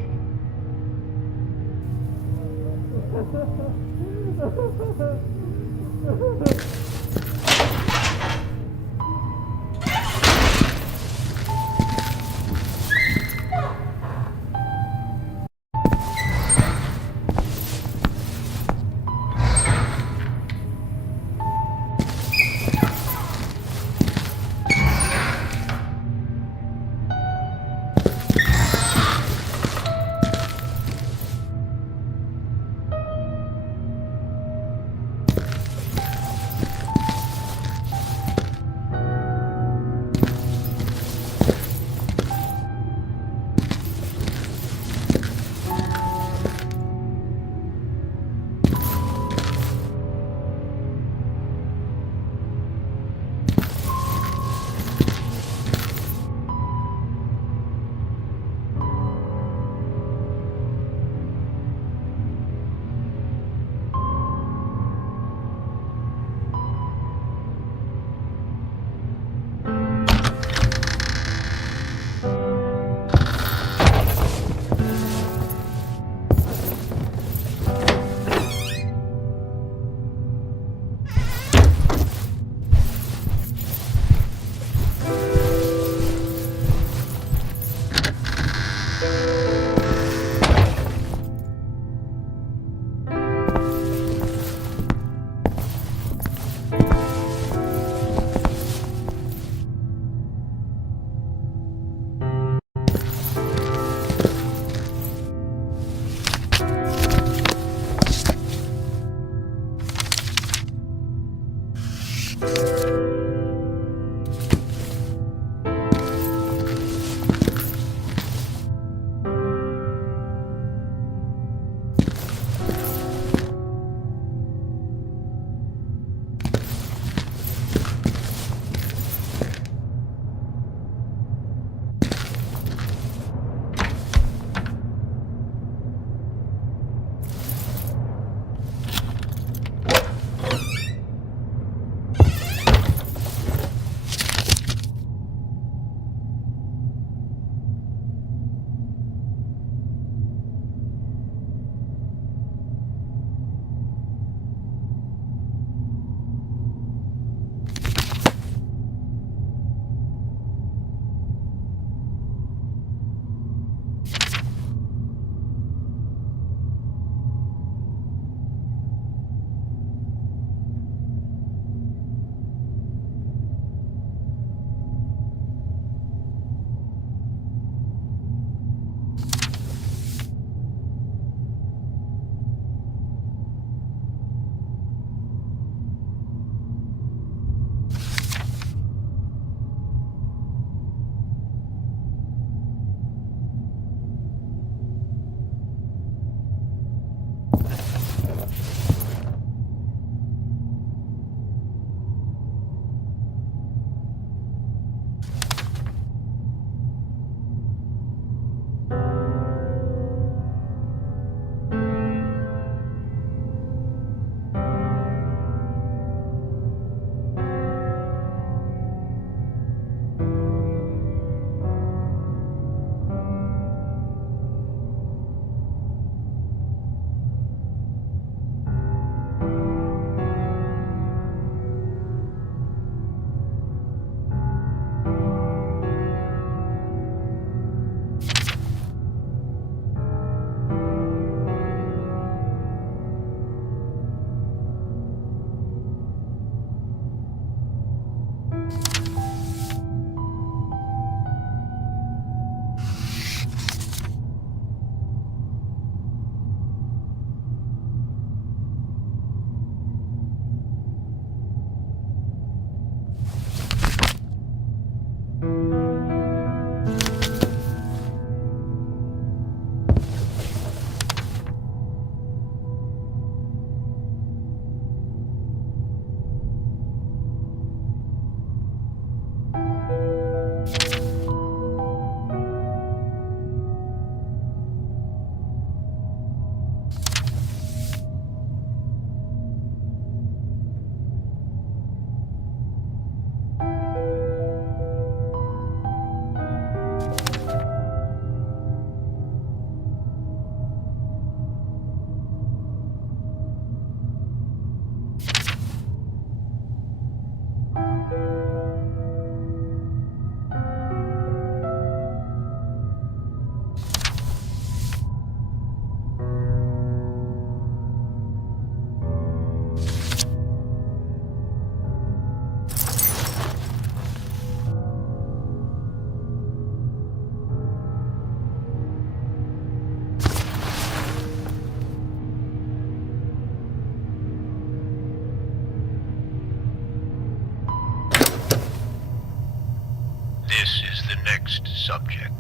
next subject.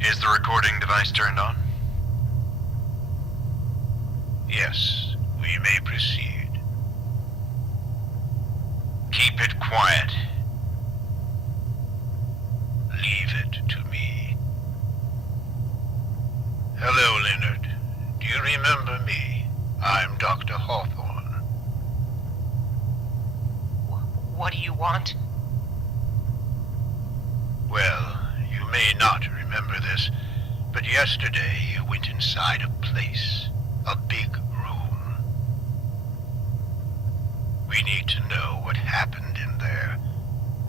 Is the recording device turned on? Yes, we may proceed. Keep it quiet. Leave it to me. Hello, Leonard. Do you remember me? I'm Dr. Hawthorne. What do you want? Well, you may not remember this, but yesterday you went inside a place, a big room. We need to know what happened in there.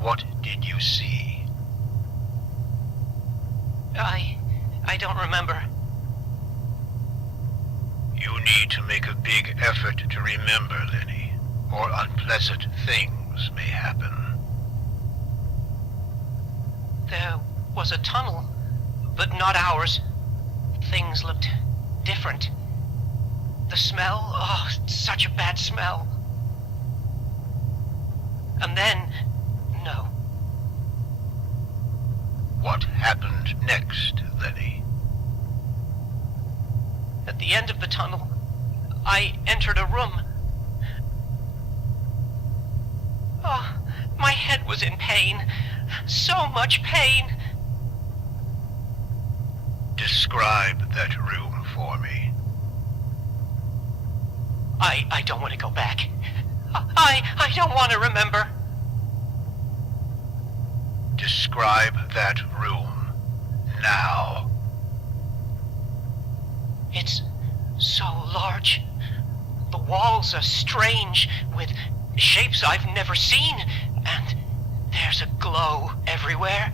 What did you see? I don't remember. You need to make a big effort to remember, Lenny, or unpleasant things may happen. There was a tunnel, but not ours. Things looked different. The smell, oh, such a bad smell. And then, no. What happened next, Lenny? At the end of the tunnel, I entered a room. Oh, my head was in pain. So much pain. Describe that room for me. I don't want to go back. I don't want to remember. Describe that room. Now. It's so large. The walls are strange, with shapes I've never seen, and there's a glow everywhere.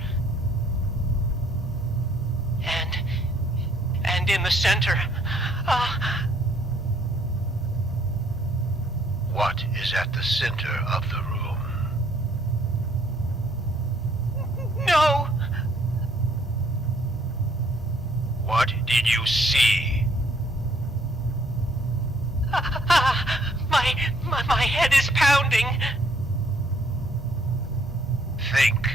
And in the center, What is at the center of the room? no! What did you see? My head is pounding. Think.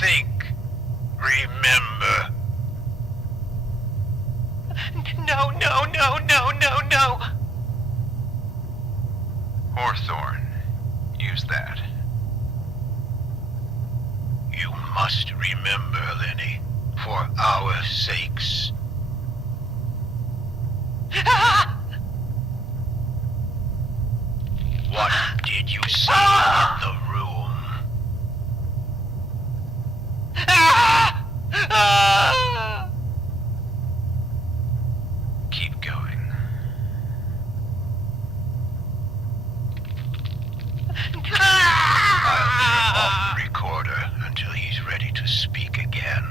Think. Remember. No. Hawthorne. Use that. You must remember, Lenny, for our sakes. What did you see in the room? Keep going. I'll turn off the recorder until he's ready to speak again.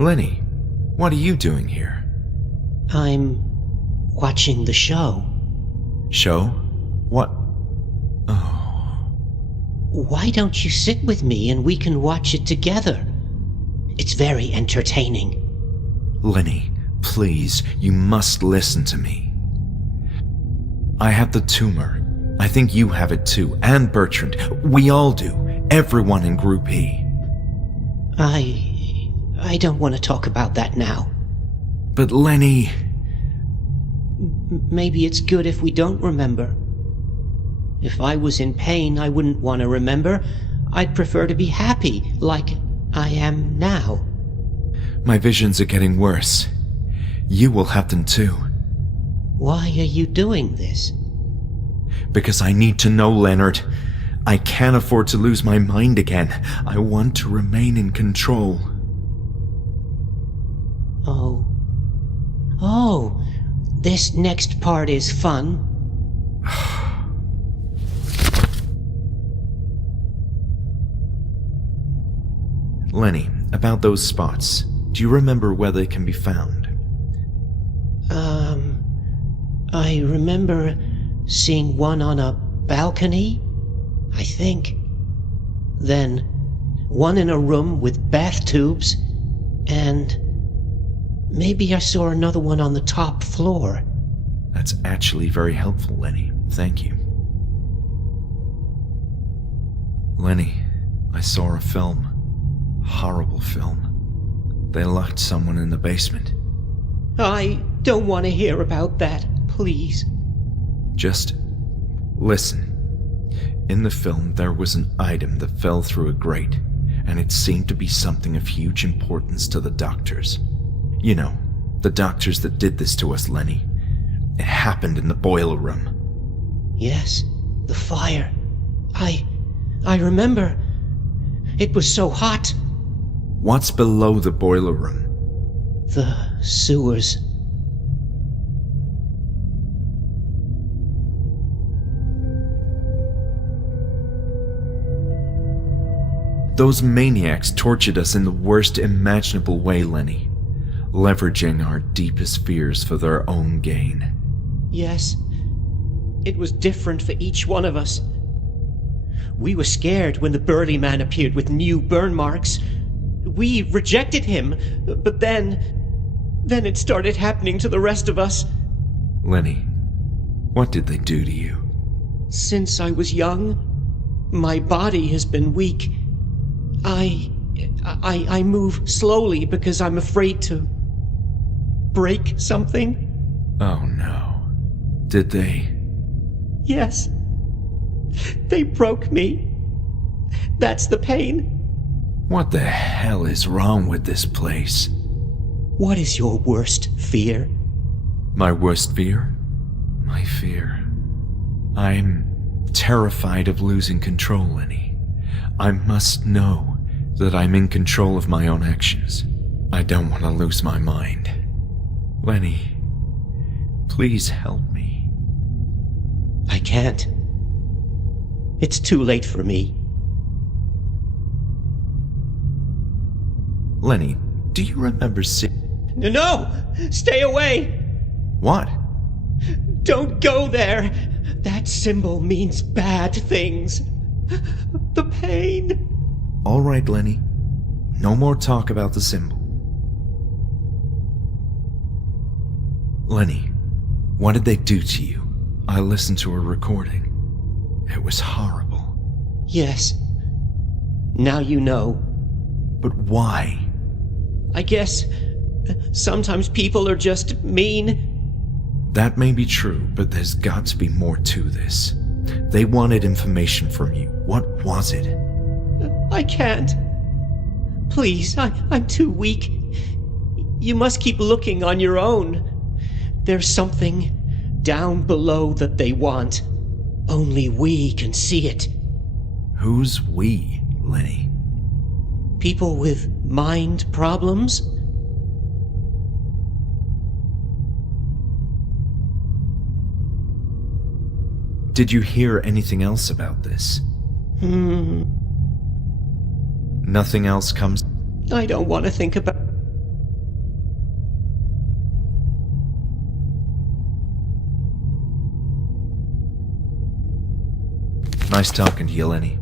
Lenny, what are you doing here? I'm watching the show. Show? What? Oh. Why don't you sit with me and we can watch it together? It's very entertaining. Lenny, please, you must listen to me. I have the tumor. I think you have it too, and Bertrand. We all do. Everyone in Group E. I don't want to talk about that now. But Lenny... Maybe it's good if we don't remember. If I was in pain, I wouldn't want to remember. I'd prefer to be happy, like I am now. My visions are getting worse. You will have them too. Why are you doing this? Because I need to know, Leonard. I can't afford to lose my mind again. I want to remain in control. Oh, this next part is fun. Lenny, about those spots. Do you remember where they can be found? I remember seeing one on a balcony, I think. Then one in a room with bath tubes, and maybe I saw another one on the top floor. That's actually very helpful, Lenny. Thank you. Lenny, I saw a film. Horrible film. They locked someone in the basement. I don't want to hear about that, please. Just listen. In the film, there was an item that fell through a grate, and it seemed to be something of huge importance to the doctors. You know, the doctors that did this to us, Lenny. It happened in the boiler room. Yes, the fire. I remember. It was so hot. What's below the boiler room? The sewers. Those maniacs tortured us in the worst imaginable way, Lenny, leveraging our deepest fears for their own gain. Yes, it was different for each one of us. We were scared when the burly man appeared with new burn marks. We rejected him, but then it started happening to the rest of us. Lenny, what did they do to you? Since I was young, my body has been weak. I move slowly because I'm afraid to break something. Oh no. Did they? Yes. They broke me. That's the pain. What the hell is wrong with this place? What is your worst fear? My worst fear? My fear. I'm terrified of losing control, Lenny. I must know that I'm in control of my own actions. I don't want to lose my mind. Lenny, please help me. I can't. It's too late for me. Lenny, do you remember seeing... No! Stay away! What? Don't go there! That symbol means bad things. The pain. All right, Lenny. No more talk about the symbol. Lenny, what did they do to you? I listened to a recording. It was horrible. Yes. Now you know. But why? I guess sometimes people are just mean. That may be true, but there's got to be more to this. They wanted information from you. What was it? I can't. Please, I'm too weak. You must keep looking on your own. There's something down below that they want. Only we can see it. Who's we, Lenny? People with mind problems? Did you hear anything else about this? Nothing else comes... I don't want to think about... Nice talking to you, Lenny.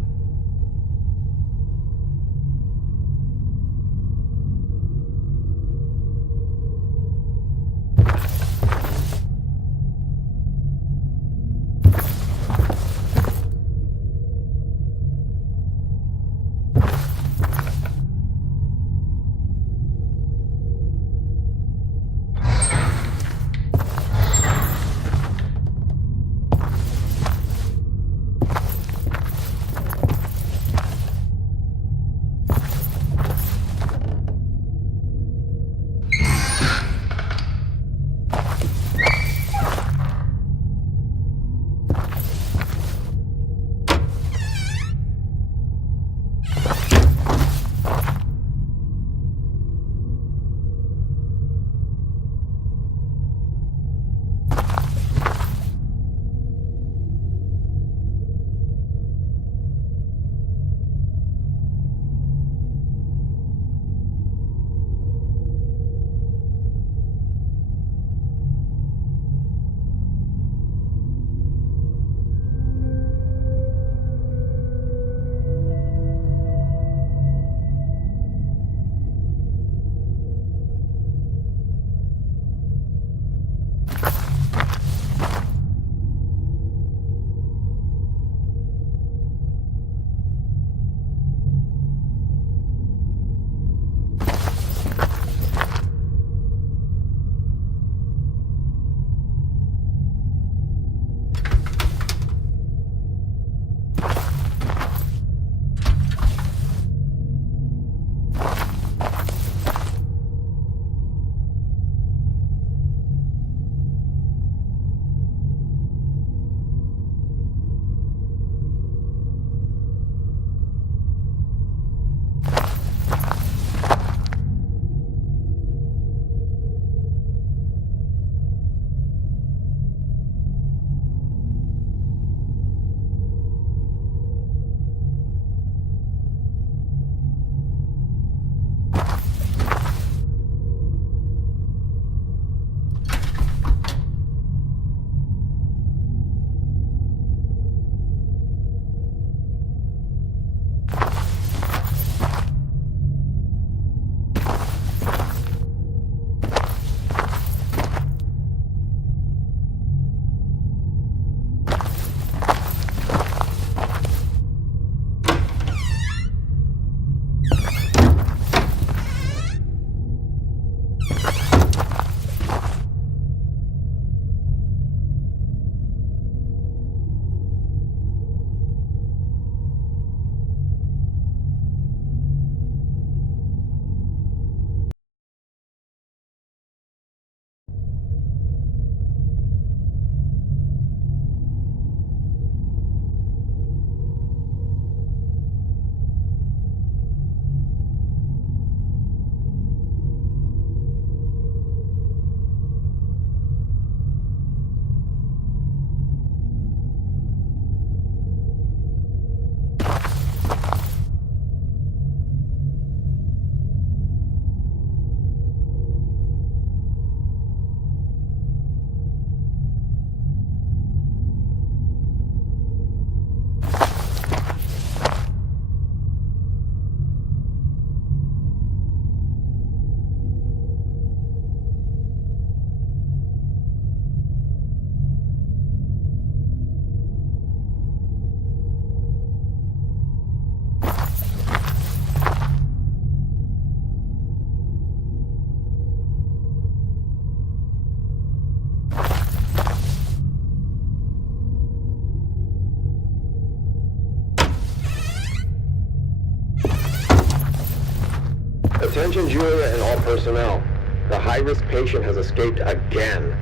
Attention Julia and all personnel. The high-risk patient has escaped again.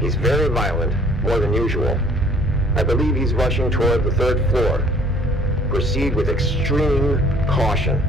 He's very violent, more than usual. I believe he's rushing toward the 3rd floor. Proceed with extreme caution.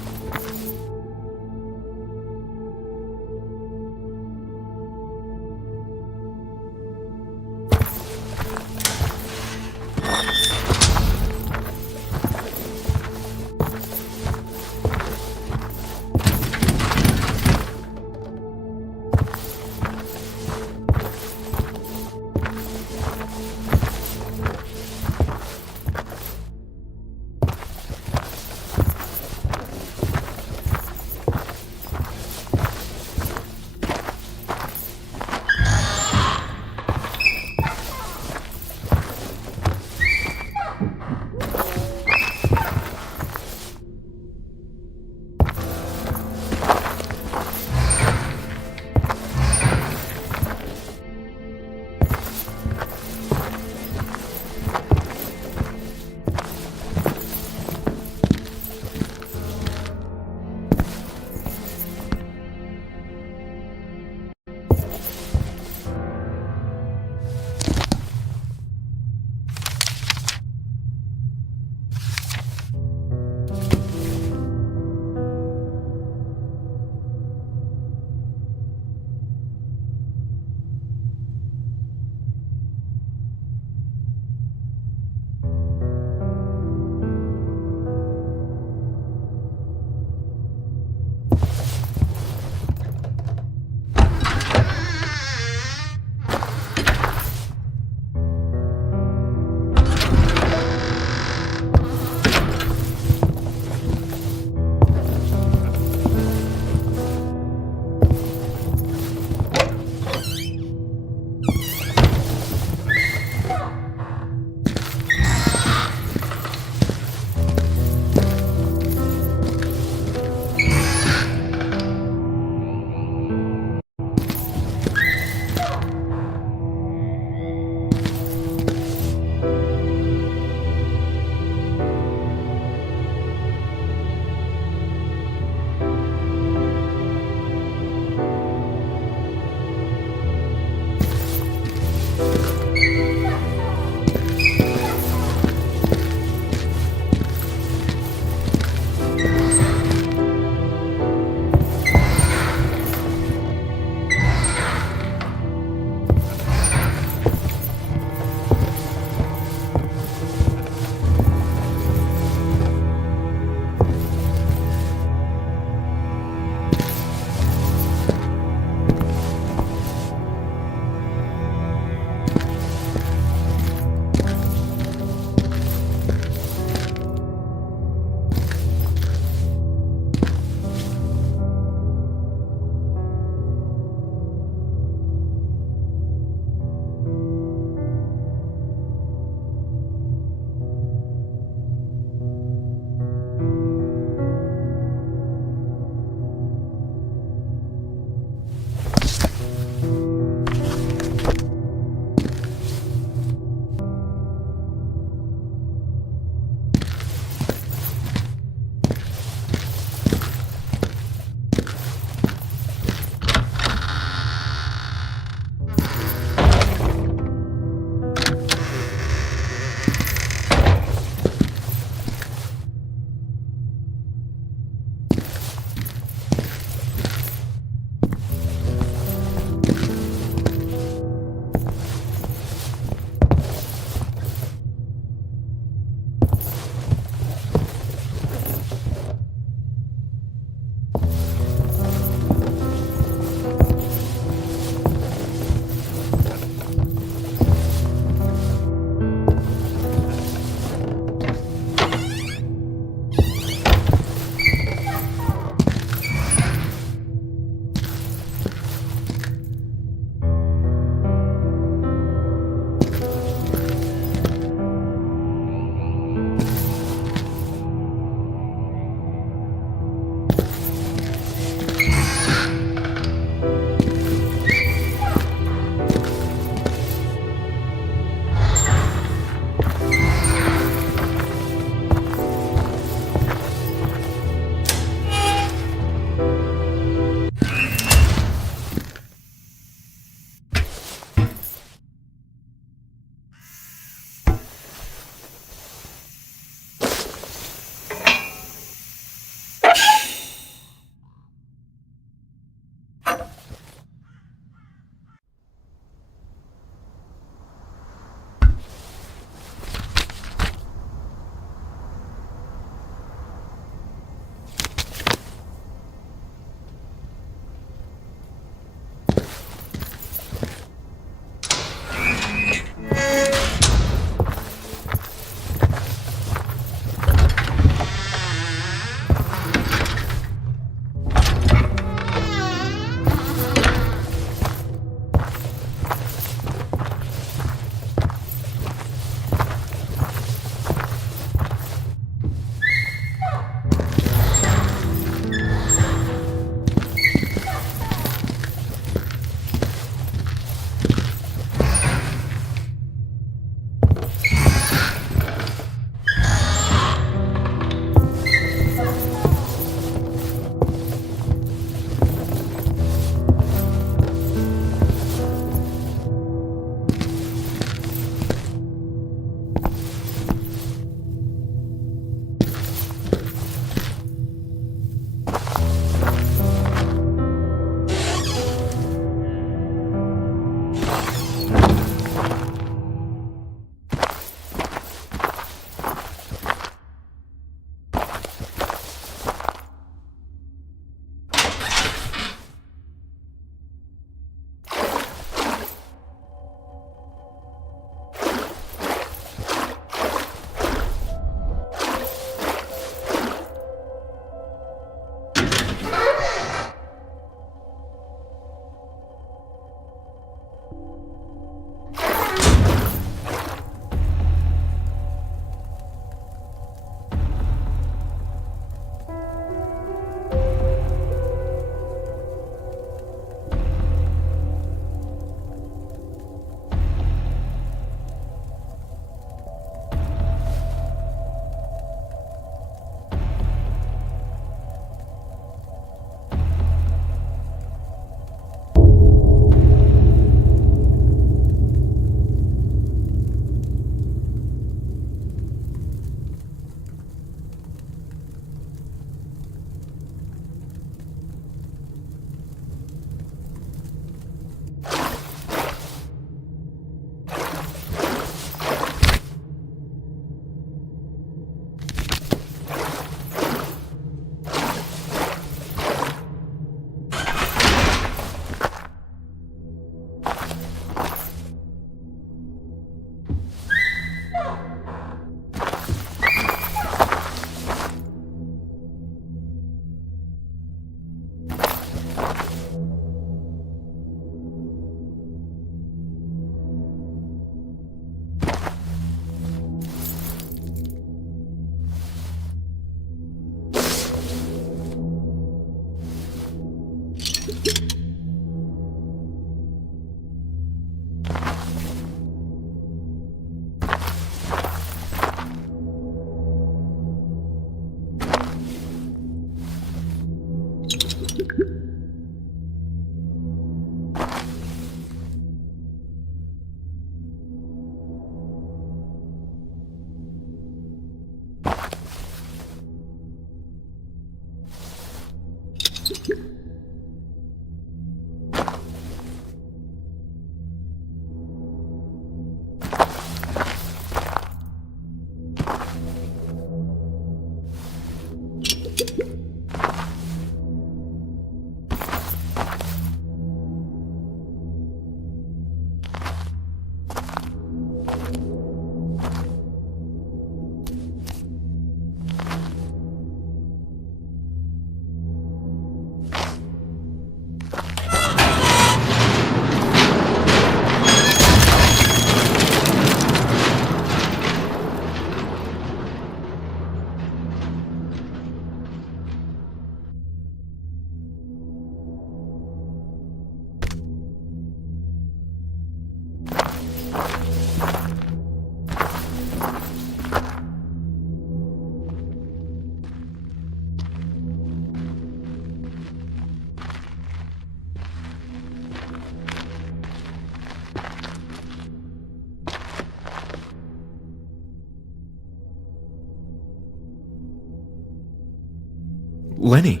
Lenny,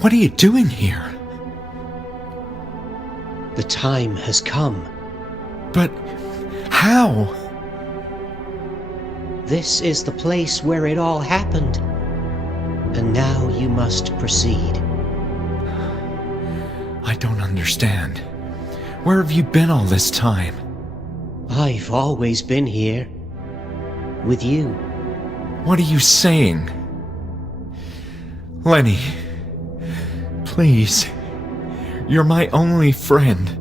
what are you doing here? The time has come. But how? This is the place where it all happened. And now you must proceed. I don't understand. Where have you been all this time? I've always been here. With you. What are you saying? Lenny, please. You're my only friend.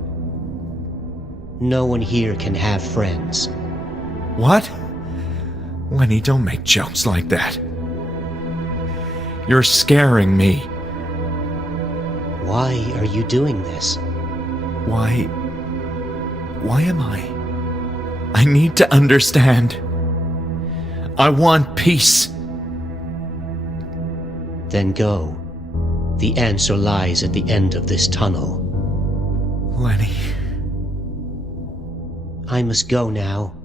No one here can have friends. What? Lenny, don't make jokes like that. You're scaring me. Why are you doing this? Why am I? I need to understand. I want peace. Then go. The answer lies at the end of this tunnel. Lenny. I must go now.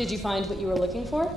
Did you find what you were looking for?